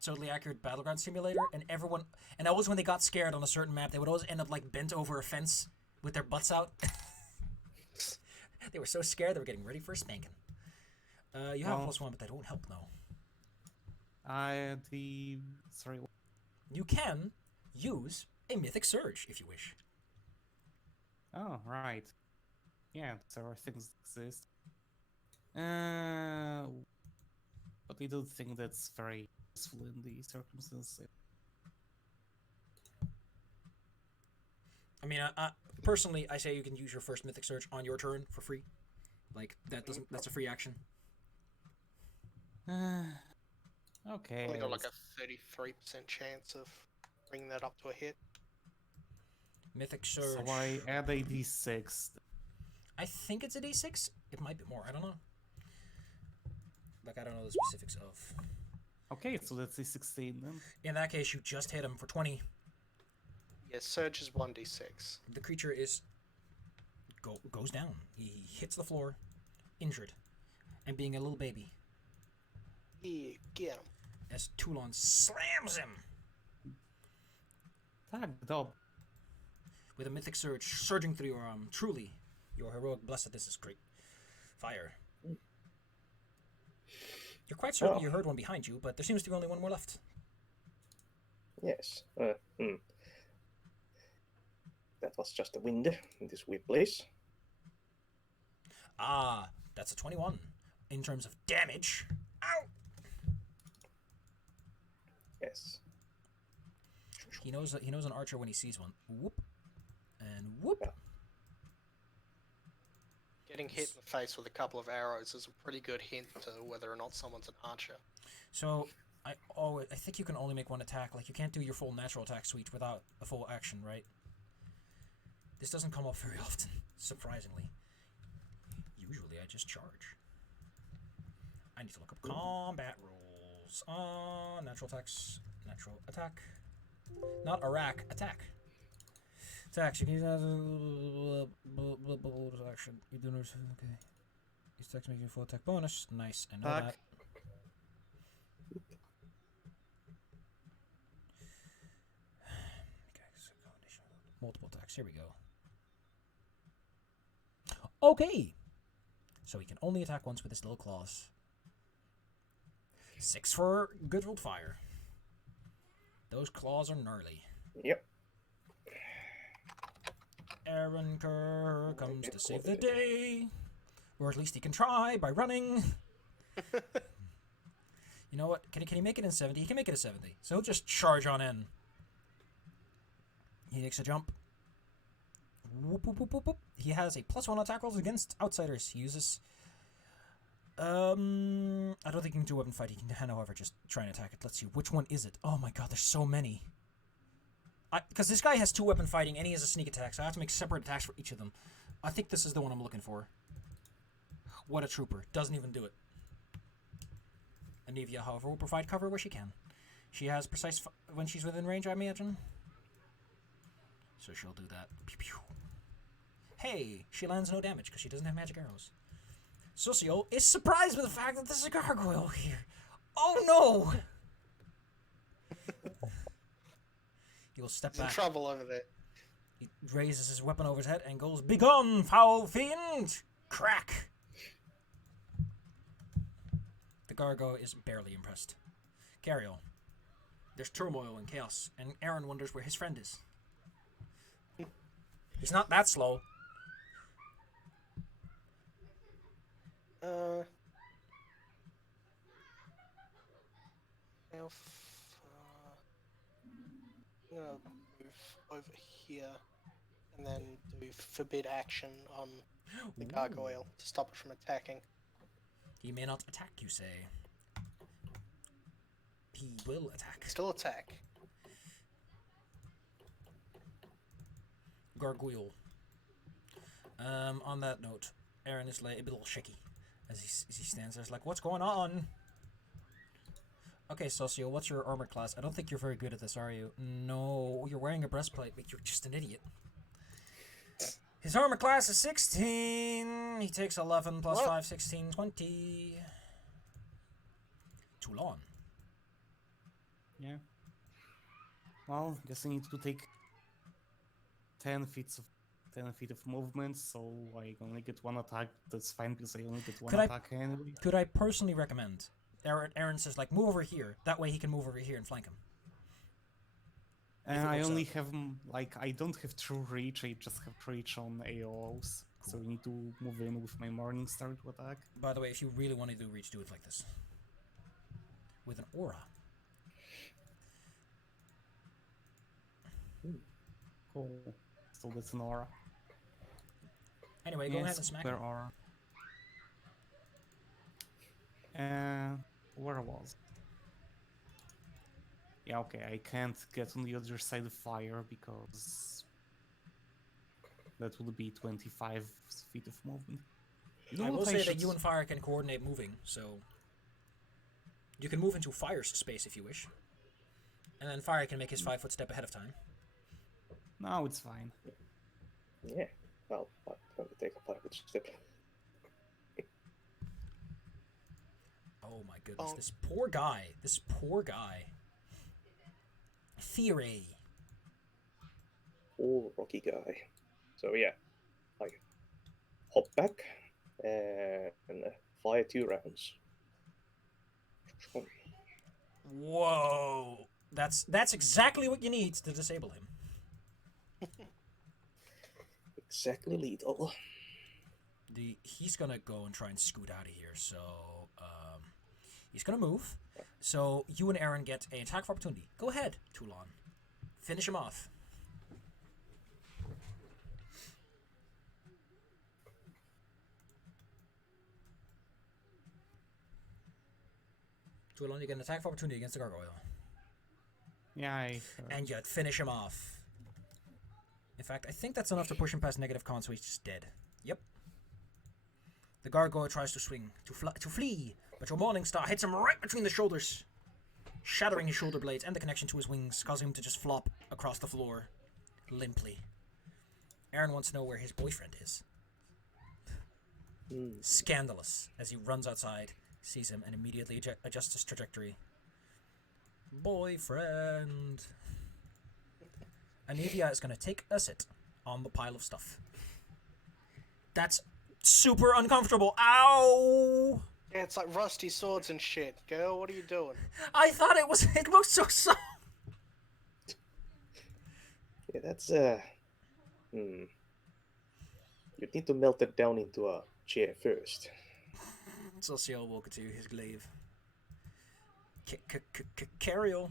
Totally Accurate Battleground Simulator, and everyone... And always when they got scared on a certain map, they would always end up like bent over a fence with their butts out. They were so scared they were getting ready for a spanking. You have +1, but that won't help, though. Sorry. You can use a Mythic Surge, if you wish. Oh, right. Yeah, several things exist. But I don't think that's very useful in the circumstances. I mean, personally, I say you can use your first Mythic Surge on your turn for free. Like, that's a free action. Okay. Only got like a 33% chance of bringing that up to a hit. Mythic Surge. So I add a d6. I think it's a d6. It might be more. I don't know. Like, I don't know the specifics of. Okay, so that's a 16 then. In that case, you just hit him for 20. Yeah, Surge is 1d6. The creature is goes down. He hits the floor, injured, and being a little baby. Yeah, get him. As Toulon slams him Tag dog. with a Mythic Surge surging through your arm. Truly, your heroic blessedness is great. Fire. You're quite certain you heard one behind you, but there seems to be only 1 more left. Yes. That was just the wind in this weird place. Ah, that's a 21 in terms of damage. Ow! Yes. He knows an archer when he sees one. Whoop. And whoop. Yeah. Getting hit in the face with a couple of arrows is a pretty good hint to whether or not someone's an archer. So, I think you can only make one attack. Like, you can't do your full natural attack suite without a full action, right? This doesn't come up very often, surprisingly. Usually I just charge. I need to look up combat rules. Natural attacks. Natural attack. Not Iraq, attack. Attacks. You can use action. You do not. Okay. These attacks make you a full attack bonus. Nice. I know that. Multiple attacks. Here we go. Okay. So he can only attack once with his little claws. 6 for good old fire. Those claws are gnarly. Yep. Erin Kerr comes to save the day. Or at least he can try by running. You know what? Can he make it in 70? He can make it a 70. So he'll just charge on in. He takes a jump. Whoop, whoop, whoop, whoop, whoop. He has a +1 attack rolls against outsiders. He uses... I don't think he can do weapon fight. He can, however, just try and attack it. Let's see. Which one is it? Oh my god, there's so many. Because this guy has 2 weapon fighting and he has a sneak attack, so I have to make separate attacks for each of them. I think this is the one I'm looking for. What a trooper. Doesn't even do it. Anivia, however, will provide cover where she can. She has precise when she's within range, I imagine. So she'll do that. Pew, pew. Hey, she lands no damage because she doesn't have magic arrows. Socio is surprised with the fact that there's a gargoyle here. Oh no! He'll step He's in back. trouble over there. He raises his weapon over his head and goes, "Begone, foul fiend!" Crack! The gargoyle is barely impressed. Carry on. There's turmoil and chaos, and Aaron wonders where his friend is. He's not that slow. Now, I'm gonna move over here and then do forbid action on the gargoyle to stop it from attacking. He may not attack, you say. He will attack. Still attack. Gargoyle. On that note, Aaron is like a little shaky as he stands there. He's like, "What's going on?" Okay, Socio, what's your armor class? I don't think you're very good at this, are you? No, you're wearing a breastplate, but you're just an idiot. His armor class is 16. He takes 11 plus 5, 16, 20. Toulon. Yeah. Well, guess I need to take 10 feet of movement, so I only get 1 attack. That's fine because I only get 1 attack anyway. Could I personally recommend? Aaron says, like, move over here. That way he can move over here and flank him. And I only have, like, I don't have true reach, I just have reach on AOs. Cool. So I need to move in with my Morning Star to attack. By the way, if you really want to do reach, do it like this. With an aura. Cool. So that's an aura. Anyway, go ahead and smack him. Aura. Where was? Yeah, okay, I can't get on the other side of fire because that would be 25 feet of movement. I will say that you and fire can coordinate moving, so you can move into fire's space if you wish. And then fire can make his 5-foot step ahead of time. No, it's fine. Yeah. Well, I'm going to take a 5-foot step. Oh my goodness, this poor guy. This poor guy. Theory. Poor rocky guy. So yeah, I hop back and fire 2 rounds. Whoa. That's exactly what you need to disable him. Exactly lethal. He's gonna go and try and scoot out of here, so he's gonna move. So you and Aaron get an attack of opportunity. Go ahead, Toulon. Finish him off. To alone, you get an attack of opportunity against the gargoyle. Yeah, And you'd finish him off. In fact, I think that's enough to push him past negative con, so he's just dead. Yep. The gargoyle tries to swing, to flee, but your Morning Star hits him right between the shoulders, shattering his shoulder blades and the connection to his wings, causing him to just flop across the floor, limply. Erin wants to know where his boyfriend is. Scandalous, as he runs outside, sees him, and immediately adjusts his trajectory. Boyfriend. Anivia is going to take a sit on the pile of stuff. That's super uncomfortable. Ow! Yeah, it's like rusty swords and shit. Girl, what are you doing? I thought it looked so soft. Yeah, that's You need to melt it down into a chair first. Social walk to his glaive. Carriel.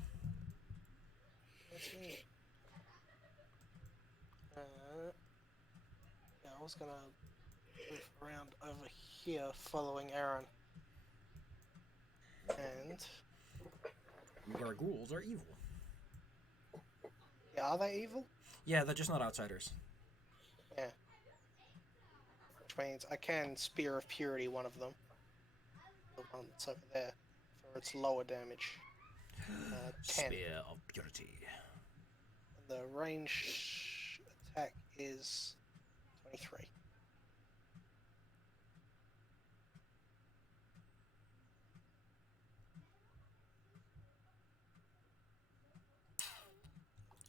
That's me. Yeah, I was gonna move around over here following Erin. And Gargoyles are evil. yeah, are they evil? Yeah, they're just not outsiders. Yeah. Which means I can Spear of Purity one of them. The one that's over there. For its lower damage. 10. Spear of Purity. The range attack is 23.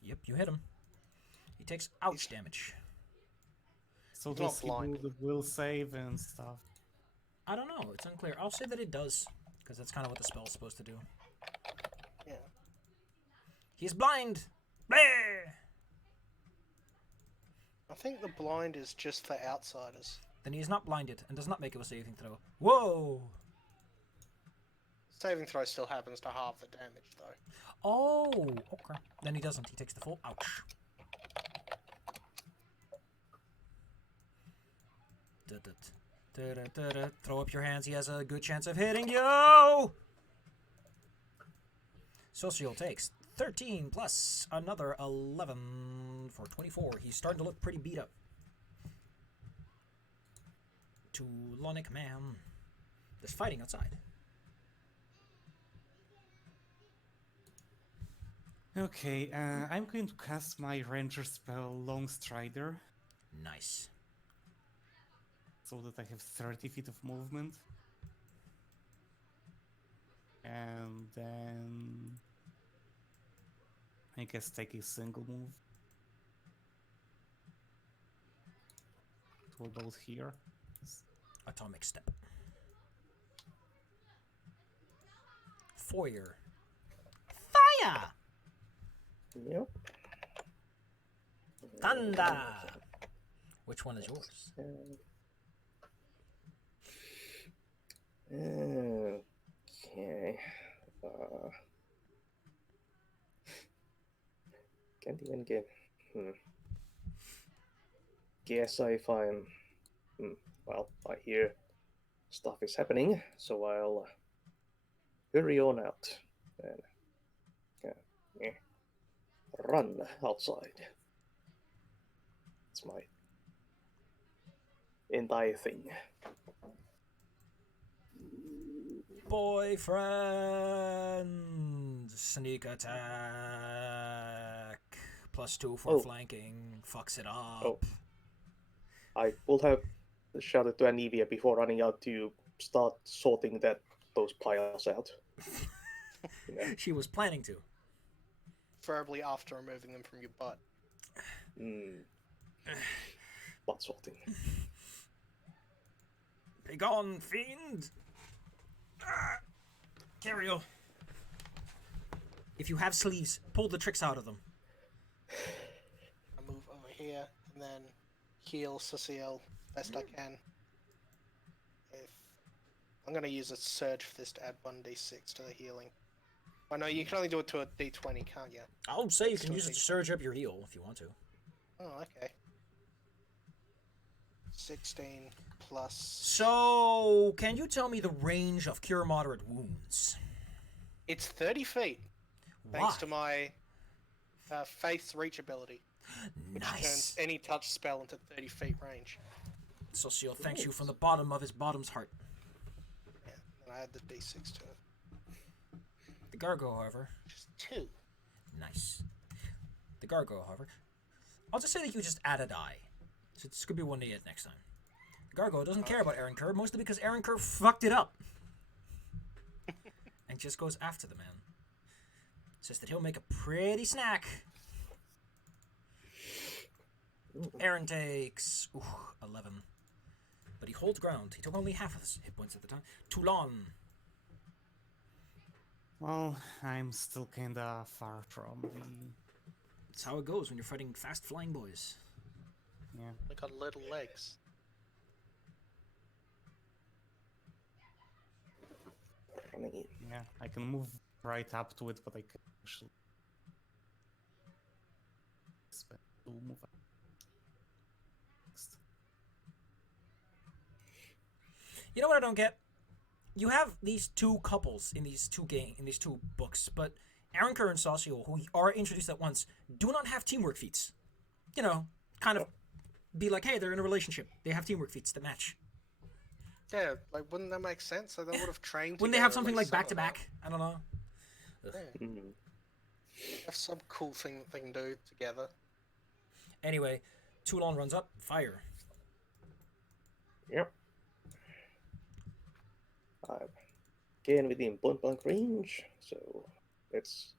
Yep, you hit him. He takes ouch damage. so He's not does he do blind. the will save and stuff? I don't know, it's unclear. I'll say that it does, because that's kind of what the spell's supposed to do. Yeah. He's blind! Bah! I think the blind is just for outsiders. Then he is not blinded and does not make a saving throw. Whoa! Saving throw still happens to halve the damage though. Oh, okay. Then he doesn't. He takes the full ouch. Throw up your hands. He has a good chance of hitting you. Social takes 13 plus another 11 for 24. He's starting to look pretty beat up. To Lonic Man. There's fighting outside. Okay, I'm going to cast my ranger spell Long Strider, Nice. so that I have 30 feet of movement. And then I guess take a single move to about here. Atomic step. Foyer. Fire! Yep. Thunder! Which one is yours? Okay. Can't even get. Guess if I'm. Well, I hear stuff is happening, so I'll hurry on out and run outside. It's my entire thing. Boyfriend! Sneak attack. +2 for flanking. Fucks it up. Oh. I will have shouted to Anivia before running out to start sorting those piles out. Yeah. She was planning to. Preferably after removing them from your butt. Butt sorting. Begone, fiend! Carriel. If you have sleeves, pull the tricks out of them. I move over here and then heal Cecile best I can. I'm gonna use a surge for this to add 1d6 to the healing. Oh no, you can only do it to a d20, can't you? I'll say you can Still use it to D20. surge up your heal if you want to. Oh, okay. 16 plus. So, can you tell me the range of Cure Moderate Wounds? It's 30 feet, Why? thanks to my Faith's reach ability, which turns Nice. any touch spell into 30 feet range. Socio thanks you from the bottom of his bottom's heart. Yeah, and I add the d6 to it. The gargoyle, however, Just 2. nice. The gargoyle, however, I'll just say that you just add a die. So this could be one to hit next time. The gargoyle doesn't care about Erin Kerr, mostly because Erin Kerr fucked it up. And just goes after the man. Says that he'll make a pretty snack. Erin takes 11. But he holds ground. He took only half of his hit points at the time. Toulon. Well, I'm still kinda far from the... That's how it goes when you're fighting fast flying boys. Yeah. They got little legs. Running in. Yeah, I can move right up to it, but I can actually expect to move up. Next. You know what I don't get? You have these two couples in these two books, but Erin Kerr and Saucio, who are introduced at once, do not have teamwork feats. You know, kind of be like, hey, they're in a relationship. They have teamwork feats that match. Yeah, like wouldn't that make sense? So they would have trained. Wouldn't they have together something at like least some back to amount. back? I don't know. Yeah, Mm. have some cool thing that they can do together. Anyway, Toulon runs up, fire. Yep. I'm again within point blank range, so let's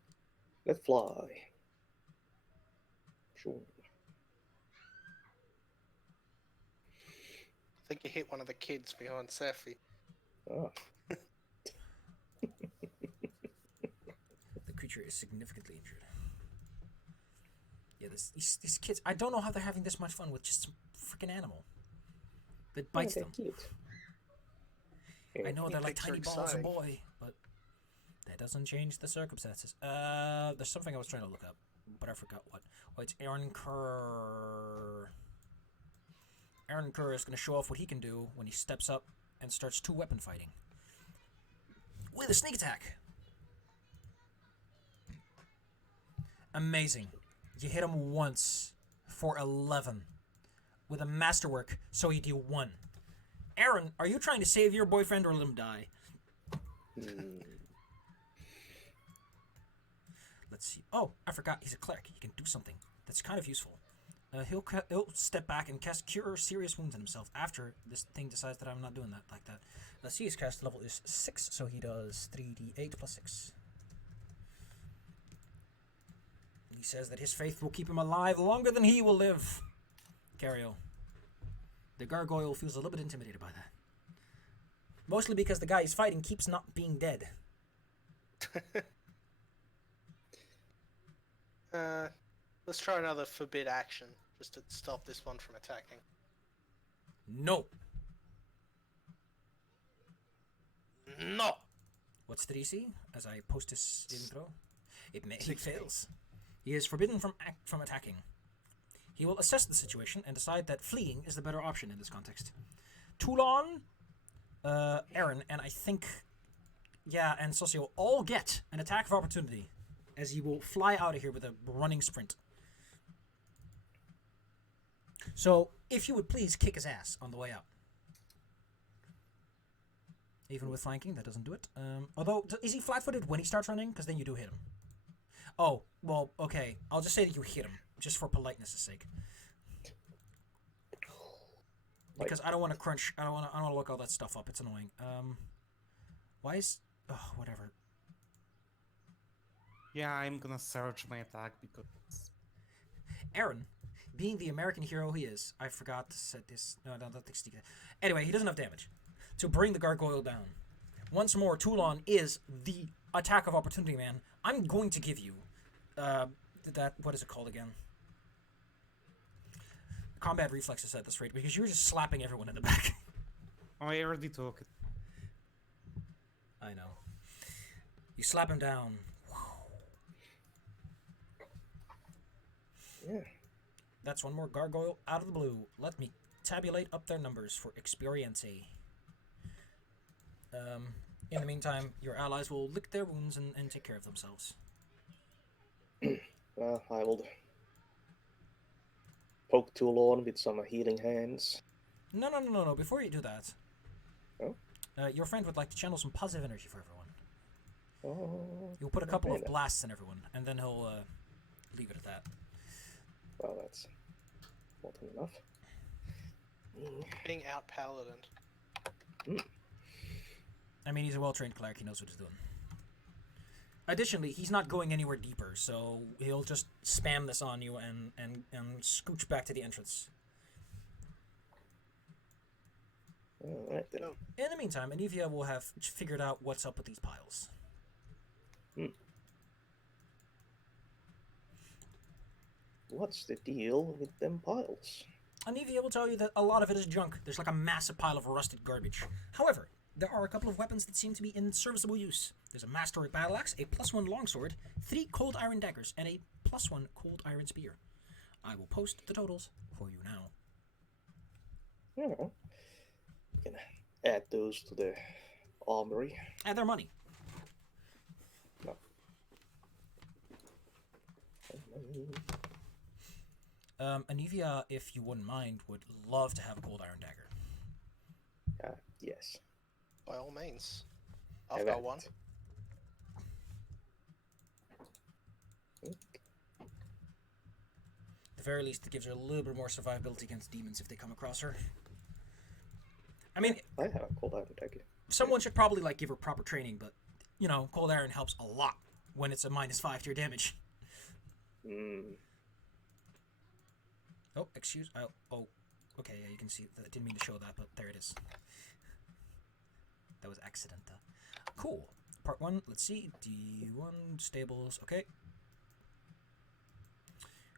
fly. Sure. I think you hit one of the kids behind Sephi. Ah. The creature is significantly injured. Yeah, these kids, I don't know how they're having this much fun with just some freaking animal that bites Yeah, them. they're cute. I know they're like Kids are tiny balls of exciting. boy, but that doesn't change the circumstances. There's something I was trying to look up, but I forgot what. Oh, it's Erin Kerr. Erin Kerr is going to show off what he can do when he steps up and starts two-weapon fighting. With a sneak attack. Amazing. You hit him once for 11. With a masterwork, so you do 1. Erin, are you trying to save your boyfriend or let him die? Hmm. Let's see. Oh, I forgot. He's a cleric. He can do something that's kind of useful. He'll step back and cast Cure Serious Wounds on himself after this thing decides that I'm not doing that like that. Let's see. His cast level is 6, so he does 3d8 plus 6. He says that his faith will keep him alive longer than he will live. Cario. The gargoyle feels a little bit intimidated by that. Mostly because the guy he's fighting keeps not being dead. Let's try another forbid action, just to stop this one from attacking. No. No! What's the DC? As I post this intro, he fails. He is forbidden from attacking. He will assess the situation and decide that fleeing is the better option in this context. Toulon, Erin, and I think, and Socio all get an attack of opportunity, as he will fly out of here with a running sprint. So, if you would please kick his ass on the way out. Even with flanking, that doesn't do it. Although, is he flat-footed when he starts running? Because then you do hit him. Oh, well, okay. I'll just say that you hit him, just for politeness' sake. Because I don't want to crunch. I don't want to look all that stuff up. It's annoying. Why is? Oh, whatever. Yeah, I'm gonna search my attack because... Erin, being the American hero he is, I forgot to set this. No, I don't think Steve. Anyway, he doesn't have damage to bring the gargoyle down. Once more, Toulon is the attack of opportunity man. I'm going to give you that. What is it called again? Combat reflexes at this rate because you were just slapping everyone in the back. Oh, I already took it. I know. You slap him down. Yeah. That's one more gargoyle out of the blue. Let me tabulate up their numbers for experience. In the meantime, your allies will lick their wounds and take care of themselves. Well, I will poke Toulon with some healing hands. No. Before you do that, Oh? your friend would like to channel some positive energy for everyone. Oh, He'll put a couple okay of then. blasts in everyone, and then he'll leave it at that. Well, that's more than enough. Being outpowered and I mean, he's a well-trained cleric. He knows what he's doing. Additionally, he's not going anywhere deeper, so he'll just spam this on you and scooch back to the entrance. Alright then. Oh. In the meantime, Anivia will have figured out what's up with these piles. What's the deal with them piles? Anivia will tell you that a lot of it is junk. There's like a massive pile of rusted garbage. However, there are a couple of weapons that seem to be in serviceable use. There's a mastery battle axe, a +1 longsword, 3 cold iron daggers, and a +1 cold iron spear. I will post the totals for you now. Oh, you can add those to the armory. And their money. No. Anivia, if you wouldn't mind, would love to have a cold iron dagger. Yes. by all means. I've Have got at one. it. At the very least, it gives her a little bit more survivability against demons if they come across her. I mean, I have a cold iron dagger. someone should probably like give her proper training, but you know, cold iron helps a lot when it's a -5 to your damage. Oh, excuse. Oh, okay. Yeah, you can see. I didn't mean to show that, but there it is. That was accidental. Cool. Part 1. Let's see. D1 stables. Okay.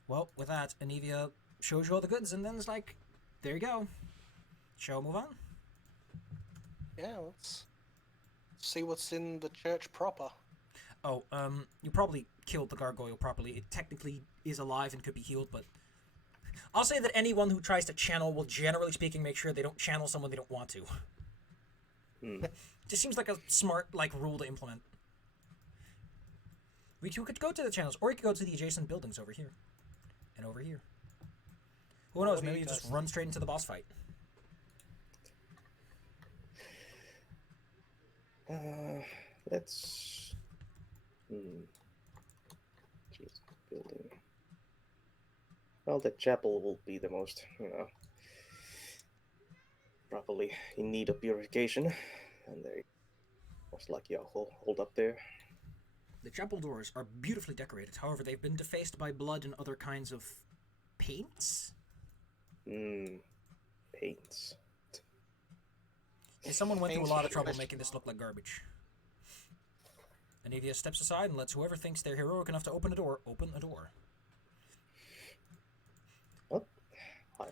Well, with that, Anivia shows you all the goods, and then it's like, there you go. Shall we move on? Yeah, let's see what's in the church proper. Oh, you probably killed the gargoyle properly. It technically is alive and could be healed, but I'll say that anyone who tries to channel will, generally speaking, make sure they don't channel someone they don't want to. Just seems like a smart, rule to implement. You could go to the channels, or you could go to the adjacent buildings over here. And over here. Who knows, What do maybe you you just guys run straight into the boss fight. Let's. Just building. Well, the chapel will be the most, probably in need of purification, and they most likely hold up there. The chapel doors are beautifully decorated. However, they've been defaced by blood and other kinds of paints. Paints. And someone went through a Paints lot are of trouble question making this look like garbage. Anivia steps aside and lets whoever thinks they're heroic enough to open a door, open a door. Oh, hi.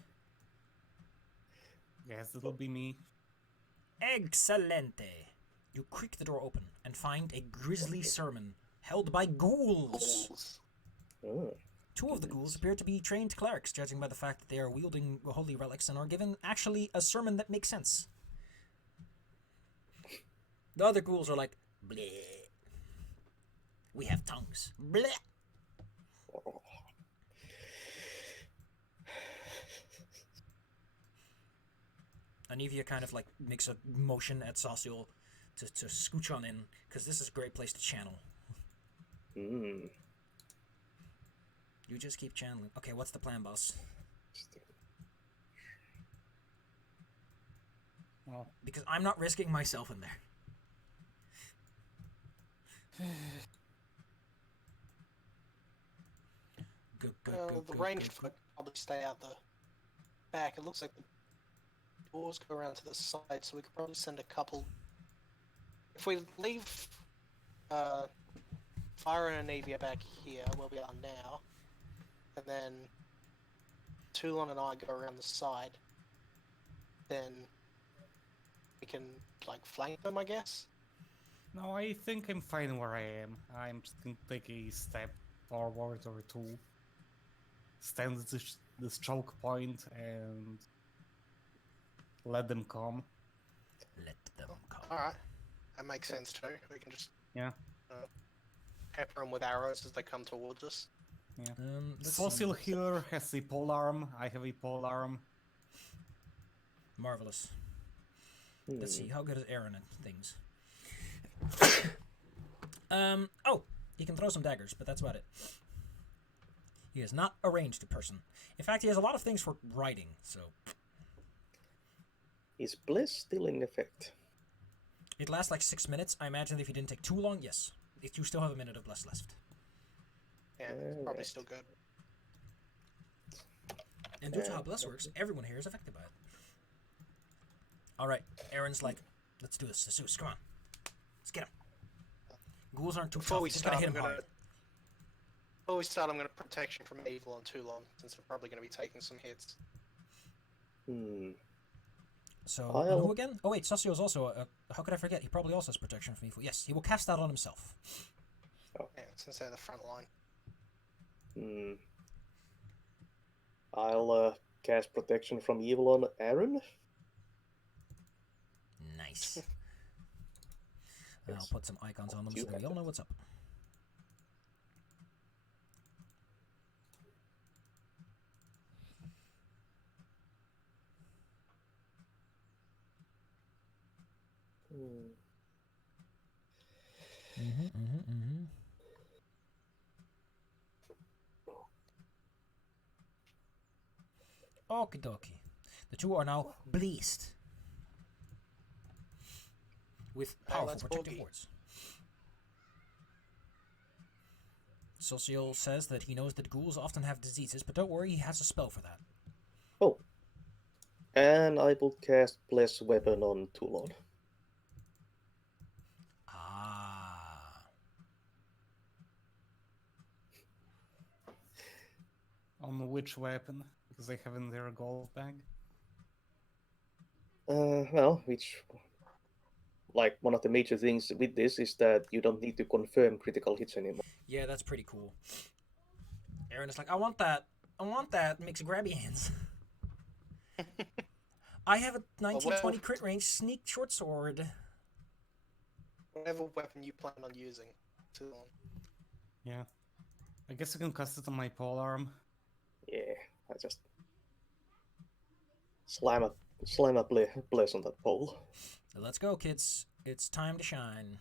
Yes, it'll be me. Excelente! You creak the door open and find a grisly sermon held by ghouls. Oh, 2 of the ghouls appear to be trained clerics, judging by the fact that they are wielding holy relics and are given actually a sermon that makes sense. The other ghouls are like, bleh. We have tongues. Bleh. Anivia kind of makes a motion at Sauciel to scooch on in, because this is a great place to channel. You just keep channeling. Okay, what's the plan, boss? Well, Because I'm not risking myself in there. The ranged folk probably stay out the back. It looks like the doors go around to the side, so we could probably send a couple. If we leave Fire and Anivia back here, where we are now, and then Toulon and I go around the side, then we can flank them, I guess. no, I think I'm fine where I am. I'm just gonna take a step forward or two. Stand at this choke point and let them come. Let them come. All right. That makes sense too. We can just Yeah. pepper them with arrows as they come towards us. Let's Fossil see. Healer has a pole arm. I have a pole arm. Marvelous. Let's see, how good is Erin at things? Oh, he can throw some daggers, but that's about it. He is not a ranged person. In fact, he has a lot of things for riding, so... Is Bliss still in effect? It lasts like 6 minutes. I imagine that if you didn't take too long, yes. If you still have a minute of Bliss left. Yeah, it's probably Alright. still good. And due to how Bliss works, everyone here is affected by it. Alright, Erin's like, let's do this. Come on. Let's get him. Ghouls aren't too tough. Just gotta hit him hard. Before we start, I'm going to protection from evil on Toulon, since we're probably going to be taking some hits. So, and who again? Oh wait, Socio's also how could I forget? He probably also has protection from evil. Yes, he will cast that on himself. Yeah, since they're the front line. I'll cast protection from evil on Erin. Nice. I'll put some icons on them so that we all know what's up. Okie dokie. The two are now blessed with powerful protective wards. Socio says that he knows that ghouls often have diseases, but don't worry, he has a spell for that. Oh. And I will cast Bless Weapon on Toulon. Ah. On which weapon? Because they have in their gold bag. Well, like, one of the major things with this is that you don't need to confirm critical hits anymore. Yeah, that's pretty cool. Erin is like, I want that. Makes grabby hands. I have a 1920 crit range sneak short sword. Whatever weapon you plan on using, Toulon. Yeah. I guess I can cast it on my pole arm. Yeah, I just slam a Bless on that pole. Let's go, kids. It's time to shine.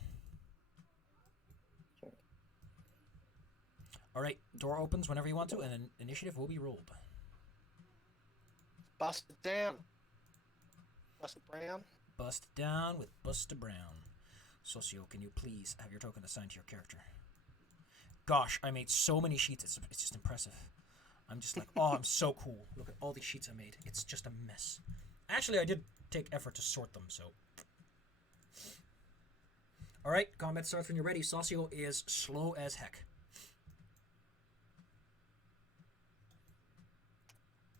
Alright, door opens whenever you want to, and an initiative will be rolled. Bust it down. Buster Brown. Bust it down with Buster Brown. Socio, can you please have your token assigned to your character? Gosh, I made so many sheets, it's just impressive. I'm just like, oh, I'm so cool. Look at all these sheets I made. It's just a mess. Actually, I did take effort to sort them, so... Alright, combat starts when you're ready. Socio is slow as heck.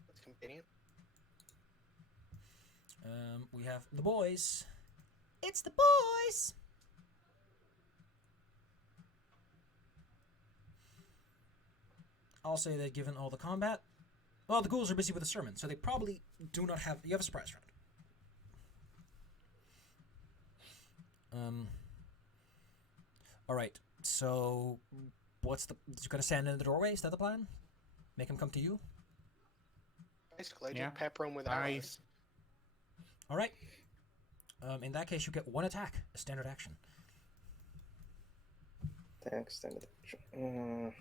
That's convenient. We have the boys. It's the boys! I'll say that given all the combat... Well, the ghouls are busy with a sermon, so they probably do not have... You have a surprise round. Alright, so... What's the... You're gonna stand in the doorway? Is that the plan? Make him come to you? Basically, Yeah. just pepper him with Nice. arrows. Alright. In that case, you get one attack. A standard action. Thanks, standard action.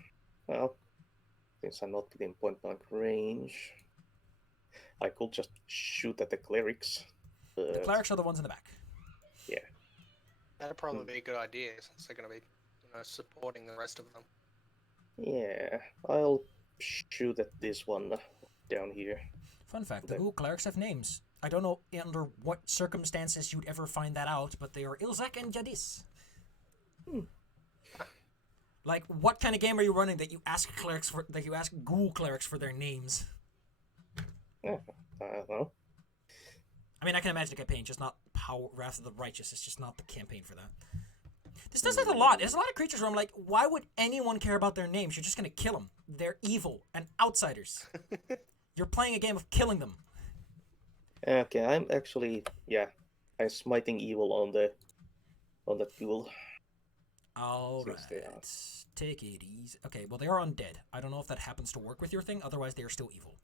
Well, since I'm not within point blank range, I could just shoot at the clerics. The clerics are the ones in the back. Yeah. That'd probably be a good idea, since they're going to be, supporting the rest of them. Yeah, I'll shoot at this one down here. Fun fact, the ghoul clerics have names. I don't know under what circumstances you'd ever find that out, but they are Ilzak and Jadis. Like, what kind of game are you running that you ask ghoul clerics for their names? Yeah, I don't know. I mean, I can imagine a campaign, just not Wrath of the Righteous. It's just not the campaign for that. This does that a lot. There's a lot of creatures where I'm like, why would anyone care about their names? You're just gonna kill them. They're evil and outsiders. You're playing a game of killing them. Okay, I'm actually, I'm smiting evil on that ghoul. All Since they are. right. Take it easy. Okay, well, they are undead. I don't know if that happens to work with your thing. Otherwise, they are still evil.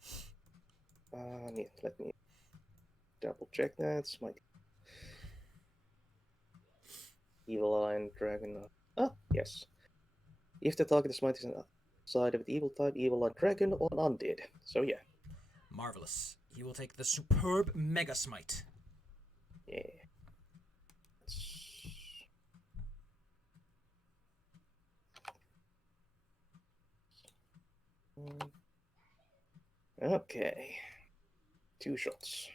Yeah, let me double check that. Smite. Evil Line Dragon. Yes. If the target is smite is outside of the evil type, Evil Line Dragon or undead. So yeah. Marvelous. He will take the superb Mega Smite. Yeah. Okay. 2 shots.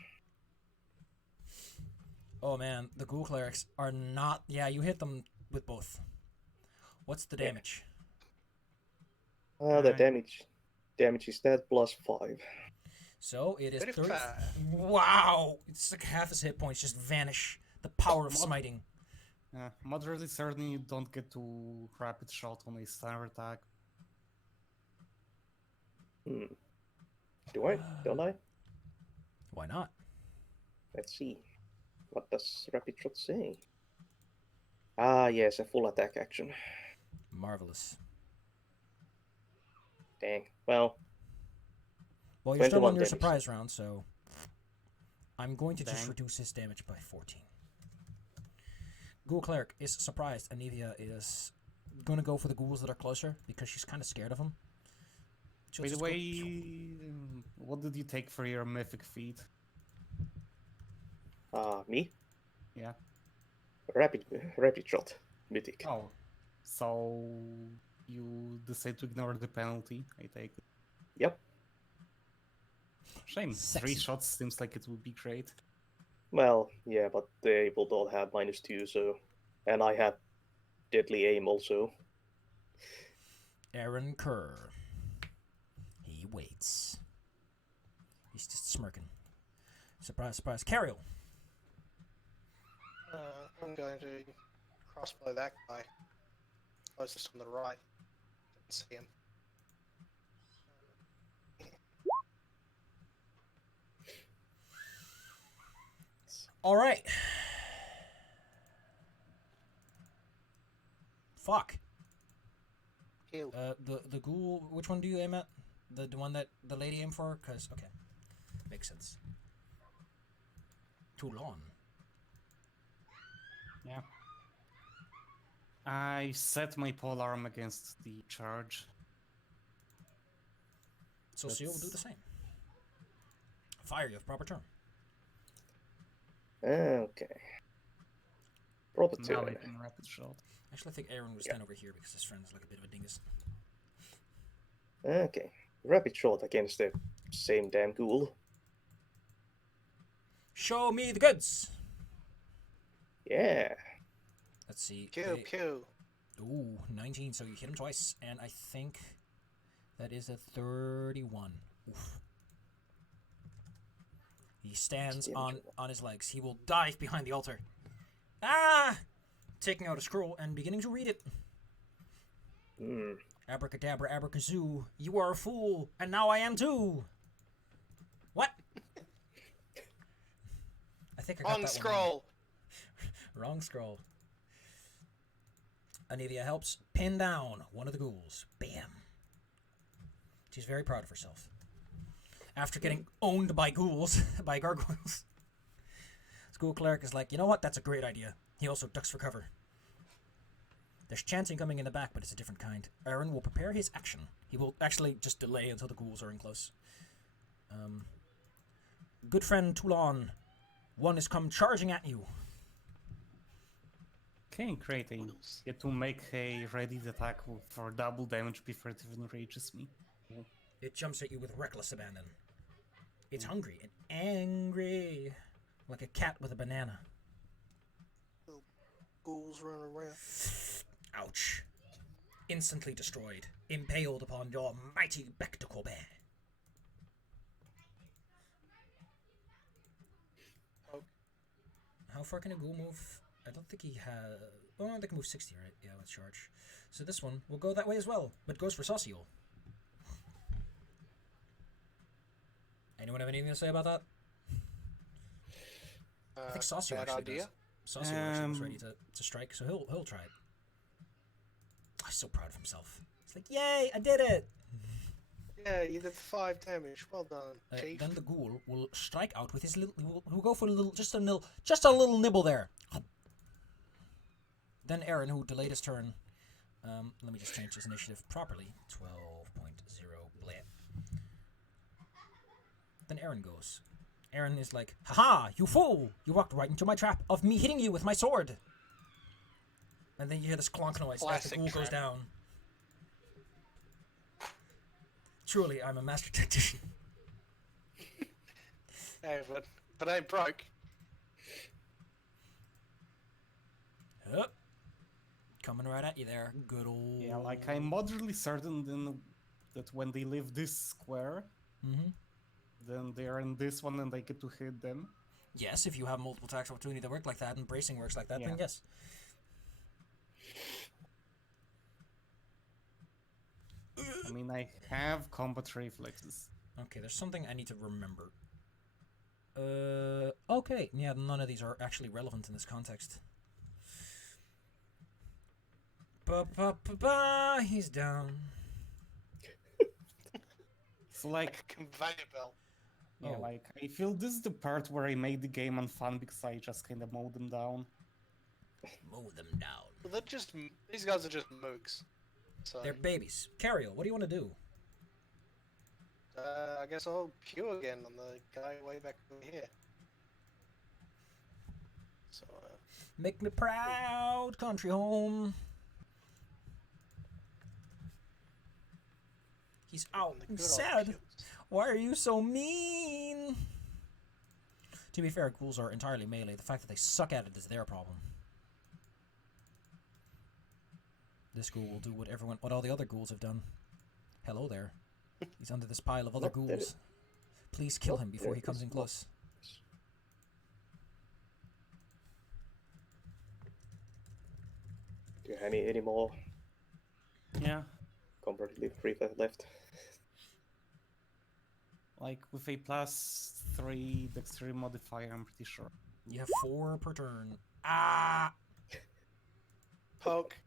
Oh man, the Ghoul Clerics are not... Yeah, you hit them with both. What's the Yeah. damage? The damage is that plus 5. So it is 30... 35. Wow! It's like half his hit points just vanish. The power of smiting. Moderately certain you don't get to rapid shot on a standard attack. Do I? Don't I? Why not? Let's see. What does Rapid Shot say? Ah, yes, a full attack action. Marvelous. Dang. Well, Well, you're still on 21 your damage. surprise round, so... I'm going to just Dang. reduce his damage by 14. Ghoul Cleric is surprised. Anivia is going to go for the ghouls that are closer because she's kind of scared of them. She'll By the just go- way, what did you take for your mythic feat? Me? Yeah. Rapid Shot. Mythic. Oh, so you decide to ignore the penalty, I take it. Yep. Shame. Sexy. 3 shots seems like it would be great. Well, yeah, but they will all have -2, so... And I have Deadly Aim also. Erin Kerr. He waits. He's just smirking. Surprise, surprise. Carriel. I'm going to crossbow that guy. Closest on the right. Didn't see him. All right. Fuck. Heal. The ghoul. Which one do you aim at? The one that the lady aimed for? Cause okay, makes sense. Toulon. Yeah. I set my polearm against the charge. So Seal will do the same. Fire. You have proper turn. Okay. Proper Now I turn. can rapid shot. Actually, I think Aaron would stand over here because his friend is like a bit of a dingus. Okay. Rapid Shot against the same damn ghoul. Show me the goods. Yeah. Let's see. Kill, They- kill. Ooh, 19. So you hit him twice, and I think that is a 31. Oof. He stands on his legs. He will dive behind the altar. Ah! Taking out a scroll and beginning to read it. Abracadabra, abracazoo. You are a fool, and now I am too. What? I think I got On that scroll. one wrong scroll. Anivia helps pin down one of the ghouls. Bam. She's very proud of herself. After getting owned by ghouls, by gargoyles. School cleric is like, you know what? That's a great idea. He also ducks for cover. There's chanting coming in the back, but it's a different kind. Aaron will prepare his action. He will actually just delay until the ghouls are in close. Good friend Toulon, one has come charging at you. Okay, great. I get to make a ready attack for double damage before it even reaches me. It jumps at you with reckless abandon. It's hungry and angry, like a cat with a banana. Ghouls running around. Ouch. Instantly destroyed, impaled upon your mighty bec de Corbet. Okay. How far can a ghoul move? I don't think he has... Oh, they can move 60, right? Yeah, with charge. So this one will go that way as well, but goes for Sauciole. Anyone have anything to say about that? I think Sauciole bad actually idea. does. Saucy actually was ready to strike, so he'll try it. Oh, he's so proud of himself. He's like, "Yay, I did it!" Yeah, you did 5 damage. Well done, Chief. Then the ghoul will strike out with his little. He'll go for a little, just a little nibble there. Then Erin, who delayed his turn. Let me just change his initiative properly. 12.0 blah. Then Erin goes. Erin is like, "Haha, you fool! You walked right into my trap of me hitting you with my sword." And then you hear this clonk noise as the Classic ghoul goes trap. down. Truly, I'm a master tactician. Hey, but I ain't broke. Yep. Coming right at you there. Good old... Yeah, like I'm moderately certain that when they leave this square, Mm-hmm. then they are in this one and I get to hit them. Yes, if you have multiple attacks opportunity that work like that and bracing works like that, then Yeah. yes. I mean, I have combat reflexes. Okay, there's something I need to remember. Okay. Yeah, none of these are actually relevant in this context. Ba-ba-ba-ba, he's down. So like, Conveyor belt. yeah, Oh. like I feel this is the part where I made the game unfun because I just kind of mowed them down. Mow them down. Well, they're just these guys are just mooks. So They're babies. Cario, what do you want to do? I guess I'll pew again on the guy way back over here. So Make me proud, country home. He's out. the He's good old sad. pews. Why are you so mean? To be fair, ghouls are entirely melee. The fact that they suck at it is their problem. This ghoul will do what all the other ghouls have done. Hello there. He's under this pile of other Look, there ghouls. Please kill him before he there comes is in not. close. Do you have any more Yeah, comparatively free left? like with a +3 dexterity modifier, I'm pretty sure. You have 4 per turn. Ah! Poke.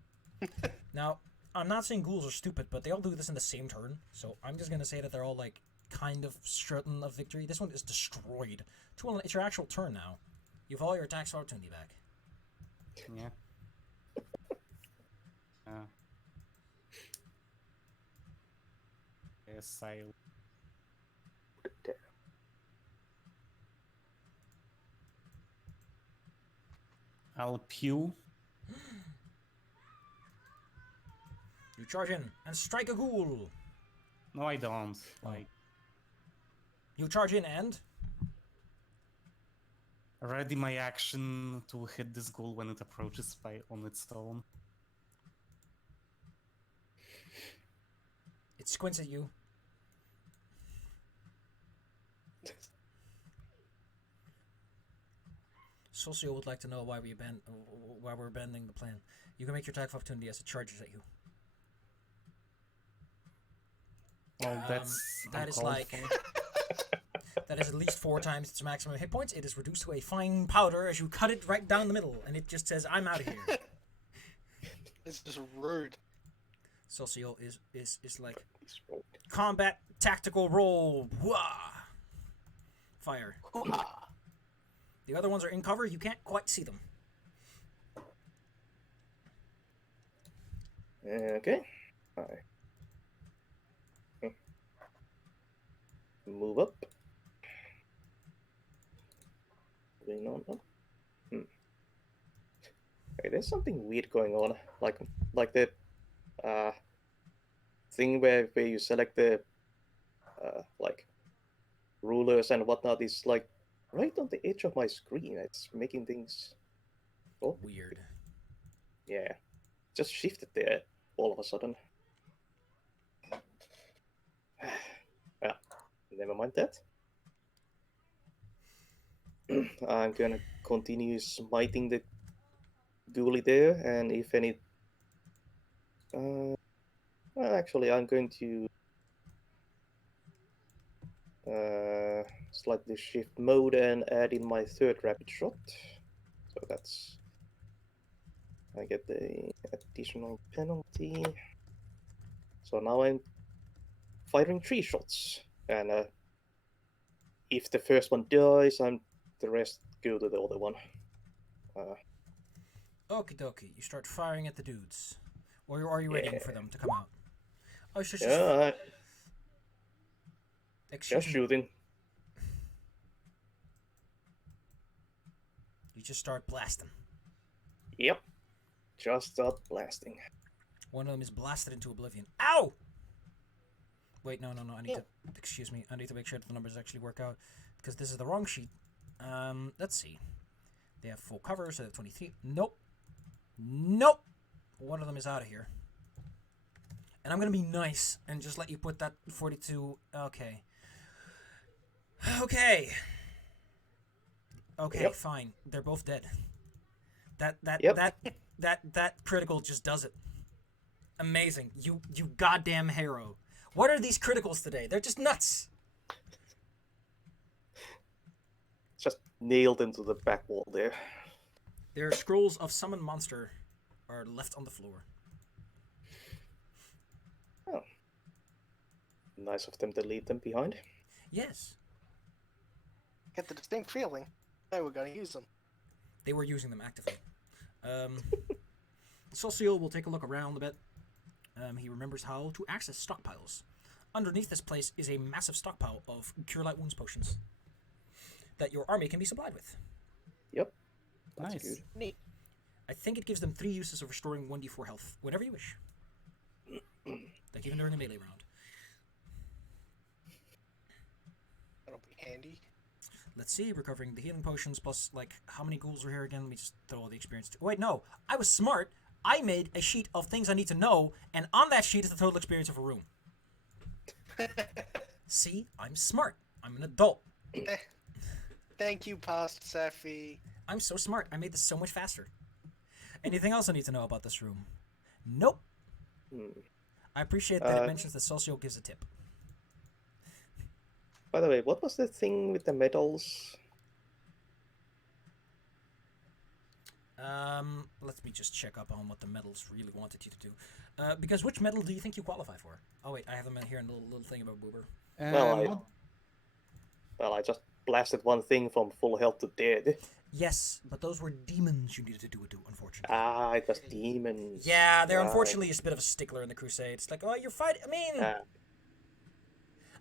Now, I'm not saying ghouls are stupid, but they all do this in the same turn. So I'm just gonna say that they're all like kind of certain of victory. This one is destroyed. It's your actual turn now. You have all your attacks opportunity back. Yeah. Yes, I'll pew. You charge in and strike a ghoul. No, I don't. Oh. Like, You charge in and ready my action to hit this ghoul when it approaches on its own. it squints at you. Socio would like to know why we're abandoning the plan. You can make your attack of opportunity as it charges at you. Well, that's that is uncalled like for. that is at least 4 times its maximum hit points. It is reduced to a fine powder as you cut it right down the middle, and it just says, "I'm out of here." It's just rude. Socio is like He's rolled. combat tactical roll. Wah! Fire. Hoo-ha. The other ones are in cover. You can't quite see them. Okay. Alright. Move up. Moving on up. Okay, there's something weird going on. Like the thing where you select the like rulers and whatnot is like right on the edge of my screen. It's making things Weird. yeah. Just shifted there all of a sudden. Yeah, never mind that. I'm gonna continue smiting the ghoulie there, and if any... well, actually, I'm going to slightly shift mode and add in my 3rd rapid shot. So that's... I get the additional penalty. So now I'm firing 3 shots. And if the first one dies, the rest go to the other one. Okie dokie. You start firing at the dudes. Or are you waiting for them to come out? Oh, it's just... Yeah, Excuse just me. shooting. You just start blasting. Yep. Just start blasting. One of them is blasted into oblivion. Ow! Wait, no. I need to... Excuse me. I need to make sure that the numbers actually work out. Because this is the wrong sheet. Let's see. They have full cover, so they have 23. Nope. One of them is out of here. And I'm going to be nice and just let you put that 42... Okay. Okay, Yep. fine. They're both dead. That critical just does it. Amazing. You goddamn hero. What are these criticals today? They're just nuts. Just nailed into the back wall there. Their scrolls of summon monster are left on the floor. Oh. Nice of them to leave them behind. Yes. Get the distinct feeling they were going to use them. They were using them actively. Socio will take a look around a bit. He remembers how to access stockpiles. Underneath this place is a massive stockpile of Cure Light Wounds potions that your army can be supplied with. Yep. That's Nice. good. Neat. I think it gives them 3 uses of restoring 1d4 health, whenever you wish. Like even during a melee round. That'll be handy. Let's see, recovering the healing potions plus, like, how many ghouls are here again? Let me just throw all the experience. Wait, no. I was smart. I made a sheet of things I need to know, and on that sheet is the total experience of a room. See? I'm smart. I'm an adult. Thank you, Past Safi. I'm so smart. I made this so much faster. Anything else I need to know about this room? Nope. I appreciate that it mentions that Socio gives a tip. By the way, what was the thing with the medals? Let me just check up on what the medals really wanted you to do. Because which medal do you think you qualify for? Oh wait, I have them in here in a little thing about Boober. Well, I just blasted one thing from full health to dead. Yes, but those were demons you needed to do it to, unfortunately. Ah, it was demons. Yeah, they're Right. unfortunately just a bit of a stickler in the Crusade. It's like, oh, you're fighting.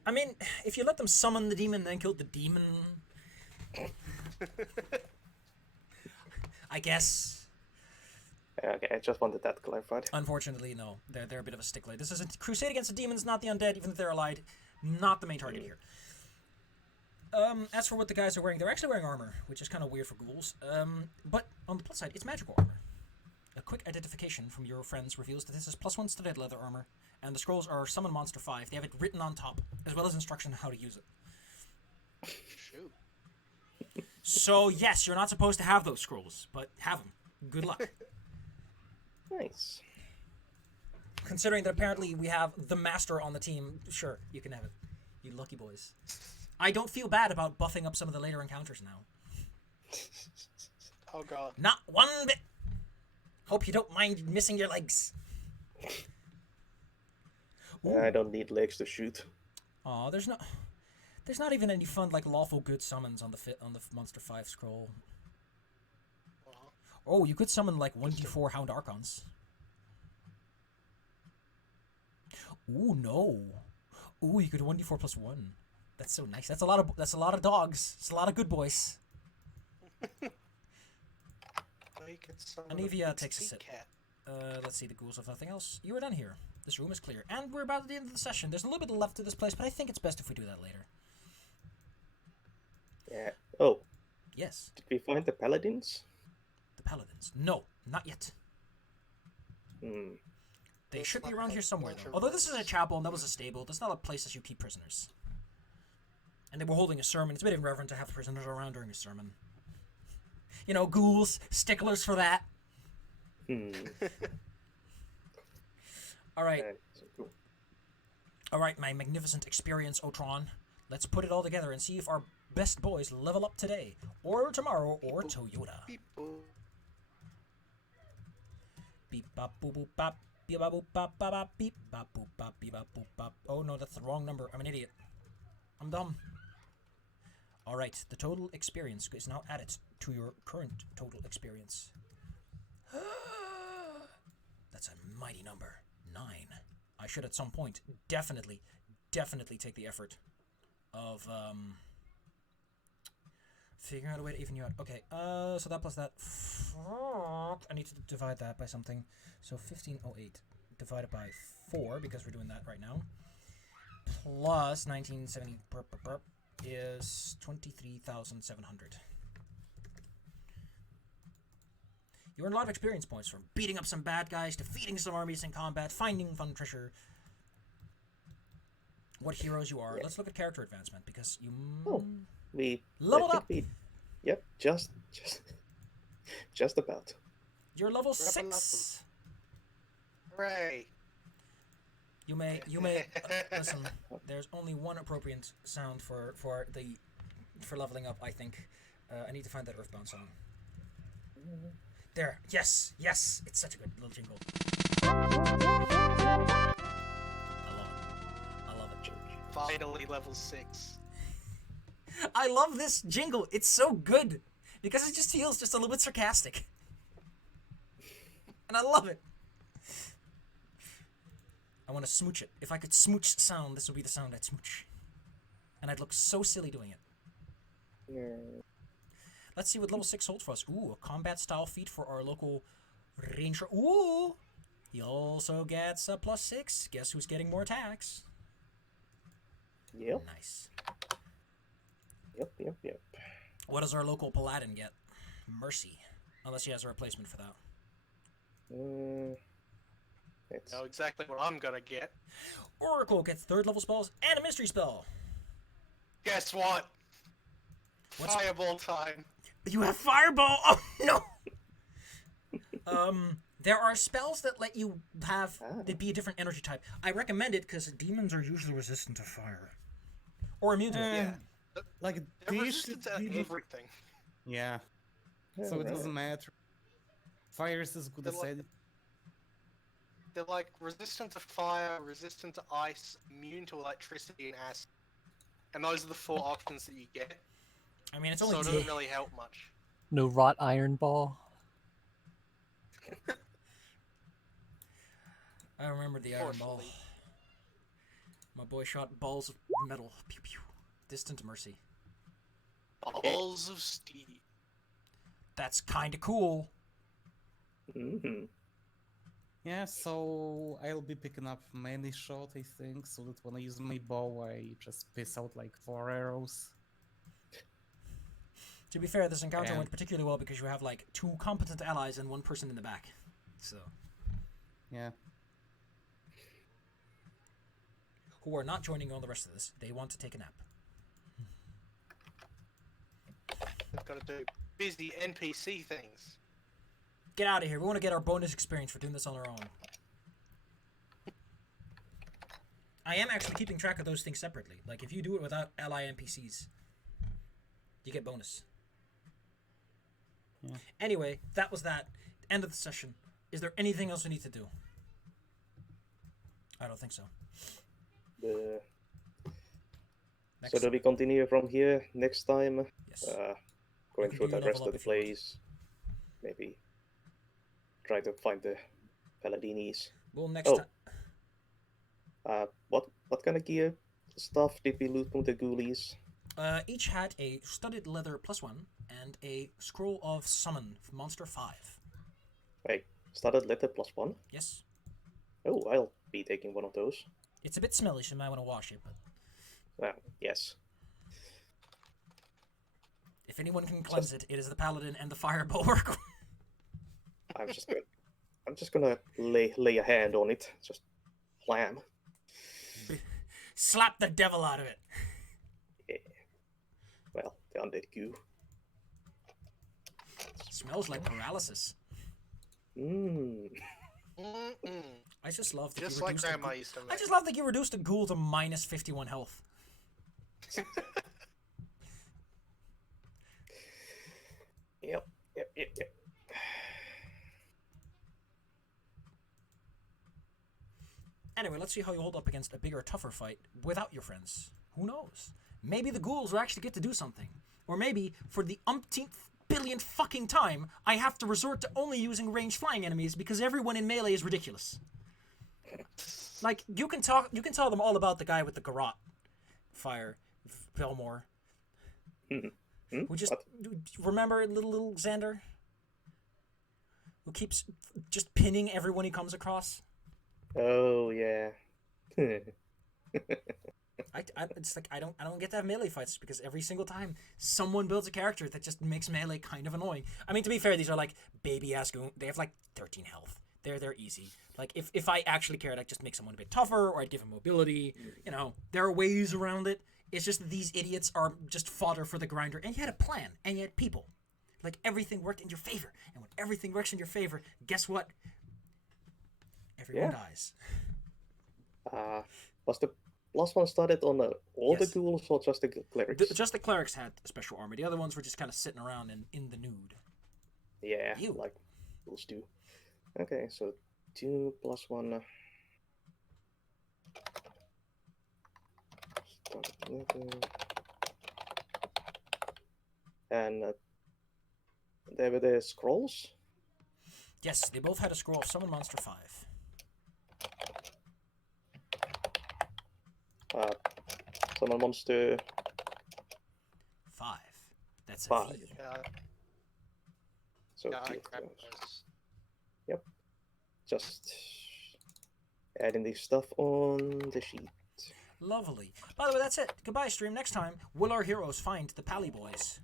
I mean, if you let them summon the demon and then kill the demon, I guess. Okay, I just wanted that clarified. Unfortunately, no. They're a bit of a stickler. This is a crusade against the demons, not the undead, even if they're allied. Not the main target here. As for what the guys are wearing, they're actually wearing armor, which is kind of weird for ghouls. But on the plus side, it's magical armor. A quick identification from your friends reveals that this is +1 studded leather armor, and the scrolls are Summon Monster 5. They have it written on top, as well as instruction on how to use it. Shoot. So, yes, you're not supposed to have those scrolls, but have them. Good luck. Nice. Considering that apparently we have the master on the team, sure, you can have it. You lucky boys. I don't feel bad about buffing up some of the later encounters now. Oh god. Not one bit. Hope you don't mind missing your legs. I don't need legs to shoot. Aw, there's not even any fun like lawful good summons on the Monster 5 scroll. Oh, you could summon like 1d4 Hound Archons. Ooh, no. Ooh, you could 1d4 plus 1. That's so nice. That's a lot of dogs. It's a lot of good boys. Anivia takes a sip. Let's see, the ghouls have nothing else. You are done here. This room is clear. And we're about at the end of the session. There's a little bit left to this place, but I think it's best if we do that later. Yeah. Oh, Yes. did we find the paladins? The paladins. No, not yet. They should be around here somewhere, though. Although this is a chapel and that was a stable, that's not a place that you keep prisoners. And they were holding a sermon. It's a bit irreverent to have prisoners around during a sermon. You know, ghouls, sticklers for that. All right. Cool. All right, my magnificent experience, Otron. Let's put it all together and see if our best boys level up today, or tomorrow, or Toyota. Beep, boop. Beep bop boop boop bop. Beep bop boop bop bop bop. Beep bop boop bop. Beep bop boop bop. Oh no, that's the wrong number. I'm an idiot. I'm dumb. Alright, the total experience is now added to your current total experience. That's a mighty number. 9. I should at some point definitely take the effort of figuring out a way to even you out. Okay, so that plus that. I need to divide that by something. So 1508 divided by 4, because we're doing that right now. Plus 1970 is 23,700. You earn a lot of experience points from beating up some bad guys, defeating some armies in combat, finding fun treasure. What heroes you are. Let's look at character advancement, because you We leveled I think up. We, yep, just about. You're level Level 6. Hooray! You may listen. There's only one appropriate sound for leveling up. I think. I need to find that Earthbound song. There. Yes. It's such a good little jingle. I love it. Finally level 6. I love this jingle. It's so good because it just feels just a little bit sarcastic, and I love it. I want to smooch it. If I could smooch sound, this would be the sound I'd smooch. And I'd look so silly doing it. Yeah. Let's see what level 6 holds for us. Ooh, a combat style feat for our local ranger. Ooh! He also gets a plus 6. Guess who's getting more attacks? Yep. Nice. Yep. What does our local paladin get? Mercy. Unless he has a replacement for that. It's Know exactly what I'm gonna get. Oracle gets 3rd level spells and a mystery spell. Guess what? What's- Fireball time. You have Fireball! Oh, no! There are spells that let you have it be a different energy type. I recommend it because demons are usually resistant to fire. Or immune to it. Yeah. Like They're this resistant to everything. Yeah. So it doesn't matter. Fire is as good They're as like- said. They're like resistant to fire, resistant to ice, immune to electricity and acid. And those are the 4 options that you get. I mean, it's So only it doesn't really help much. No wrought iron ball. I remember the Iron Ball. Fortunately. My boy shot balls of metal. Pew pew. Distant mercy. Balls of steel. That's kinda cool. Mm-hmm. Yeah, so I'll be picking up many shot, I think, so that when I use my bow, I just piss out like 4 arrows. To be fair, this encounter Yeah. went particularly well because you have like 2 competent allies and 1 person in the back. So, Yeah. who are not joining you on the rest of this. They want to take a nap. They've got to do busy NPC things. Get out of here. We want to get our bonus experience for doing this on our own. I am actually keeping track of those things separately. Like, if you do it without ally NPCs, you get bonus. Yeah. Anyway, that was that. End of the session. Is there anything else we need to do? I don't think so. Next. So do we continue from here next time? Yes. Going can through do the your rest level of up the if you want. place. Maybe try to find the Paladinis. Well, next Oh. time. What kind of gear stuff did we loot from the ghoulies? Each had a studded leather +1 and a scroll of summon monster 5. Wait, started letter +1? Yes. Oh, I'll be taking one of those. It's a bit smelly, so you might want to wash it, but Well, yes. if anyone can cleanse it, it is the paladin and the fire bulwark. I'm just gonna lay a hand on it. Just wham. Slap the devil out of it. Yeah. Well, the undead goo. Smells like paralysis. Mmm. Mm-mm. I just love that Just you like reduced Grandma a used to I make. just love that you reduced a ghoul to -51 health. Yep. Anyway, let's see how you hold up against a bigger, tougher fight without your friends. Who knows? Maybe the ghouls will actually get to do something. Or maybe, for the umpteenth billionth fucking time, I have to resort to only using ranged flying enemies because everyone in melee is ridiculous. Like, you can tell them all about the guy with the garrote fire, Belmore. Who just, remember little Xander? Who keeps just pinning everyone he comes across? Oh yeah. It's like I don't get to have melee fights because every single time someone builds a character that just makes melee kind of annoying. I mean, to be fair, these are like baby ass goon. They have like 13 health. They're easy. Like if I actually cared, I'd just make someone a bit tougher, or I'd give him mobility. You know, there are ways around it. It's just that these idiots are just fodder for the grinder. And you had a plan, and you had people. Like everything worked in your favor, and when everything works in your favor, guess what? Everyone dies. Was the last one started on all the Yes. ghouls or just the clerics? Just the clerics had a special armor. The other ones were just kind of sitting around in the nude. Yeah, Ew. like ghouls do. Okay, so 2 plus 1. And there were the scrolls. Yes, they both had a scroll of Summon Monster 5. Summon monster 5. That's a 5. V. Yeah, So yeah, I two of grabbed those. those. Just adding the stuff on the sheet. Lovely. By the way, that's it. Goodbye, stream. Next time, will our heroes find the Pally Boys?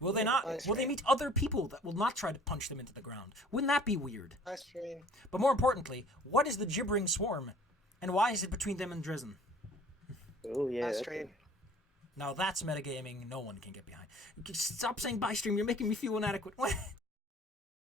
Will they not? Bye, Will they stream. meet other people that will not try to punch them into the ground? Wouldn't that be weird? Nice stream. But more importantly, what is the gibbering swarm? And why is it between them and Drizzen? Oh yeah. Nice that stream. one. Now that's metagaming no one can get behind. Stop saying bye, stream. You're making me feel inadequate.